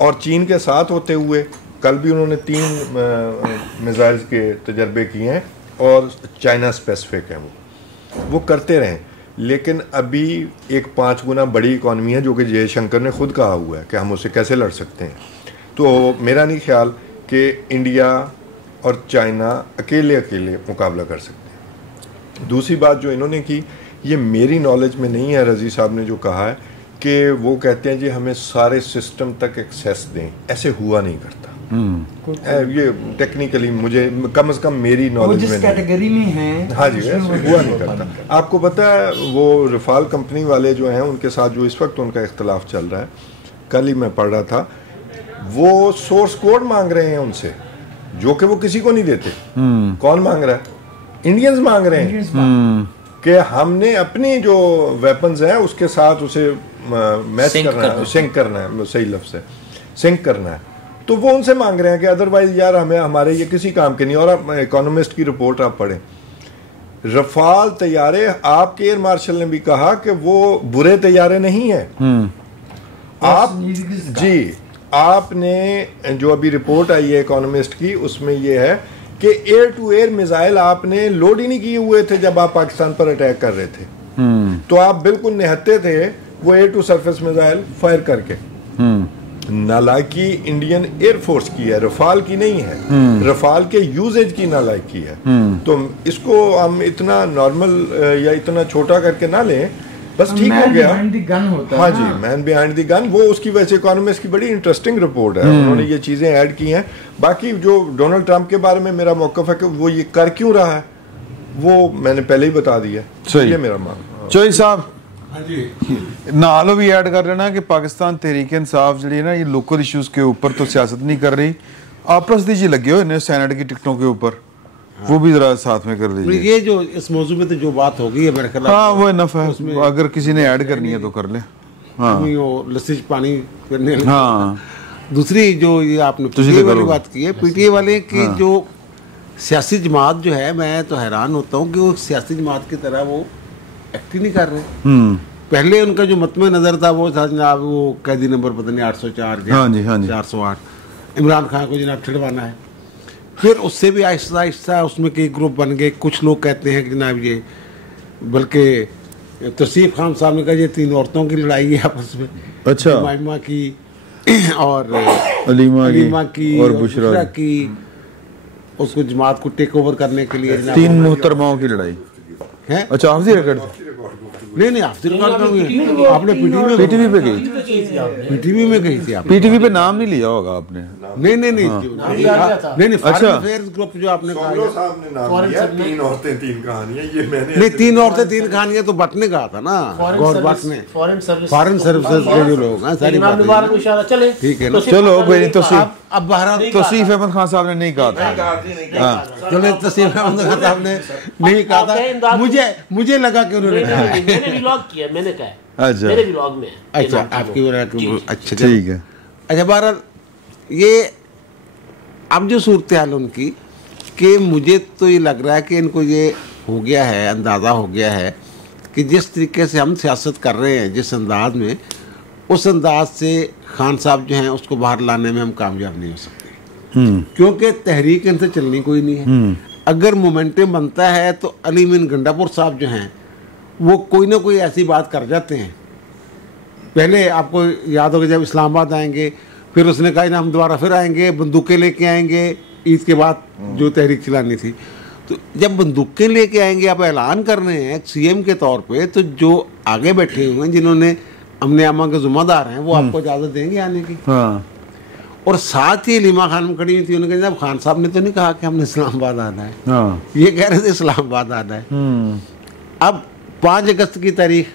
और चीन के साथ होते हुए, कल भी उन्होंने 3 मिसाइल्स के तजर्बे किए हैं और चाइना स्पेसिफिक है, वो करते रहें। लेकिन अभी एक 5 गुना बड़ी इकॉनमी है, जो कि जयशंकर ने खुद कहा हुआ है कि हम उससे कैसे लड़ सकते हैं। तो मेरा नहीं ख्याल कि इंडिया और चाइना अकेले अकेले मुकाबला कर सकते हैं। दूसरी बात जो इन्होंने की, ये मेरी नॉलेज में नहीं है, रज़ी साहब ने जो कहा है कि वो कहते हैं जी हमें सारे सिस्टम तक एक्सेस दें, ऐसे हुआ नहीं करता। ये टेक्निकली मुझे कम से कम मेरी नॉलेज में जिस कैटेगरी में है, हाँ जी, ऐसे हुआ नहीं करता। आपको पता है वो रफाल कंपनी वाले जो हैं उनके साथ जो इस वक्त उनका इख्तलाफ चल रहा है, कल ही मैं पढ़ रहा था, वो सोर्स कोड मांग रहे हैं उनसे, जो कि वो किसी को नहीं देते। कौन मांग रहा है? इंडियंस मांग रहे हैं कि हमने अपनी जो वेपन्स हैं उसके साथ उसे मैच करना है, सिंक करना है, सही लफ्ज़ है, सिंक करना है। तो वो उनसे मांग रहे हैं कि अदरवाइज यार हमें हमारे ये किसी काम के नहीं। और आप इकोनॉमिस्ट की रिपोर्ट आप पढ़ें, रफाल तैयारे, आपके एयर मार्शल ने भी कहा कि वो बुरे तैयारे नहीं है। आप जी, आपने जो अभी रिपोर्ट आई है इकोनॉमिस्ट की, उसमें ये है कि एयर टू एयर मिसाइल आपने लोड ही नहीं किए हुए थे जब आप पाकिस्तान पर अटैक कर रहे थे। तो आप बिल्कुल निहत्ते थे वो air to surface missile fire करके। नालायकी इंडियन एयरफोर्स की है, रफाल की नहीं है। रफाल के यूजेज की नालायकी है। तो इसको हम इतना नॉर्मल या इतना छोटा करके ना लें, बस ठीक हो गया। गन होता हाँ है जी, मैन बिहाइंड द गन, वो उसकी वजह से इकोनॉमिस्ट की बड़ी इंटरेस्टिंग रिपोर्ट है, उन्होंने ये चीजें ऐड की हैं। बाकी जो डोनाल्ड ट्रंप के बारे में मेरा मौक़िफ़ है कि वो ये कर क्यों रहा है, वो मैंने पहले ही बता दिया। सही, ये मेरा मानना। चोई साहब नालो भी ऐड कर लेना कि पाकिस्तान तहरीक इंसाफ जी ना ये लोकल इश्यूज के ऊपर तो सियासत नहीं कर रही, आपस दीजिए लगे हो इन्हें सेनेट की टिकटों के ऊपर, वो भी जरा साथ में कर दीजिए। ये जो इस मौजू में तो जो बात होगी है मेरे ख्याल, हाँ वो इनफ है, अगर किसी ने ऐड करनी है तो कर ले। हाँ वो लस्सी पानी करने। हाँ, दूसरी जो ये आपने पीटीआई वाली बात की है, पीटीआई वाले की जो सियासी जमात जो है, मैं तो हैरान होता हूँ कि वो सियासी जमात की तरह वो एक्ट ही नहीं कर रहे। पहले उनका जो मतमे नजर था वो था जनाब वो कैदी नंबर पता नहीं 804 हाँ जी, हाँ जी, 408, इमरान खान को जनाब छिड़वाना है। फिर उससे भी आहिस्ता आहिस्ता उसमें कई ग्रुप बन गए। कुछ लोग कहते हैं कि जनाब ये, बल्कि तौसीफ खान साहब ने कहा ये 3 औरतों की लड़ाई है आपस में, अच्छा, माइमा की और अलीमा की और बुशरा की, उसको जमात को टेक ओवर करने के लिए 3 मोहतरमाओं की लड़ाई है। अच्छा, हाफिज़ रिकॉर्ड नहीं हाफिज़ रिकॉर्ड करूंगी आपने पीटीवी पे गई, पीटीवी में गई थी आप, पीटीवी पे नाम नहीं लिया होगा आपने। नहीं नहीं नहीं, अच्छा, ग्रुप जो आपने कहा, 3 औरतें 3 कहानियां, ये मैंने नहीं 3 औरतें 3 कहानियां तो भट्ट ने कहा था ना, गौर भट्ट ने, फॉरेन सर्विसेज के जो लोग हैं सारी बातें, ठीक है ना। चलो कोई अब बहरहाल तौसीफ अहमद खान साहब ने नहीं कहा था, चलो तौसीफ अहमद खान साहब ने नहीं कहा था, मुझे लगा कि उन्होंने मैंने व्लॉग किया, मैंने कहा अच्छा, मेरे व्लॉग में। अच्छा आपकी अच्छा ठीक है। अच्छा बहरहाल ये अब जो सूरत हाल उनकी, कि मुझे तो ये लग रहा है कि इनको ये हो गया है, अंदाज़ा हो गया है कि जिस तरीके से हम सियासत कर रहे हैं, जिस अंदाज में, उस अंदाज से खान साहब जो हैं उसको बाहर लाने में हम कामयाब नहीं हो सकते, क्योंकि तहरीक इनसे चलनी कोई नहीं है। अगर मोमेंटम बनता है तो अली मीन गंडापुर साहब जो हैं वो कोई ना कोई ऐसी बात कर जाते हैं। पहले आपको याद होगा जब इस्लामाबाद आएंगे, फिर उसने कहा ना हम दोबारा फिर आएंगे, बंदूकें लेके आएंगे, ईद के बाद जो तहरीक चलानी थी। तो जब बंदूकें लेके आएंगे, आप ऐलान कर रहे हैं सीएम के तौर पे, तो जो आगे बैठे हुए हैं जिन्होंने अमने आमा के जुम्मेदार हैं, वो आपको इजाज़त देंगे आने की। हाँ। और साथ ही लीमा खान खड़ी हुई थी, उन्होंने कहा खान साहब ने तो नहीं कहा कि हमने इस्लामाबाद आना है, हाँ। ये कह रहे थे इस्लामाबाद आना है। अब 5 अगस्त की तारीख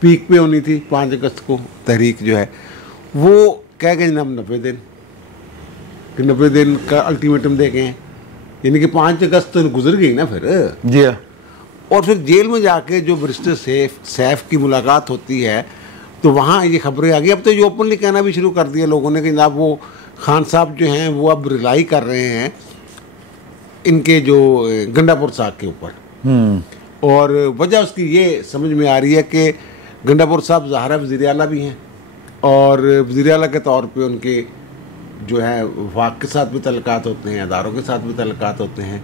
पीक पे होनी थी, 5 अगस्त को तहरीक जो है वो कह गए जनाब 90 दिन, कि 90 दिन का अल्टीमेटम दे गए, यानी कि 5 अगस्त तो गुजर गई ना फिर जी हाँ। और फिर जेल में जाके जो बैरिस्टर सैफ की मुलाकात होती है तो वहाँ ये खबरें आ गई। अब तो ये ओपनली कहना भी शुरू कर दिया लोगों ने कि जनाब वो खान साहब जो हैं वो अब रिलाई कर रहे हैं इनके जो गंडापुर साहब के ऊपर। और वजह उसकी ये समझ में आ रही है कि गंडापुर साहब ज़ाहिर वज़ीर आला भी हैं, और वज़ीर आला के तौर पे उनके जो है वफाक के साथ भी तल्लुकात होते हैं, अदारों के साथ भी तल्लुकात होते हैं।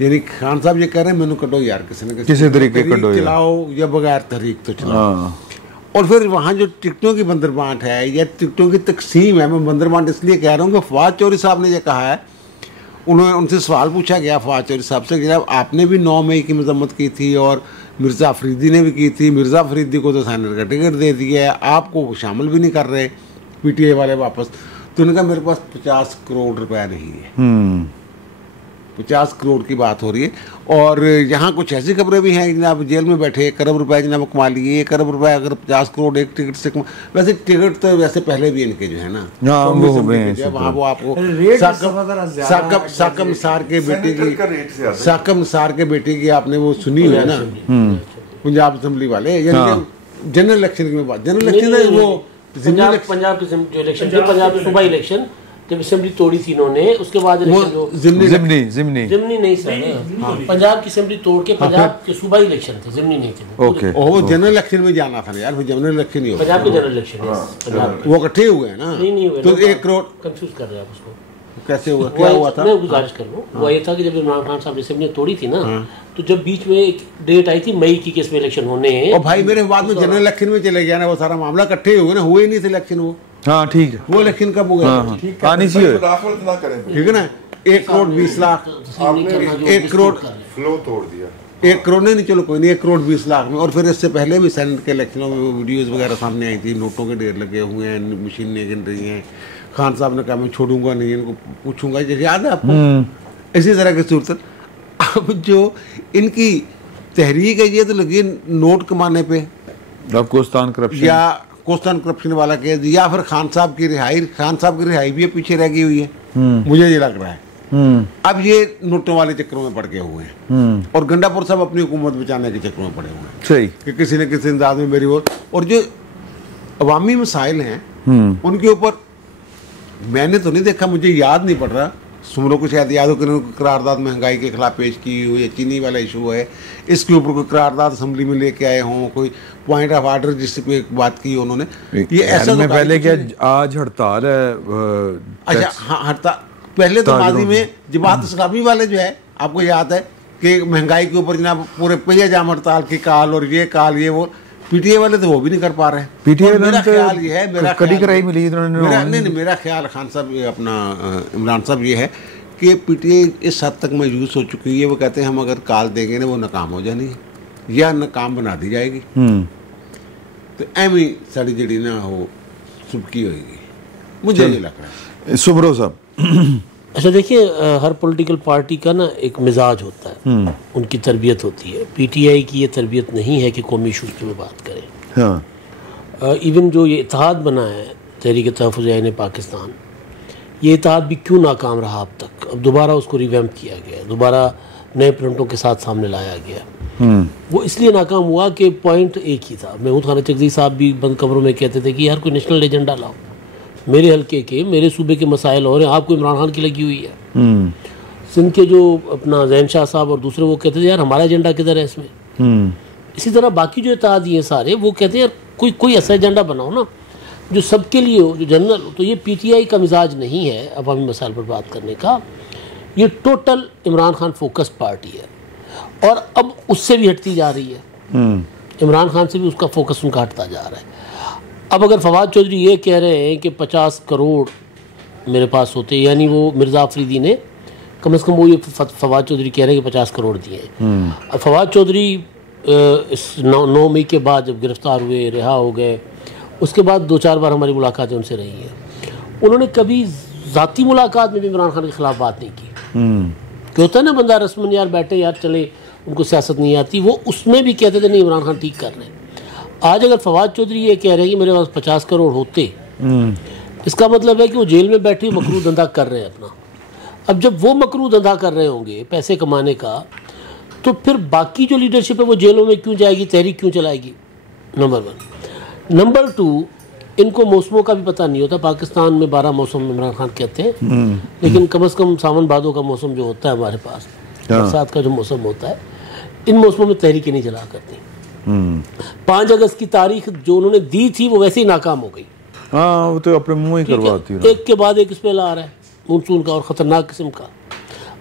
यानी खान साहब ये कह रहे हैं मैनू कटो यार, किसी न किसी तरीके कटो चलाओ या बगैर तहरीक तो चलाओ। और फिर वहाँ जो टिकटों की बंदरबांट है या टिकटों की तकसीम है, मैं बंदरबांट इसलिए कह रहा हूँ कि फवाद चौधरी साहब ने ये कहा है, उन्होंने उनसे सवाल पूछा गया फवाद चौधरी साहब से कि जनाब आपने भी 9 मई की मजम्मत की थी और मिर्ज़ा अफरीदी ने भी की थी, मिर्ज़ा अफरीदी को तो सेनेटर का टिकट दे दिया है, आपको वो शामिल भी नहीं कर रहे पीटीआई वाले वापस। तो उन्होंने कहा मेरे पास 50 करोड़ रुपया नहीं है। 50 करोड़ की बात हो रही है। और यहाँ कुछ ऐसी खबरें भी हैं जनाब जेल में बैठे 1 अरब रुपए जनाब कमा लिए। 1 अरब रुपए अगर 50 करोड़ एक टिकट से कमा, वैसे टिकट तो वैसे पहले भी इनके जो है ना वहाँ वो आपको साकम निसार के बेटे की आपने वो सुनी हुई है ना पंजाब असेंबली वाले, यानी जनरल इलेक्शन की बात, जनरल इलेक्शन वो पंजाब के जो इलेक्शन थे, पंजाब में सूबा इलेक्शन जब असेंबली तोड़ी थी इन्होंने, उसके बाद जिमनी नहीं सर, पंजाब की असेंबली तोड़ के पंजाब के सूबा इलेक्शन थे, जिमनी नहीं थे। ओके, वो जनरल इलेक्शन में जाना था यार, जनरल इलेक्शन ही हो, पंजाब के जनरल इलेक्शन वो इकट्ठे हुए हैं ना। नहीं हुए तो 1 करोड़ कंफ्यूज कर रहे हैं आप उसको, कैसे हुआ, क्या हुआ था? मैं गुजारिश कर लूँ, वो ये था कि जब इमरान खान साहब ने असेंबली तोड़ी थी ना, तो जब बीच में एक डेट आई थी मई की कि इसमें इलेक्शन होने हैं, और भाई मेरे बाद में जनरल इलेक्शन में चले गया ना वो सारा मामला, इकट्ठे हुए ना, हुए ही नहीं थे इलेक्शन वो। हाँ ठीक है, वो इलेक्शन कब हो गया? आनी चाहिए, ठीक है ना। 1 करोड़ 20 लाख, 1 करोड़ फ्लो तोड़ दिया, 1 करोड़ नहीं, चलो कोई नहीं, 1 करोड़ 20 लाख में। और फिर इससे पहले भी सेनेट के इलेक्शनों में वीडियोस वगैरह सामने आई थी, नोटों के ढेर लगे हुए हैं, मशीनें गिन रही हैं। खान साहब ने कहा मैं छोड़ूंगा नहीं, इनको पूछूंगा, जैसे याद है आपको इसी तरह की सूरत। अब जो इनकी तहरीक है ये तो लगी नोट कमाने पे, कोस्तान करप्शन या कोस्तान करप्शन वाला केस, या फिर खान साहब की रिहाई भी पीछे रह गई हुई है, मुझे ये लग रहा है। अब ये नोटों वाले चक्करों में पड़ गए हुए हैं, और गंडापुर साहब अपनी हुकूमत बचाने के चक्करों में पड़े हुए हैं। सही कि किसी न किसी अंदाज में मेरी और जो अवामी मसाइल हैं उनके ऊपर मैंने तो नहीं देखा, मुझे याद नहीं पड़ रहा, सुमरों को शायद याद हो कि करारदाद महंगाई के खिलाफ पेश की हुई है, चीनी वाला इशू है, इसके ऊपर कोई करारदाद असेंबली में लेके आए हों, कोई पॉइंट ऑफ आर्डर जिस पे बात की उन्होंने, ये ऐसा में पहले क्या आज हड़ताल है? अच्छा हाँ, हड़ताल पहले तो माजी में जमात इस्लामी वाले जो है, आपको याद है कि महंगाई के ऊपर जनाब पूरे पहिया जाम हड़ताल की काल, और ये काल ये वो, पीटीआई वाले तो वो भी नहीं कर पा रहे हैं। पीटीआई मेरा ख्याल ये है, मेरा ख्याल खान साहब अपना इमरान साहब ये है कि पीटीआई इस हद तक मायूस हो चुकी है, वो कहते हैं हम अगर काल देंगे ना वो नाकाम हो जानी है या नाकाम बना दी जाएगी, तो एवं साड़ी जड़ी ना हो सुबकी होगी, मुझे ये लग रहा है। सुमरो साहब, अच्छा देखिए, हर पॉलिटिकल पार्टी का ना एक मिजाज होता है, उनकी तरबियत होती है। पीटीआई की ये तरबियत नहीं है कि कौमी इशूज़ की बात करें। हाँ। इवन जो ये इत्तेहाद बना है तहरीक तहफ़्फ़ुज़ ऐन पाकिस्तान, ये इत्तेहाद भी क्यों नाकाम रहा अब तक? अब दोबारा उसको रिवैम्प किया गया, दोबारा नए प्रिंटों के साथ सामने लाया गया। वो इसलिए नाकाम हुआ कि पॉइंट एक ही था। महमूद खान चकज़ई साहब भी बंद कमरों में कहते थे कि यार कोई नेशनल एजेंडा लाओ, मेरे हल्के के मेरे सूबे के मसाइल और हैं, आपको इमरान खान की लगी हुई है। सिंध के जो अपना जैन शाह साहब और दूसरे वो कहते थे यार हमारा एजेंडा किधर है इसमें। इसी तरह बाकी जो इत्तेहादी हैं सारे वो कहते हैं यार कोई ऐसा एजेंडा बनाओ ना जो सबके लिए हो, जो जनरल हो। तो ये पीटीआई का मिजाज नहीं है अवामी मसाइल पर बात करने का, ये total Imran Khan focused party है, और अब उससे भी हटती जा रही है। इमरान खान से भी उसका फोकस उनका हटता जा रहा है। अब अगर फवाद चौधरी ये कह रहे हैं कि 50 करोड़ मेरे पास होते, यानी वो मिर्ज़ा अफरीदी ने कम से कम वो ये फवाद चौधरी कह रहे हैं कि 50 करोड़ दिए। अब फवाद चौधरी इस 9 मई के बाद जब गिरफ्तार हुए, रिहा हो गए, उसके बाद 2-4 बार हमारी मुलाकातें उनसे रही हैं। उन्होंने कभी ज़ाती मुलाकात में भी इमरान खान के ख़िलाफ़ बात नहीं की। कि होता है ना बंदा रस्मन यार बैठे यार चले, उनको सियासत नहीं आती, वो उसमें भी कहते थे नहीं इमरान खान ठीक कर रहे हैं। आज अगर फवाद चौधरी ये कह रहे हैं कि मेरे पास 50 करोड़ होते, इसका मतलब है कि वो जेल में बैठे मकरू धंधा कर रहे हैं अपना। अब जब वो मकरू धंधा कर रहे होंगे पैसे कमाने का, तो फिर बाकी जो लीडरशिप है वो जेलों में क्यों जाएगी, तहरीक क्यों चलाएगी? नंबर 1। नंबर 2, इनको मौसमों का भी पता नहीं होता। पाकिस्तान में 12 मौसम इमरान खान कहते हैं, लेकिन कम से कम सावन भादों का मौसम जो होता है हमारे पास, बरसात का जो मौसम होता है, इन मौसमों में तहरीकें नहीं चला करती। 5 अगस्त की तारीख जो उन्होंने दी थी वो वैसे ही नाकाम हो गई। हाँ, वो तो अपने मुंह ही करवाती है। एक के बाद एक स्पेल आ रहा है मानसून का, और ख़तरनाक किस्म का।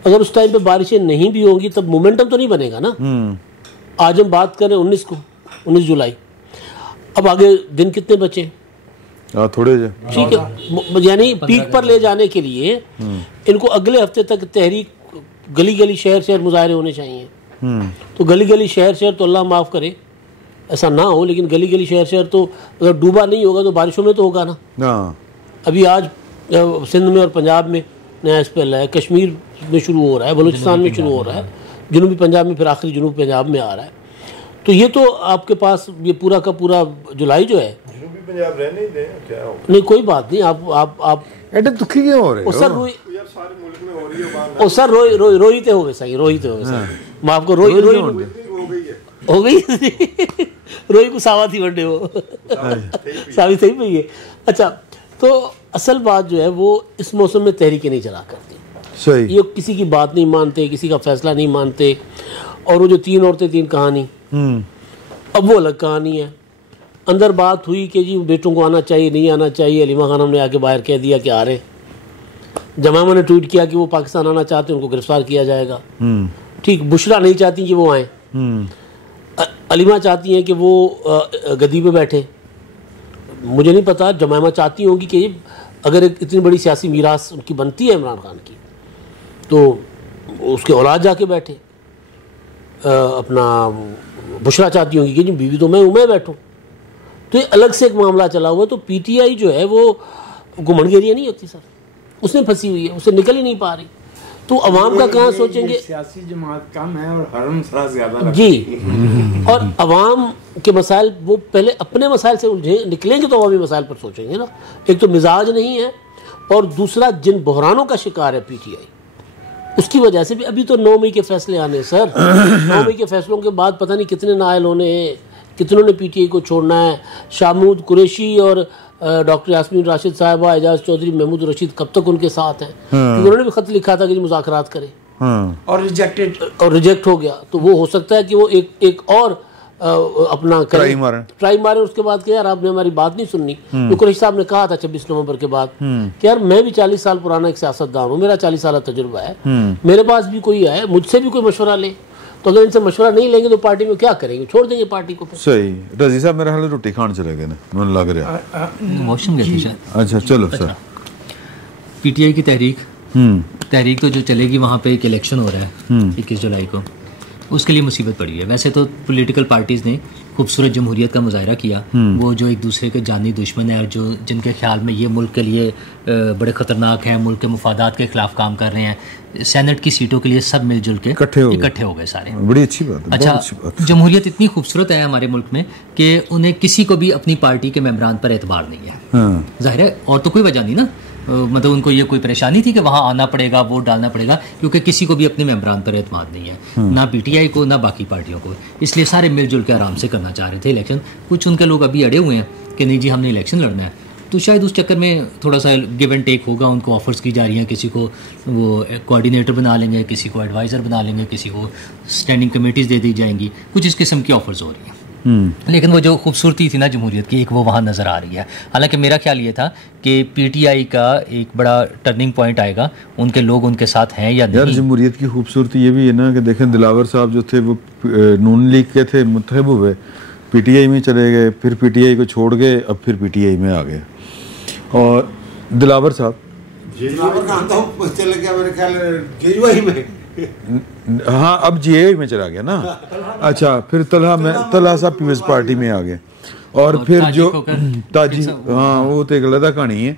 अगर उस टाइम पे बारिशें नहीं भी होंगी तब मोमेंटम तो नहीं बनेगा ना। आज हम बात करें 19 जुलाई, अब आगे दिन कितने बचे? थोड़े ठीक है, यानी पीक पर ले जाने के लिए इनको अगले हफ्ते तक तहरीक गली गली शहर शहर मुजाहरे होने चाहिए। तो गली गली शहर शहर तो अल्लाह माफ़ करे ऐसा ना हो, लेकिन गली गली शहर शहर तो अगर डूबा नहीं होगा तो बारिशों में तो होगा ना। अभी आज सिंध में और पंजाब में नया स्पेल है, कश्मीर में शुरू हो रहा है, बलूचिस्तान में शुरू हो रहा है, जनूबी पंजाब में, फिर आखिरी जनूबी पंजाब में आ रहा है। तो ये तो आपके पास ये पूरा का पूरा जुलाई जो है, जनूबी पंजाब रहने ही दें, क्या हो? नहीं कोई बात नहीं, आप एडे दुखी क्यों हो रहे हो? सर रोई यार, सारे मुल्क में हो रही है बात। ओ सर रोईते हो गए सही, रोईते हो गए सही, मैं आपको रोई हो गई रोई को सावा थी बड़े वो सावी सही पई है। अच्छा, तो असल बात जो है वो इस मौसम में तहरीकें नहीं चला करती सही, ये किसी की बात नहीं मानते, किसी का फैसला नहीं मानते। और वो जो 3 औरतें 3 कहानी, अब वो अलग कहानी है। अंदर बात हुई कि जी बेटों को आना चाहिए नहीं आना चाहिए, हलीमा खानम ने आके बाहर कह दिया कि आ रहे। जमामा ने ट्वीट किया कि वो पाकिस्तान आना चाहते हैं, उनको गिरफ्तार किया जाएगा। ठीक, बुशरा नहीं चाहती कि वो आए, अलीमा चाहती हैं कि वो गद्दी पे बैठे। मुझे नहीं पता, जमामा चाहती होंगी कि अगर एक इतनी बड़ी सियासी मीरास उनकी बनती है इमरान खान की, तो उसके औलाद जाके बैठे। अपना बुशरा चाहती होंगी कि जी बीवी तो मैं हूँ, मैं बैठूँ। तो ये अलग से एक मामला चला हुआ है। तो पीटीआई जो है वो घुमड़गेरिया नहीं होती सर, उसने फंसी हुई है, उससे निकल ही नहीं पा रही। तो अवाम का कहाँ सोचेंगे? सियासी जमात कम है और हरम सरा ज्यादा जी, और अवाम के मसाइल वो पहले अपने मसाइल से उलझे निकलेंगे तो अवामी मसाइल पर सोचेंगे ना। एक तो मिजाज नहीं है, और दूसरा जिन बहरानों का शिकार है पीटीआई, उसकी वजह से भी अभी तो 9 मई के फैसले आने सर। 9 मई के फैसलों के बाद पता नहीं कितने नायल होने हैं, कितनों ने पीटीआई को छोड़ना है। शाहमूद कुरैशी और डॉक्टर यास्मीन राशिद साहिबा, एजाज चौधरी, महमूद रशीद कब तक उनके साथ हैं? उन्होंने भी खत लिखा था कि मुज़ाकरात करें और रिजेक्ट हो गया। तो वो हो सकता है कि वो एक और अपना ट्राई मारे। उसके बाद कि यार आपने हमारी बात नहीं सुननी। जो कुरैशी साहब ने कहा था 26 नवंबर के बाद कि यार मैं भी 40 साल पुराना एक सियासतदान हूँ, मेरा 40 साल तजुर्बा है, मेरे पास भी कोई आए, मुझसे भी कोई मशवरा ले। तो अगर इनसे मशवरा नहीं लेंगे तो पार्टी में क्या करेंगे? छोड़ देंगे पार्टी को। सही, रजी साहब मेरा हाल रोटी खान चले गए ना, मुझे लग रहा मौसम गए थे। अच्छा चलो सर, पीटीआई की तहरीक तो जो चलेगी, वहाँ पे एक इलेक्शन हो रहा है 21 जुलाई को, उसके लिए मुसीबत पड़ी है। वैसे तो पॉलिटिकल पार्टीज़ ने खूबसूरत जमहूरियत का मुजाहरा किया, वो जो एक दूसरे के जानी दुश्मन है और जो जिनके ख्याल में ये मुल्क के लिए बड़े ख़तरनाक हैं, मुल्क के मुफादात के ख़िलाफ़ काम कर रहे हैं, सेनेट की सीटों के लिए सब मिलजुल के इकट्ठे हो गए सारे। बड़ी अच्छी बात है। अच्छा, जमहूरियत इतनी खूबसूरत है हमारे मुल्क में कि उन्हें किसी को भी अपनी पार्टी के मेम्बरान पर एतबार नहीं है। जाहिर है, और तो कोई वजह नहीं ना, मतलब उनको ये कोई परेशानी थी कि वहाँ आना पड़ेगा, वोट डालना पड़ेगा, क्योंकि किसी को भी अपने मेम्बरान पर एतमाद नहीं है, ना पीटीआई को ना बाकी पार्टियों को। इसलिए सारे मिलजुल के आराम से करना चाह रहे थे इलेक्शन। कुछ उनके लोग अभी अड़े हुए हैं कि नहीं जी हमने इलेक्शन लड़ना है, तो शायद उस चक्कर में थोड़ा सा गिव एंड टेक होगा। उनको ऑफर्स की जा रही हैं, किसी को वो कोऑर्डिनेटर बना लेंगे, किसी को एडवाइज़र बना लेंगे, किसी को स्टैंडिंग कमेटीज़ दे दी जाएंगी, कुछ इस किस्म की ऑफर्स हो रही हैं। लेकिन वो जो खूबसूरती थी ना जमहूरियत की, एक वो वहाँ नज़र आ रही है। हालांकि मेरा ख्याल ये था कि पीटीआई का एक बड़ा टर्निंग पॉइंट आएगा, उनके लोग उनके साथ हैं या नहीं। यार जमहूरियत की खूबसूरती ये भी है ना कि देखें, दिलावर साहब जो थे वो नून लीग के थे, मुंतखब हुए, पीटीआई में चले गए, फिर पीटीआई को छोड़ गए, अब फिर पीटीआई में आ गए। और दिलावर साहब हाँ अब जीए में चला गया ना। अच्छा, फिर तलहा साहब पीपल्स पार्टी में आ गए, और फिर जो ताजी, हाँ वो तो एक अलग कहानी है।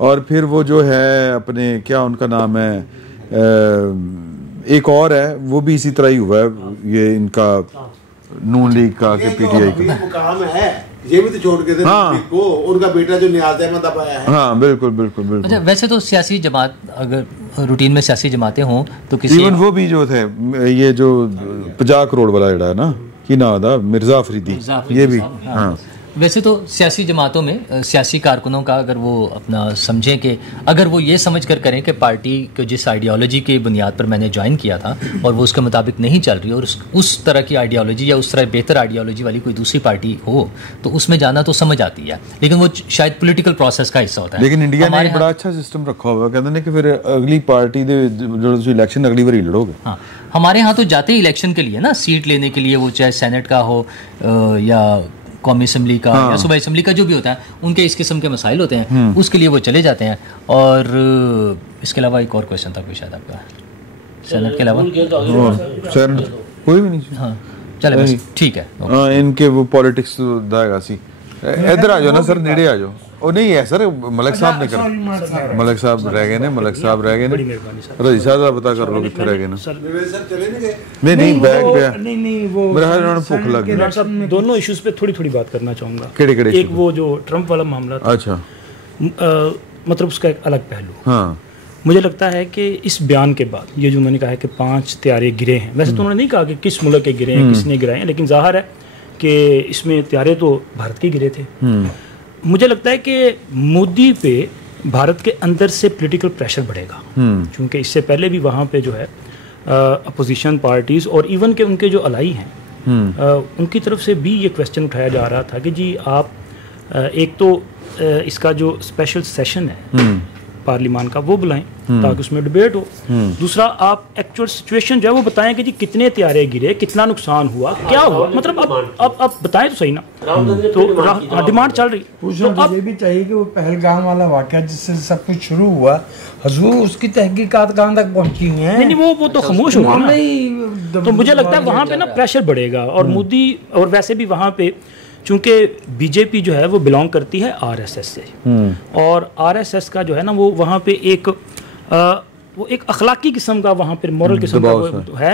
और फिर वो जो है अपने क्या उनका नाम है, एक और है, वो भी इसी तरह ही हुआ है, ये इनका नून लीग का के पीटीआई का ये भी तो छोड़ के थे को, उनका बेटा जो नियाज़ अहमद अब आया है। हाँ बिल्कुल बिल्कुल बिल्कुल। अच्छा, वैसे तो सियासी जमात, अगर रूटीन में सियासी जमातें हों तो किसी इवन वो भी जो थे, ये जो 50 करोड़ वाला जड़ा है ना, की ना था मिर्जा अफरीदी, ये भी। हाँ, वैसे तो सियासी जमातों में सियासी कारकुनों का अगर वो अपना समझें कि अगर वो ये समझ कर करें कि पार्टी को जिस आइडियोलॉजी की बुनियाद पर मैंने ज्वाइन किया था और वो उसके मुताबिक नहीं चल रही, और उस तरह की आइडियोलॉजी या उस तरह बेहतर आइडियोलॉजी वाली कोई दूसरी पार्टी हो तो उसमें जाना तो समझ आती है, लेकिन वो शायद पॉलिटिकल प्रोसेस का हिस्सा होता है। लेकिन इंडिया ने बड़ा अच्छा सिस्टम रखा हुआ है, कहते हैं कि फिर अगली पार्टी जो इलेक्शन अगली बार लड़ोगे। हाँ, हमारे यहाँ तो जाते ही इलेक्शन के लिए ना, सीट लेने के लिए, वो चाहे सेनेट का हो या कौमी असम्बली का या सूबाई असम्बली का जो भी होता है, उनके इस किस्म के मसाइल होते हैं, उसके लिए वो चले जाते हैं। और इसके अलावा एक और क्वेश्चन था कोई शायद आपका सेनेट के अलावा? कोई भी नहीं। हाँ चले बस ठीक है। इनके वो पॉलिटिक्स दाएगा सी इधर आ जाओ ना सर, नेड़े आ जाओ। ओ नहीं है सर, मलक साहब ने कर, मलक साहब रह गए ने, मलक साहब रह गए ने, रजी साहब पता कर लो कितने रह गए ना। नहीं बैग पे नहीं वो मेरा हाल उन्होंने भूख लग गई। साहब दोनों इश्यूज पे थोड़ी बात करना चाहूँगा। केड़े एक वो जो ट्रंप वाला मामला था, अच्छा मतलब उसका एक अलग पहलू। हाँ मुझे लगता है कि इस बयान के बाद ये जो उन्होंने कहा है कि 5 त्यारे गिरे हैं, वैसे तो उन्होंने नहीं कहा कि किस मुल्क के गिरे हैं, किसने गिराए हैं, लेकिन जाहिर है कि इसमें त्यारे तो भारत के गिरे थे। मुझे लगता है कि मोदी पे भारत के अंदर से पॉलिटिकल प्रेशर बढ़ेगा, क्योंकि इससे पहले भी वहाँ पे जो है अपोजिशन पार्टीज़ और इवन के उनके जो अलाई हैं उनकी तरफ से भी ये क्वेश्चन उठाया जा रहा था कि जी आप एक तो इसका जो स्पेशल सेशन है पार्लियामान का वो बुलाएं ताकि उसमें डिबेट हो, दूसरा आप एक्चुअल सिचुएशन जो है वो बताएं कि जी कितने त्यारे गिरे, कितना नुकसान हुआ, क्या हुआ, मतलब अब बताएं तो सही ना। तो डिमांड चल रही। तो ये भी चाहिए कि वो पहलगाम वाला वाकया जिससे सब कुछ शुरू हुआ, हजूर उसकी तहकीकात कहाँ तक पहुंची हैं? नहीं वो तो खामोश होगा ना। तो मुझे लगता है वहाँ पे ना प्रेशर बढ़ेगा और मोदी, और वैसे भी वहाँ पे चूंकि बीजेपी जो है वो बिलोंग करती है आरएसएस से, और आरएसएस का जो है ना वो वहाँ पे वो एक अखलाकी किस्म का वहाँ पे मॉरल किस्म का वो है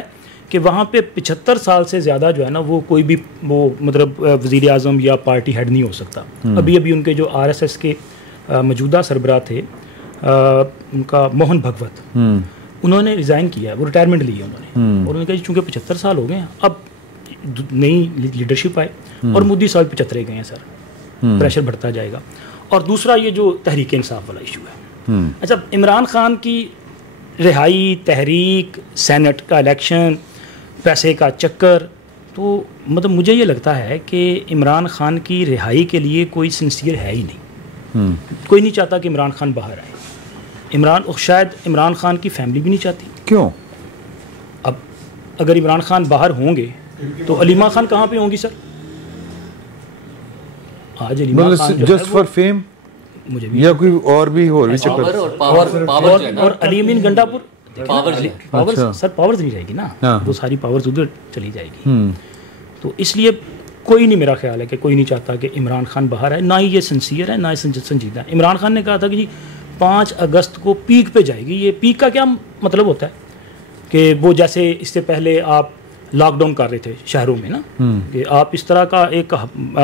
कि वहाँ पे 75 साल से ज़्यादा जो है ना वो कोई भी वो मतलब वज़ीर आज़म या पार्टी हेड नहीं हो सकता। अभी उनके जो आरएसएस के मौजूदा सरबराह थे उनका मोहन भगवत, उन्होंने रिज़ाइन किया है, वो रिटायरमेंट ली है उन्होंने, और उन्होंने कहा चूँकि 75 साल हो गए हैं अब नई लीडरशिप आए, और मोदी साल 75 गए हैं सर, प्रेशर बढ़ता जाएगा। और दूसरा ये जो तहरीक इंसाफ वाला इशू है, अच्छा इमरान खान की रिहाई, तहरीक, सेनेट का इलेक्शन, पैसे का चक्कर, तो मतलब मुझे ये लगता है कि इमरान खान की रिहाई के लिए कोई सिंसियर है ही नहीं। कोई नहीं चाहता कि इमरान खान बाहर आए, और शायद इमरान खान की फैमिली भी नहीं चाहती। क्यों? अब अगर इमरान खान बाहर होंगे तो अलीमा खान कहाँ पे होंगी सर? आज Aleema Khan just for fame मुझे भी या कोई और भी चक्कर और अली अमीन गंडापुर पावर सर पावर्स नहीं रहेगी ना, वो सारी पावर्स उधर चली जाएगी। तो इसलिए कोई नहीं, मेरा ख्याल है कि कोई नहीं चाहता कि इमरान खान बाहर आए, ना ही ये सिंसियर है ना ही संजीदा है। इमरान खान ने कहा था कि जी 5 अगस्त को पीक पे जाएगी। ये पीक का क्या मतलब होता है कि वो जैसे इससे पहले आप लॉकडाउन कर रहे थे शहरों में ना, कि आप इस तरह का एक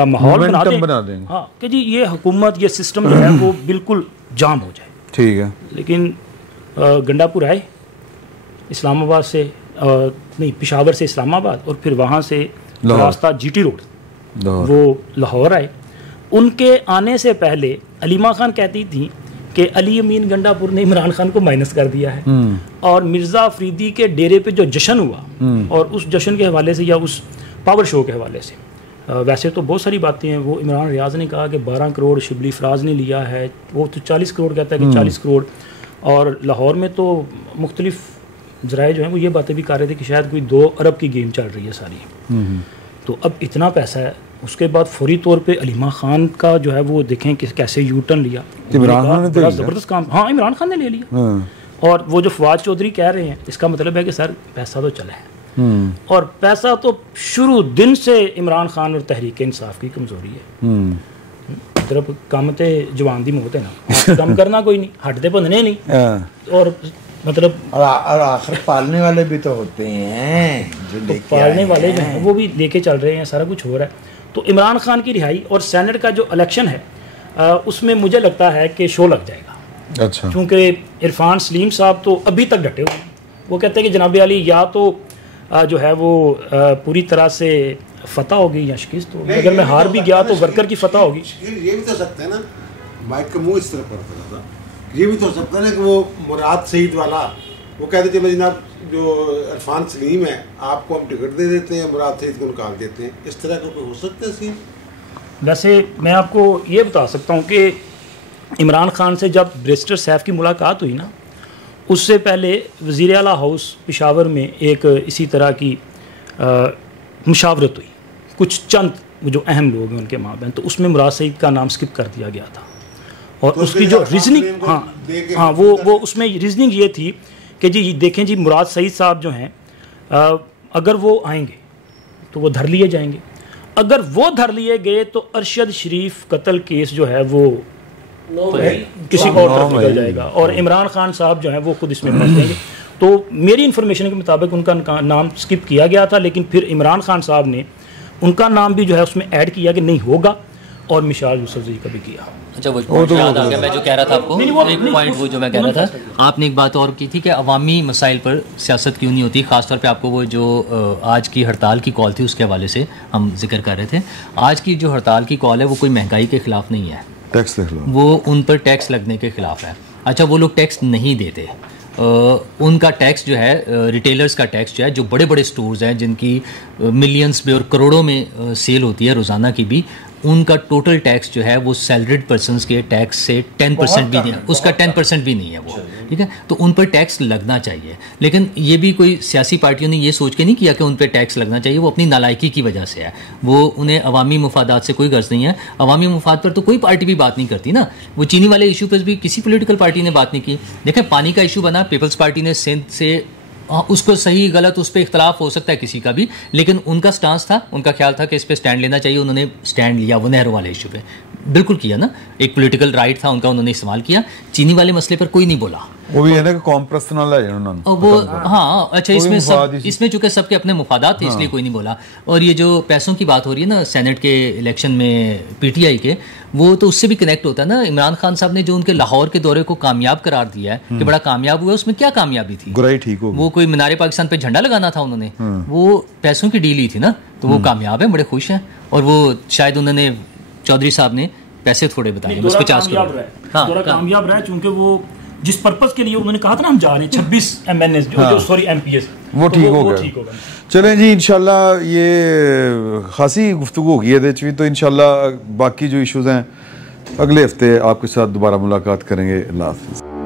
माहौल बना दें, हाँ कि जी ये हुकूमत, ये सिस्टम जो है वो बिल्कुल जाम हो जाए। ठीक है, लेकिन गंडापुर आए इस्लामाबाद से, नहीं पेशावर से इस्लामाबाद, और फिर वहाँ से रास्ता जीटी रोड वो लाहौर आए। उनके आने से पहले अलीमा खान कहती थी कि अली अमीन गंडापुर ने इमरान खान को माइनस कर दिया है, और मिर्ज़ा अफरीदी के डेरे पे जो जश्न हुआ और उस जश्न के हवाले से या उस पावर शो के हवाले से, वैसे तो बहुत सारी बातें हैं। वो इमरान रियाज ने कहा कि 12 करोड़ शिबली फराज ने लिया है, वो तो 40 करोड़ कहता है कि 40 करोड़, और लाहौर में तो मुख्तलिफ ज़राए जो हैं वो ये बातें भी कर रहे थे कि शायद कोई 2 अरब की गेम चल रही है सारी। तो अब इतना पैसा है, उसके बाद फौरी तौर पे अलीमा खान का जो है वो देखें कि कैसे यू टर्न लिया, इमरान खान ने बड़ा ज़बरदस्त काम, हाँ इमरान खान ने ले लिया। और वो जो फवाद चौधरी कह रहे हैं, इसका मतलब है कि सर पैसा तो चला है, और पैसा तो शुरू दिन से इमरान खान और तहरीक इंसाफ की कमज़ोरी है। सिर्फ कम ते जवान दी मौत है ना, कम करना कोई नहीं, हटते भंदने नहीं, और मतलब और आखिर पालने वाले भी तो होते हैं जो तो पालने वाले जो हैं वो भी लेके चल रहे हैं, सारा कुछ हो रहा है। तो इमरान खान की रिहाई और सेनेट का जो इलेक्शन है उसमें मुझे लगता है कि शो लग जाएगा। अच्छा, क्योंकि इरफान सलीम साहब तो अभी तक डटे हुए हैं, वो कहते हैं कि जनाब अली या तो जो है वो पूरी तरह से फतह होगी या शिकस्त होगी, अगर मैं हार भी गया तो वर्कर की फतह होगी। ये भी तो सकता है ना, माइक का मुंह इस तरह करता था, ये भी तो सकता है ना कि वो मुराद सईद वाला वो कहते थे जनाब जो इरफान सलीम है आपको हम टिकट दे देते हैं, मुराद सईद को निकाल देते हैं, इस तरह का कोई हो सकता है सीन? वैसे मैं आपको ये बता सकता हूँ कि इमरान खान से जब बैरिस्टर सैफ की मुलाकात हुई ना, उससे पहले वज़ीर आला हाउस पेशावर में एक इसी तरह की मुशावरत हुई कुछ चंद वो जो अहम लोग हैं उनके माँ बहन, तो उसमें मुराद सईद का नाम स्किप कर दिया गया था। और तो उसकी जो रीजनिंग, हाँ वो उसमें रीजनिंग ये थी कि जी देखें जी, मुराद सईद साहब जो हैं अगर वो आएंगे तो वो धर लिए जाएंगे, अगर वो धर लिए गए तो अरशद शरीफ कत्ल केस जो है वो किसी और तरफ निकल जाएगा और इमरान खान साहब जो है वो खुद इसमें फंस जाएंगे। तो मेरी इन्फॉर्मेशन के मुताबिक उनका नाम स्किप किया गया था, लेकिन फिर इमरान खान साहब ने उनका नाम भी जो है उसमें ऐड किया कि नहीं होगा, और मिशाल यूसुफजई का भी किया। अच्छा, वो तो याद आ गया मैं जो कह रहा था आपको, एक पॉइंट वो जो मैं कह रहा था, आपने एक बात और की थी कि अवामी मसाइल पर सियासत क्यों नहीं होती। ख़ासतौर पे आपको वो जो आज की हड़ताल की कॉल थी उसके हवाले से हम जिक्र कर रहे थे। आज की जो हड़ताल की कॉल है वो कोई महंगाई के ख़िलाफ़ नहीं है, टैक्स के खिलाफ, वो उन पर टैक्स लगने के ख़िलाफ़ है। अच्छा, वो लोग टैक्स नहीं देते, उनका टैक्स जो है रिटेलर्स का टैक्स जो है, जो बड़े बड़े स्टोर्स हैं जिनकी मिलियंस में और करोड़ों में सेल होती है रोज़ाना की भी, उनका टोटल टैक्स जो है वो सैलरीड पर्सनस के टैक्स से 10% भी नहीं है, उसका 10% भी नहीं है वो, ठीक है। तो उन पर टैक्स लगना चाहिए, लेकिन ये भी कोई सियासी पार्टियों ने ये सोच के नहीं किया कि उन पर टैक्स लगना चाहिए, वो अपनी नालायकी की वजह से है। वो उन्हें अवामी मफादात से कोई गर्ज नहीं है, अवामी मफाद पर तो कोई पार्टी भी बात नहीं करती ना। वो चीनी वाले इशू पर भी किसी पोलिटिकल पार्टी ने बात नहीं की। देखें, पानी का इशू बना, पीपल्स पार्टी ने सिंध से उसको सही गलत उस पर इख्तलाफ हो सकता है किसी का भी, लेकिन उनका स्टांस था, उनका ख्याल था कि इस पे स्टैंड लेना चाहिए। उन्होंने स्टैंड लिया, वो नहरों वाले इशू पे बिल्कुल किया ना, एक पॉलिटिकल राइट था उनका, उन्होंने इस्तेमाल किया। चीनी वाले मसले पर कोई नहीं बोला, वो भी है ना कि कौम पर्सनल है उन्होंने, वो हाँ अच्छा, इसमें चूंकि सबके अपने मुफादात थे इसलिए कोई नहीं बोला। और ये जो पैसों की बात हो रही है ना सेनेट के इलेक्शन में पीटीआई के, वो तो उससे भी कनेक्ट होता है ना। इमरान खान साहब ने जो उनके लाहौर के दौरे को कामयाब करार दिया है कि बड़ा कामयाब हुआ, उसमें क्या कामयाबी थी? ठीक हो, वो कोई मीनारे पाकिस्तान पे झंडा लगाना था उन्होंने, वो पैसों की डील ही थी ना, तो वो कामयाब है, बड़े खुश हैं। और वो शायद उन्होंने चौधरी साहब ने पैसे थोड़े बताए, बस 50 करोड़ कामयाब रहा, चूंकि वो जिस पर्पस के लिए उन्होंने कहा था ना हम जा रहे हैं 26 MNS सॉरी MPS, वो ठीक हो गया। चलें जी, इंशाल्लाह ये खासी गुफ्तगू होगी है, तो इंशाल्लाह बाकी जो इश्यूज हैं अगले हफ्ते आपके साथ दोबारा मुलाकात करेंगे। अल्लाह हाफिज़।